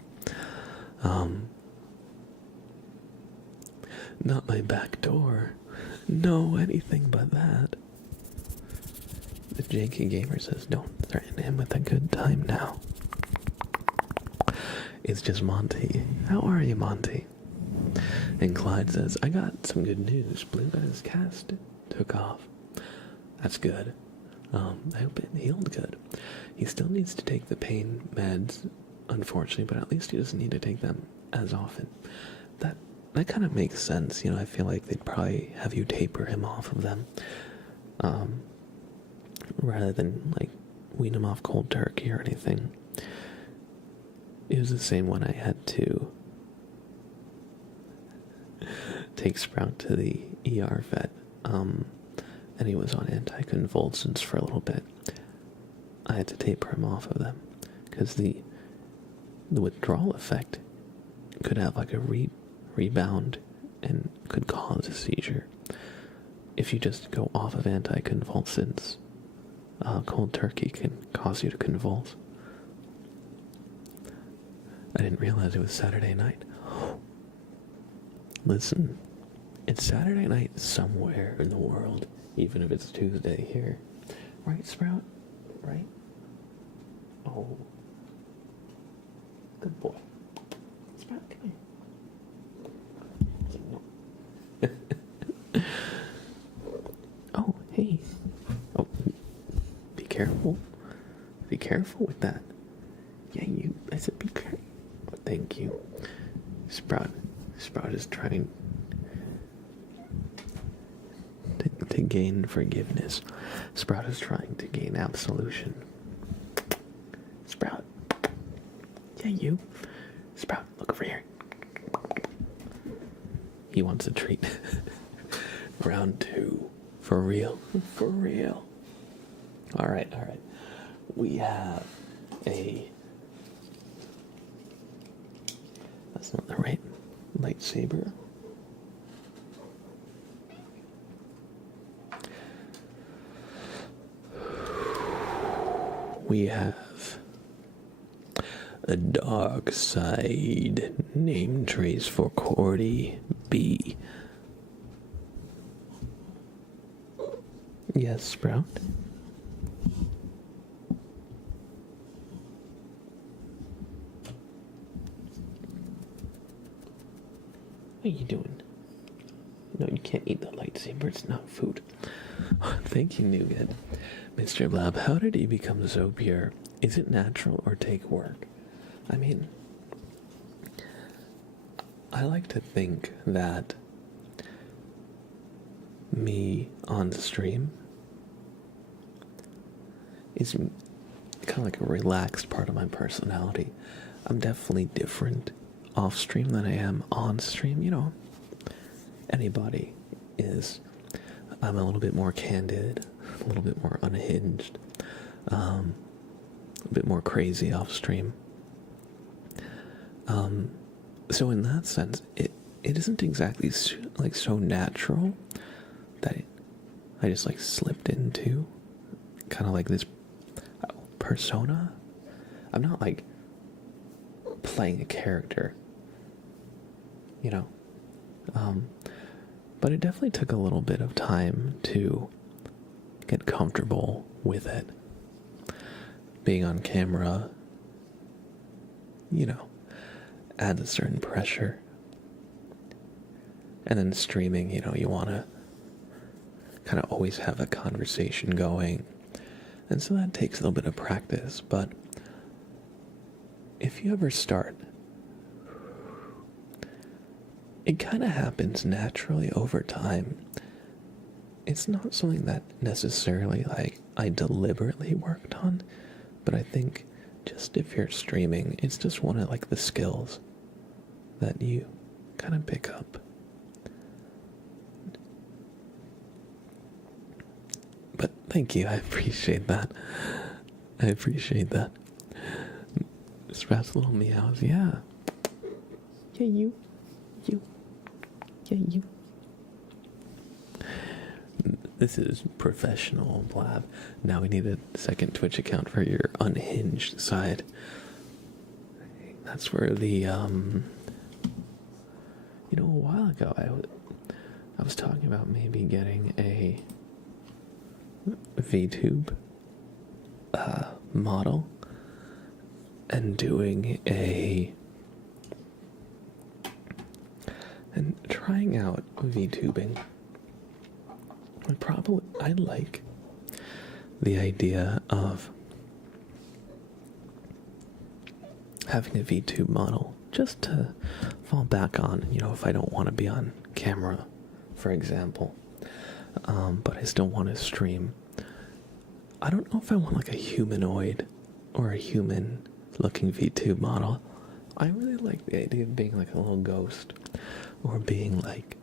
Not my back door. No, anything but that. The Janky Gamer says, don't threaten him with a good time now. It's just Monty. How are you, Monty? And Clyde says, I got some good news. Blue got his cast took off. That's good. I hope it healed good. He still needs to take the pain meds, unfortunately, but at least he doesn't need to take them as often. That kind of makes sense, you know. I feel like they'd probably have you taper him off of them, rather than like wean him off cold turkey or anything. It was the same when I had to take Sprout to the ER vet, and he was on anticonvulsants for a little bit. I had to taper him off of them because the withdrawal effect could have like a rebound and could cause a seizure. If you just go off of anticonvulsants, cold turkey can cause you to convulse. I didn't realize it was Saturday night. Listen, it's Saturday night somewhere in the world, even if it's Tuesday here. Right, Sprout? Right? Oh. Good boy. Sprout, come here. Oh, hey. Oh, be careful. Be careful with that. Yeah, I said be careful. Thank you. Sprout is trying to gain forgiveness. Sprout is trying to gain absolution. Sprout. Yeah, you. Sprout, look over here. He wants a treat. Round 2. For real. For real. Alright. We have a... That's not the right lightsaber. We have a dark side name trace for Cordy B. Yes, Sprout? What are you doing? No, you can't eat the lightsaber. It's not food. Thank you, Nougat. Mr. Blab, how did he become so pure? Is it natural or take work? I mean, I like to think that me on the stream is kind of like a relaxed part of my personality. I'm definitely different off stream than I am on stream, you know. Anybody is. I'm a little bit more candid, a little bit more unhinged, a bit more crazy off stream. So in that sense, it isn't exactly like so natural that I just like slipped into kind of like this persona. I'm not like playing a character, you know. But it definitely took a little bit of time to get comfortable with it. Being on camera, you know, adds a certain pressure. And then streaming, you know, you want to kind of always have a conversation going. And so that takes a little bit of practice. But if you ever start, it kind of happens naturally over time. It's not something that necessarily like I deliberately worked on, but I think just if you're streaming, it's just one of like the skills that you kind of pick up. But thank you, I appreciate that. I appreciate that. Sprout's little meows, yeah. Yeah, you. Yeah, you. This is professional, Blab. Now we need a second Twitch account for your unhinged side. That's where the, you know, a while ago, I was talking about maybe getting a VTube model and doing and trying out VTubing. I like the idea of having a VTube model just to fall back on, if I don't want to be on camera, for example, but I still want to stream. I don't know if I want like a humanoid or a human looking VTube model. I really like the idea of being like a little ghost, or being like,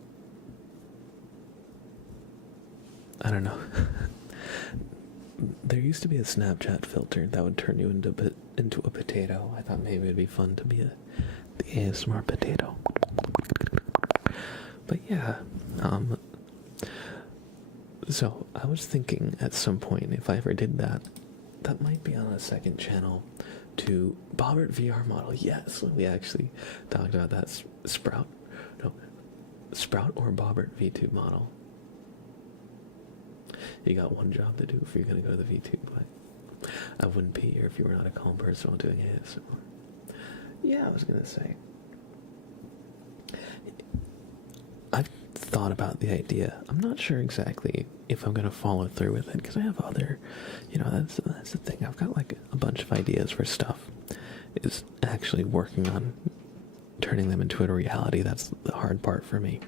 I don't know. There used to be a Snapchat filter that would turn you into a potato. I thought maybe it'd be fun to be the ASMR potato. But yeah, so I was thinking at some point, if I ever did that, that might be on a second channel to Bobbert VR model. Yes, we actually talked about that. Sprout or Bobbert VTube model. You got one job to do if you're going to go to the VTube, but I wouldn't be here if you were not a calm person while doing ASMR. Yeah, I was going to say, I've thought about the idea. I'm not sure exactly if I'm going to follow through with it, because I have other, that's the thing. I've got like a bunch of ideas for stuff. Is actually working on turning them into a reality. That's the hard part for me.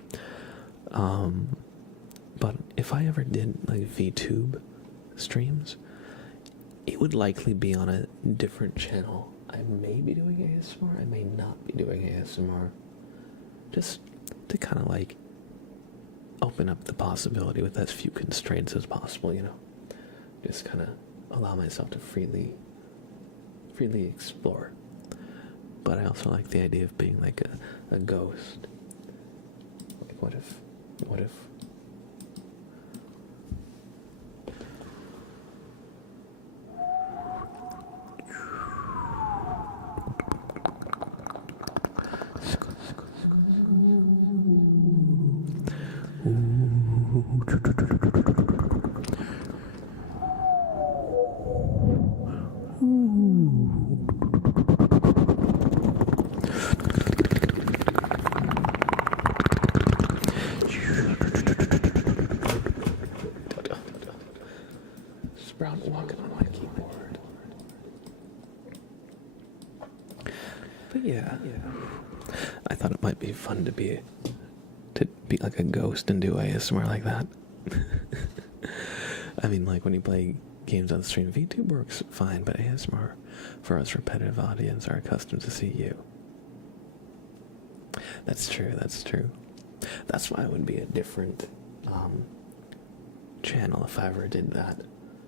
But if I ever did like VTube streams, it would likely be on a different channel. I may be doing ASMR, I may not be doing ASMR. Just to kind of like open up the possibility with as few constraints as possible, Just kind of allow myself to freely explore. But I also like the idea of being like a ghost. Like what if Sprout walking on my keyboard. But yeah. I thought it might be fun to be like a ghost and do ASMR like that. I mean, like when you play games on stream, VTube works fine, but ASMR, for us repetitive audience, are accustomed to see you. That's true. That's why it would be a different channel if I ever did that.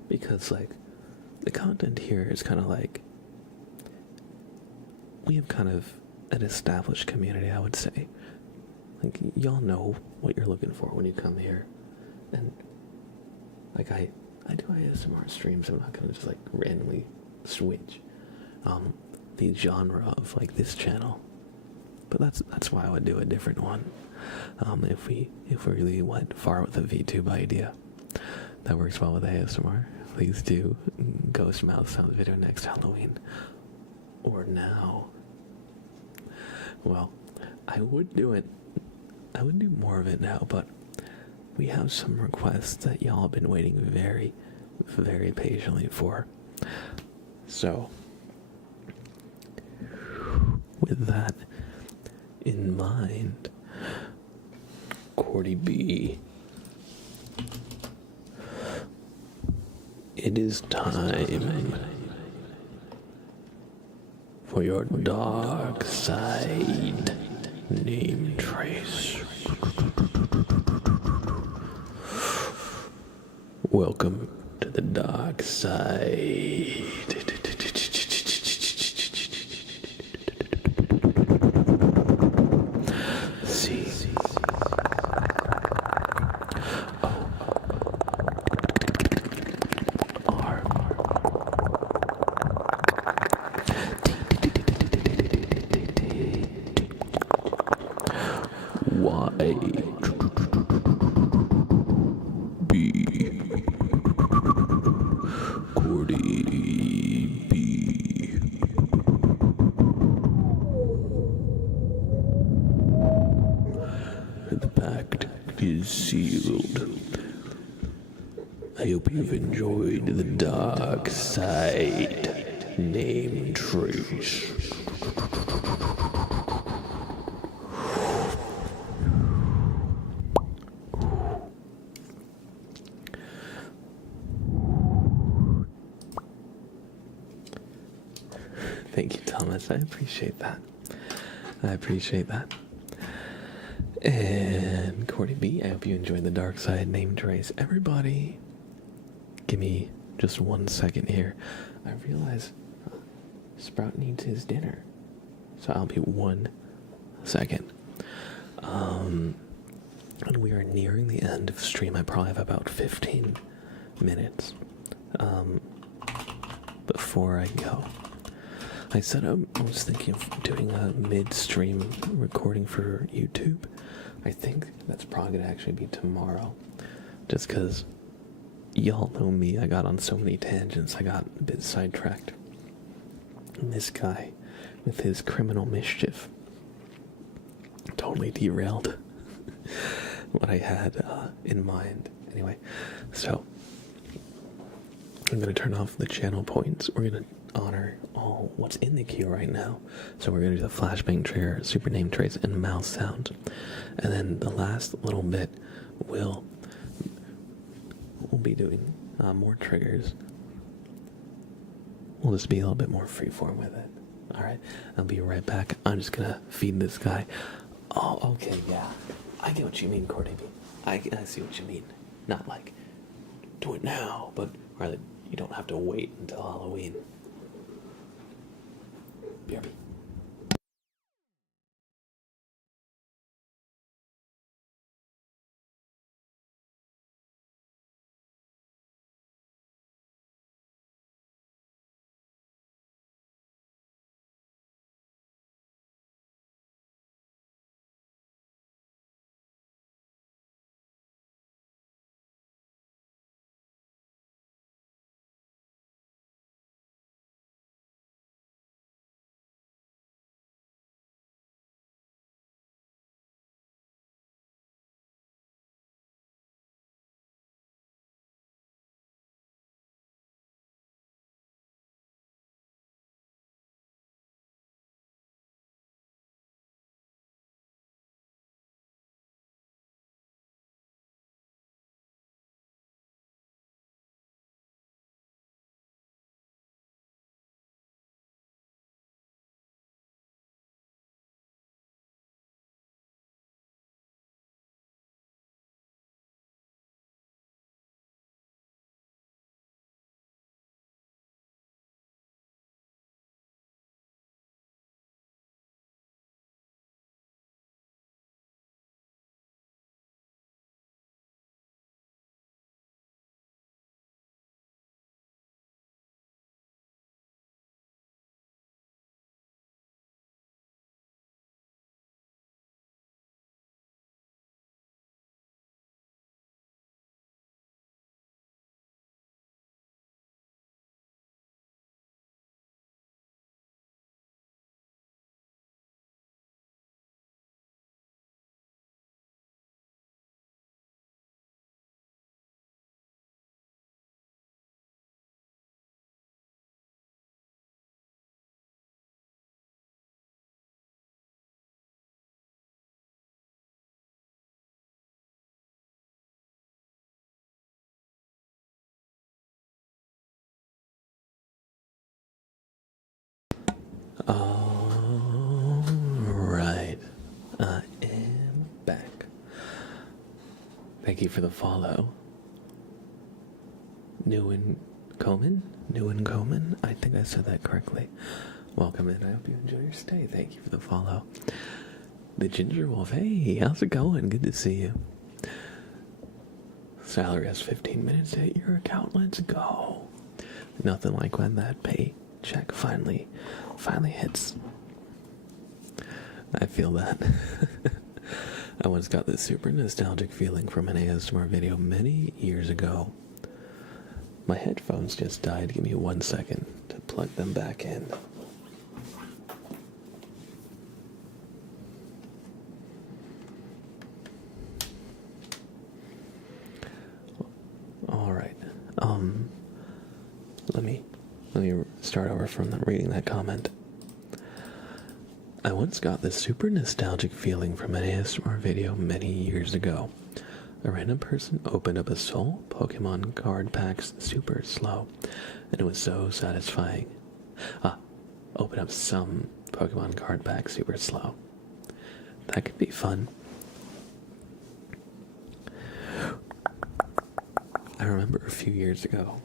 Because, like, the content here is kind of like, we have kind of an established community, I would say. Like, y'all know what you're looking for when you come here. And, like, I do ASMR streams. I'm not going to just, like, randomly switch the genre of, like, this channel. But that's why I would do a different one. If we really went far with the VTube idea. That works well with ASMR. Please do Ghost Mouth Sounds video next Halloween. Or now. Well, I would do it. I would do more of it now, but we have some requests that y'all have been waiting very, very patiently for. So, with that in mind, Cordy B, it is time for your dark side name trace. Welcome to the dark side. Why? I hope you've enjoyed the dark side name trace. Thank you, Thomas. I appreciate that. And Cordy B, I hope you enjoyed the dark side name trace. Everybody, give me just 1 second here. I realize Sprout needs his dinner. So I'll be 1 second. And we are nearing the end of stream. I probably have about 15 minutes before I go. I said I was thinking of doing a mid-stream recording for YouTube. I think that's probably going to actually be tomorrow. Just because y'all know me, I got on so many tangents, I got a bit sidetracked. And this guy, with his criminal mischief, totally derailed what I had in mind. Anyway, so I'm going to turn off the channel points. We're going to honor all what's in the queue right now. So we're going to do the flashbang trigger, super name trace, and mouse sound. And then the last little bit we'll be doing more triggers. We'll just be a little bit more freeform with it. Alright, I'll be right back. I'm just going to feed this guy. Oh, okay, yeah. I get what you mean, Cordy B. I see what you mean. Not like, do it now, but rather you don't have to wait until Halloween. BRB. Alright, I am back. Thank you for the follow. Newen Coman? I think I said that correctly. Welcome in. I hope you enjoy your stay. Thank you for the follow. The Ginger Wolf, hey, how's it going? Good to see you. Salary has 15 minutes to hit your account. Let's go. Nothing like when that paycheck finally hits. I feel that. I once got this super nostalgic feeling from an ASMR video many years ago. My headphones just died. Give me 1 second to plug them back in. Alright, Let me start over from reading that comment. I once got this super nostalgic feeling from an ASMR video many years ago. A random person opened up a soul Pokemon card packs super slow, and it was so satisfying. Open up some Pokemon card packs super slow. That could be fun. I remember a few years ago,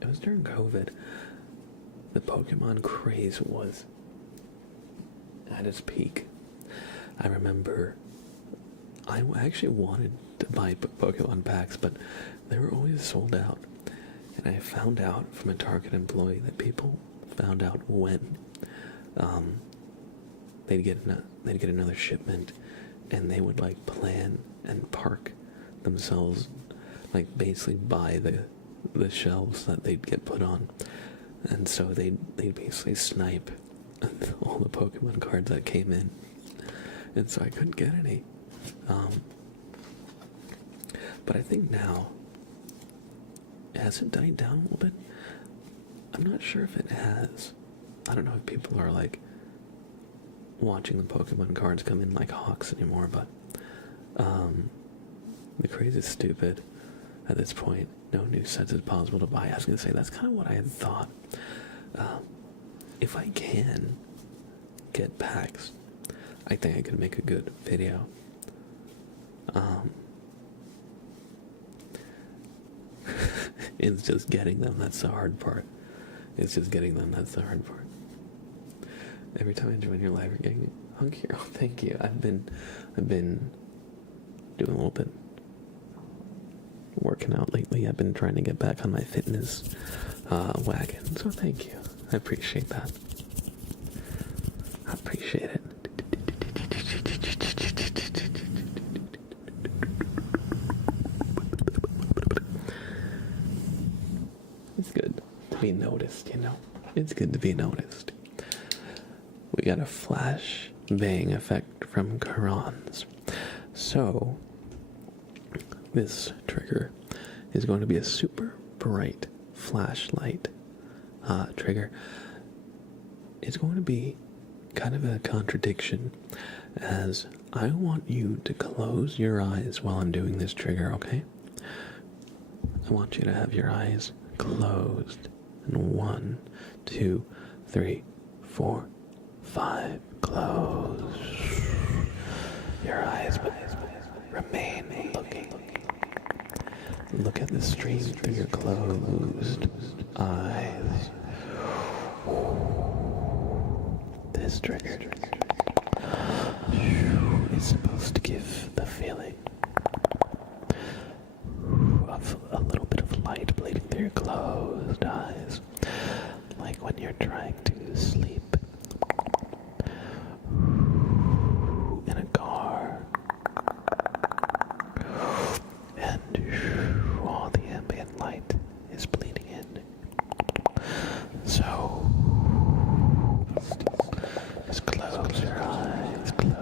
it was during COVID, the Pokemon craze was at its peak. I remember I actually wanted to buy Pokemon packs, but they were always sold out. And I found out from a Target employee that people found out when they'd get another shipment, and they would like plan and park themselves, like basically by the shelves that they'd get put on, and so they'd basically snipe all the Pokemon cards that came in, and so I couldn't get any. But I think now, has it died down a little bit? I'm not sure if it has. I don't know if people are like watching the Pokemon cards come in like hawks anymore, but the craze is stupid at this point. No new sets is possible to buy. I was gonna say, that's kind of what I had thought. If I can get packs, I think I could make a good video. It's just getting them, that's the hard part. It's just getting them, that's the hard part. Every time I join your live, you're getting hunkier. Oh, thank you. I've been doing a little bit working out lately. I've been trying to get back on my fitness wagon, so thank you. I appreciate that. I appreciate it. It's good to be noticed, you know? It's good to be noticed. We got a flash bang effect from Karans. So, this trigger is going to be a super bright flashlight trigger. It's going to be kind of a contradiction, as I want you to close your eyes while I'm doing this trigger, okay? I want you to have your eyes closed. And 1, 2, 3, 4, 5. Close your eyes, but remain looking. Look at the stream through your closed eyes. This trigger is supposed to give the feeling of a little bit of light bleeding through your closed eyes, like when you're trying to sleep in a car, and all the ambient light is bleeding in. So just close your eyes, close.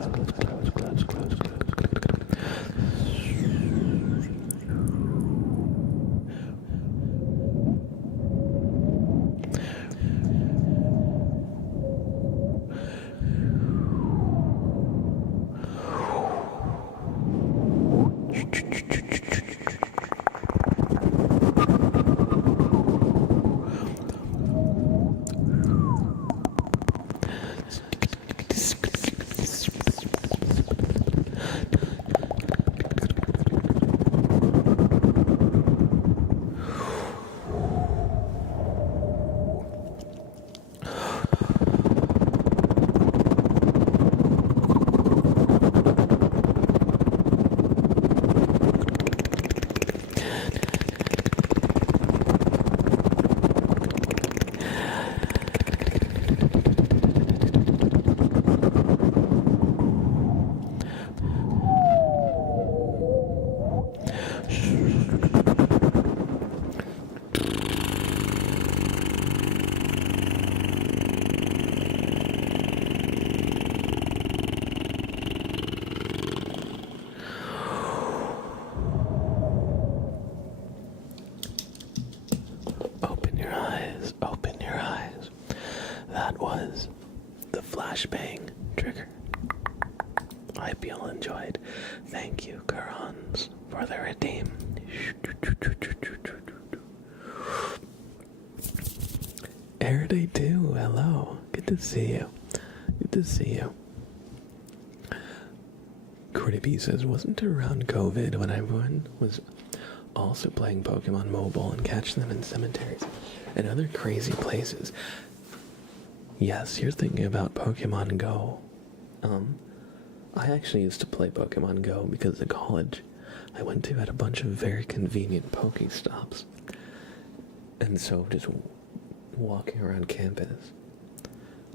flashbang trigger. I hope you all enjoyed. Thank you, Kurans, for the redeem. Air Day 2, hello. Good to see you. Good to see you. Cordy B says, wasn't it around COVID when everyone was also playing Pokemon Mobile and catching them in cemeteries and other crazy places? Yes, you're thinking about Pokemon Go. I actually used to play Pokemon Go because the college I went to had a bunch of very convenient Pokestops. And so just walking around campus,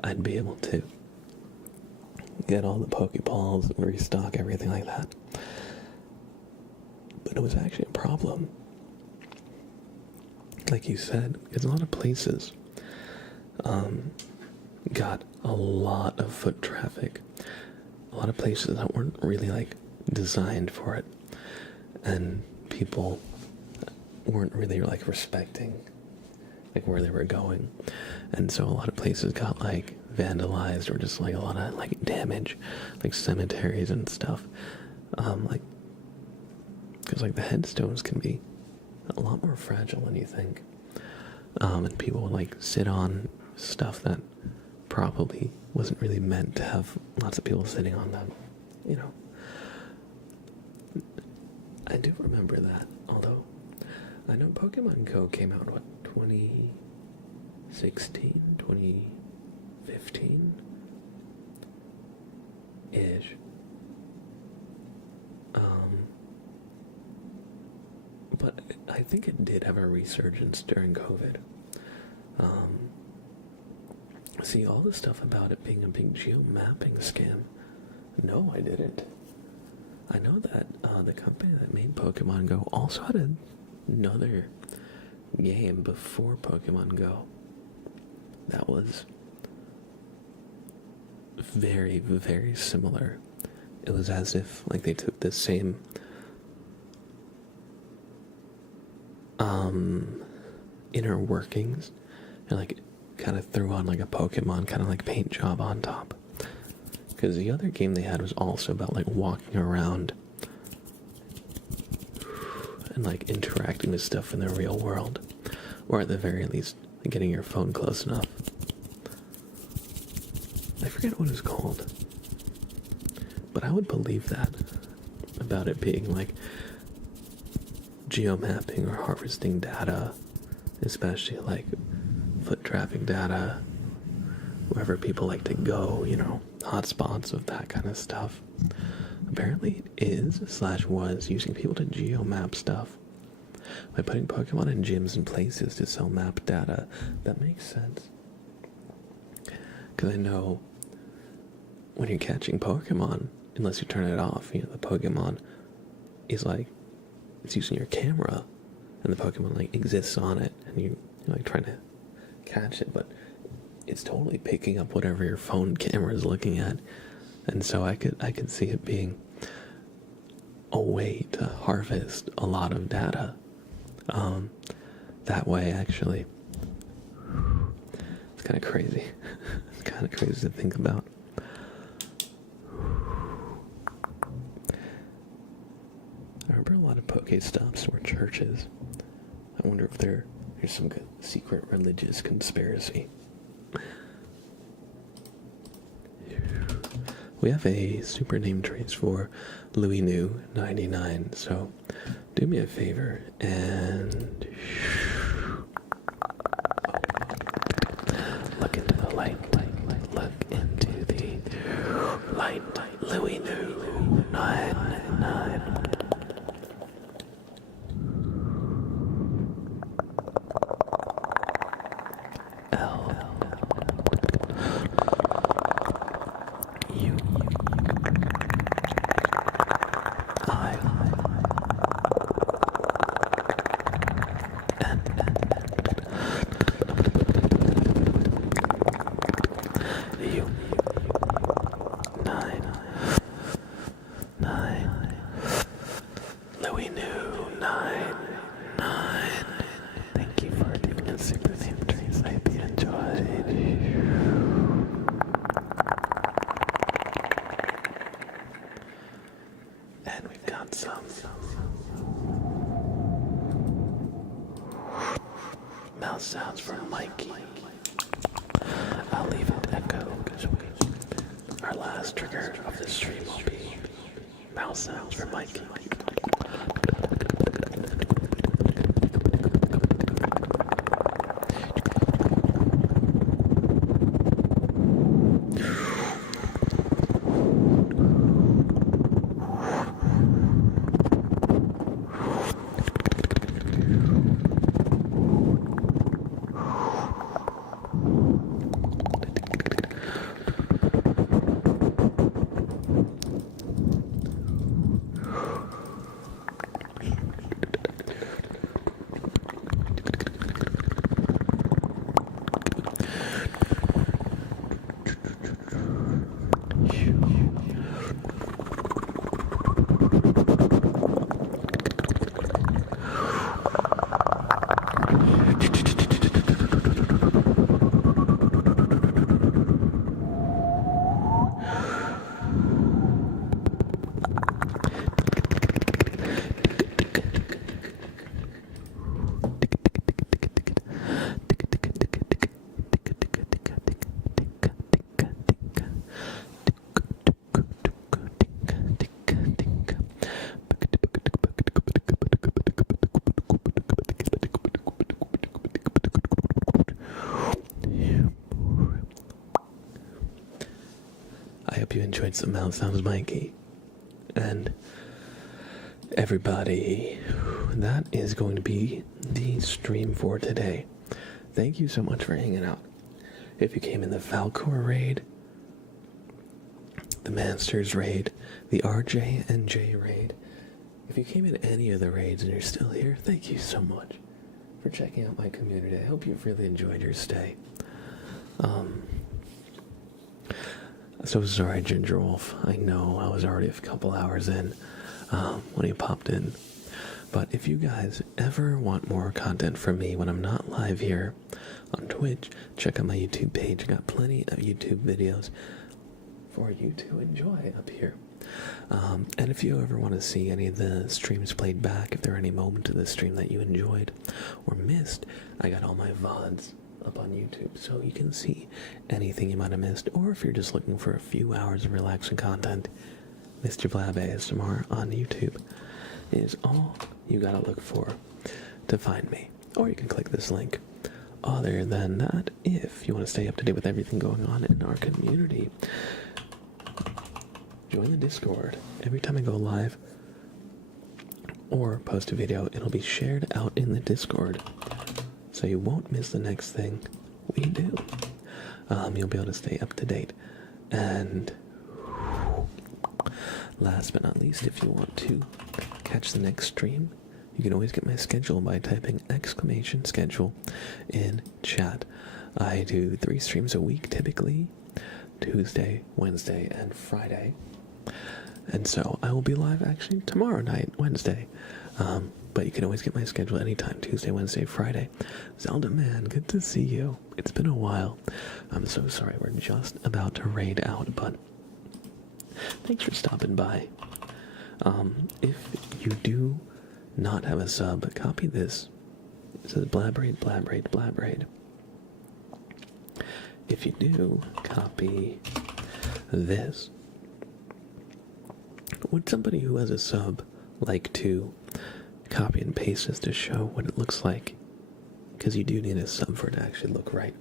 I'd be able to get all the Pokeballs and restock everything like that. But it was actually a problem. Like you said, because a lot of places got a lot of foot traffic. A lot of places that weren't really like designed for it, and people weren't really like respecting like where they were going, and so a lot of places got like vandalized or just like a lot of like damage, like cemeteries and stuff, like because like the headstones can be a lot more fragile than you think, and people would like sit on stuff that probably wasn't really meant to have lots of people sitting on them, you know. I do remember that, although I know Pokemon Go came out, what, 2016, 2015-ish. But I think it did have a resurgence during COVID. See, all the stuff about it being a big geo-mapping scam. No, I didn't. I know that the company that made Pokemon Go also had another game before Pokemon Go that was very, very similar. It was as if like they took the same inner workings and like kind of threw on like a Pokemon kind of like paint job on top. Because the other game they had was also about like walking around and like interacting with stuff in the real world, or at the very least getting your phone close enough. I forget what it's called, but I would believe that about it being like geomapping or harvesting data, especially like foot traffic data, wherever people like to go, you know, hotspots of that kind of stuff. Apparently it is/was using people to geomap stuff by putting Pokemon in gyms and places to sell map data. That makes sense. Because I know when you're catching Pokemon, unless you turn it off, you know, the Pokemon is like, it's using your camera, and the Pokemon like exists on it, and you're like trying to catch it, but it's totally picking up whatever your phone camera is looking at. And so I could see it being a way to harvest a lot of data that way. Actually, it's kind of crazy. It's kind of crazy to think about. I remember a lot of Pokestops were churches. I wonder if there's some good secret religious conspiracy. We have a super name trace for Louis New 99, so do me a favor and look into the light. Look into the light. Louis New 99. Mouse sounds from Mikey. I'll leave it echo because our last trigger of the stream will be mouse sounds from Mikey. I hope you enjoyed some Mouse Sounds Mikey. And everybody, that is going to be the stream for today. Thank you so much for hanging out. If you came in the Falcor raid, the Mansters raid, the RJ and J raid, if you came in any of the raids and you're still here, thank you so much for checking out my community. I hope you've really enjoyed your stay. So sorry, Ginger Wolf. I know I was already a couple hours in when he popped in. But if you guys ever want more content from me when I'm not live here on Twitch, check out my YouTube page. I got plenty of YouTube videos for you to enjoy up here. And if you ever want to see any of the streams played back, if there are any moments of the stream that you enjoyed or missed, I got all my VODs up on YouTube, so you can see anything you might have missed. Or if you're just looking for a few hours of relaxing content, Mr. Blab ASMR on YouTube is all you gotta look for to find me. Or you can click this link. Other than that, if you want to stay up to date with everything going on in our community, join the Discord. Every time I go live or post a video, it'll be shared out in the Discord, so you won't miss the next thing we do. You'll be able to stay up to date. And last but not least, if you want to catch the next stream, you can always get my schedule by typing !schedule in chat. I do 3 streams a week typically, Tuesday, Wednesday, and Friday. And so I will be live actually tomorrow night, Wednesday. But you can always get my schedule anytime, Tuesday, Wednesday, Friday. Zelda man, good to see you. It's been a while. I'm so sorry, we're just about to raid out, but thanks for stopping by. If you do not have a sub, copy this. It says blab raid, blab raid, blab raid. If you do, copy this. Would somebody who has a sub like to copy and paste this to show what it looks like? Because you do need a sub for it to actually look right.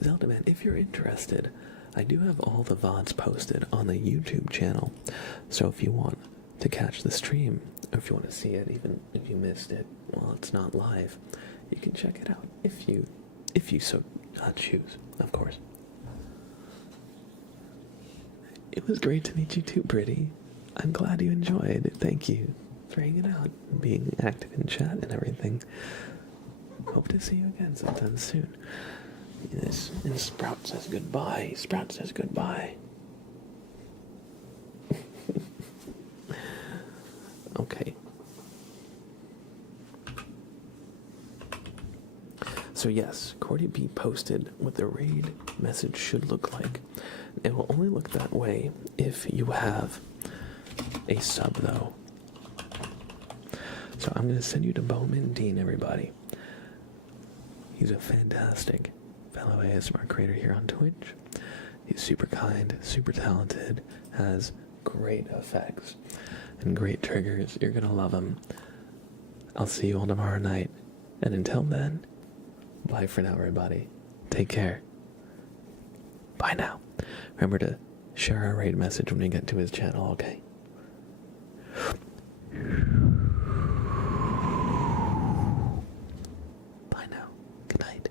Zelda man, if you're interested, I do have all the VODs posted on the YouTube channel. So if you want to catch the stream, or if you want to see it, even if you missed it while it's not live, you can check it out if you so choose, of course. It was great to meet you too, Pretty. I'm glad you enjoyed. Thank you for hanging out, being active in chat and everything. Hope to see you again sometime soon. Yes, and Sprout says goodbye. Sprout says goodbye. Okay. So yes, Cordy B posted what the raid message should look like. It will only look that way if you have a sub, though. So I'm going to send you to Bowman Dean, everybody. He's a fantastic fellow ASMR creator here on Twitch. He's super kind, super talented, has great effects and great triggers. You're gonna love him. I'll see you all tomorrow night. And until then, bye for now, everybody. Take care. Bye now. Remember to share our raid message when we get to his channel, okay? Bye now. Good night.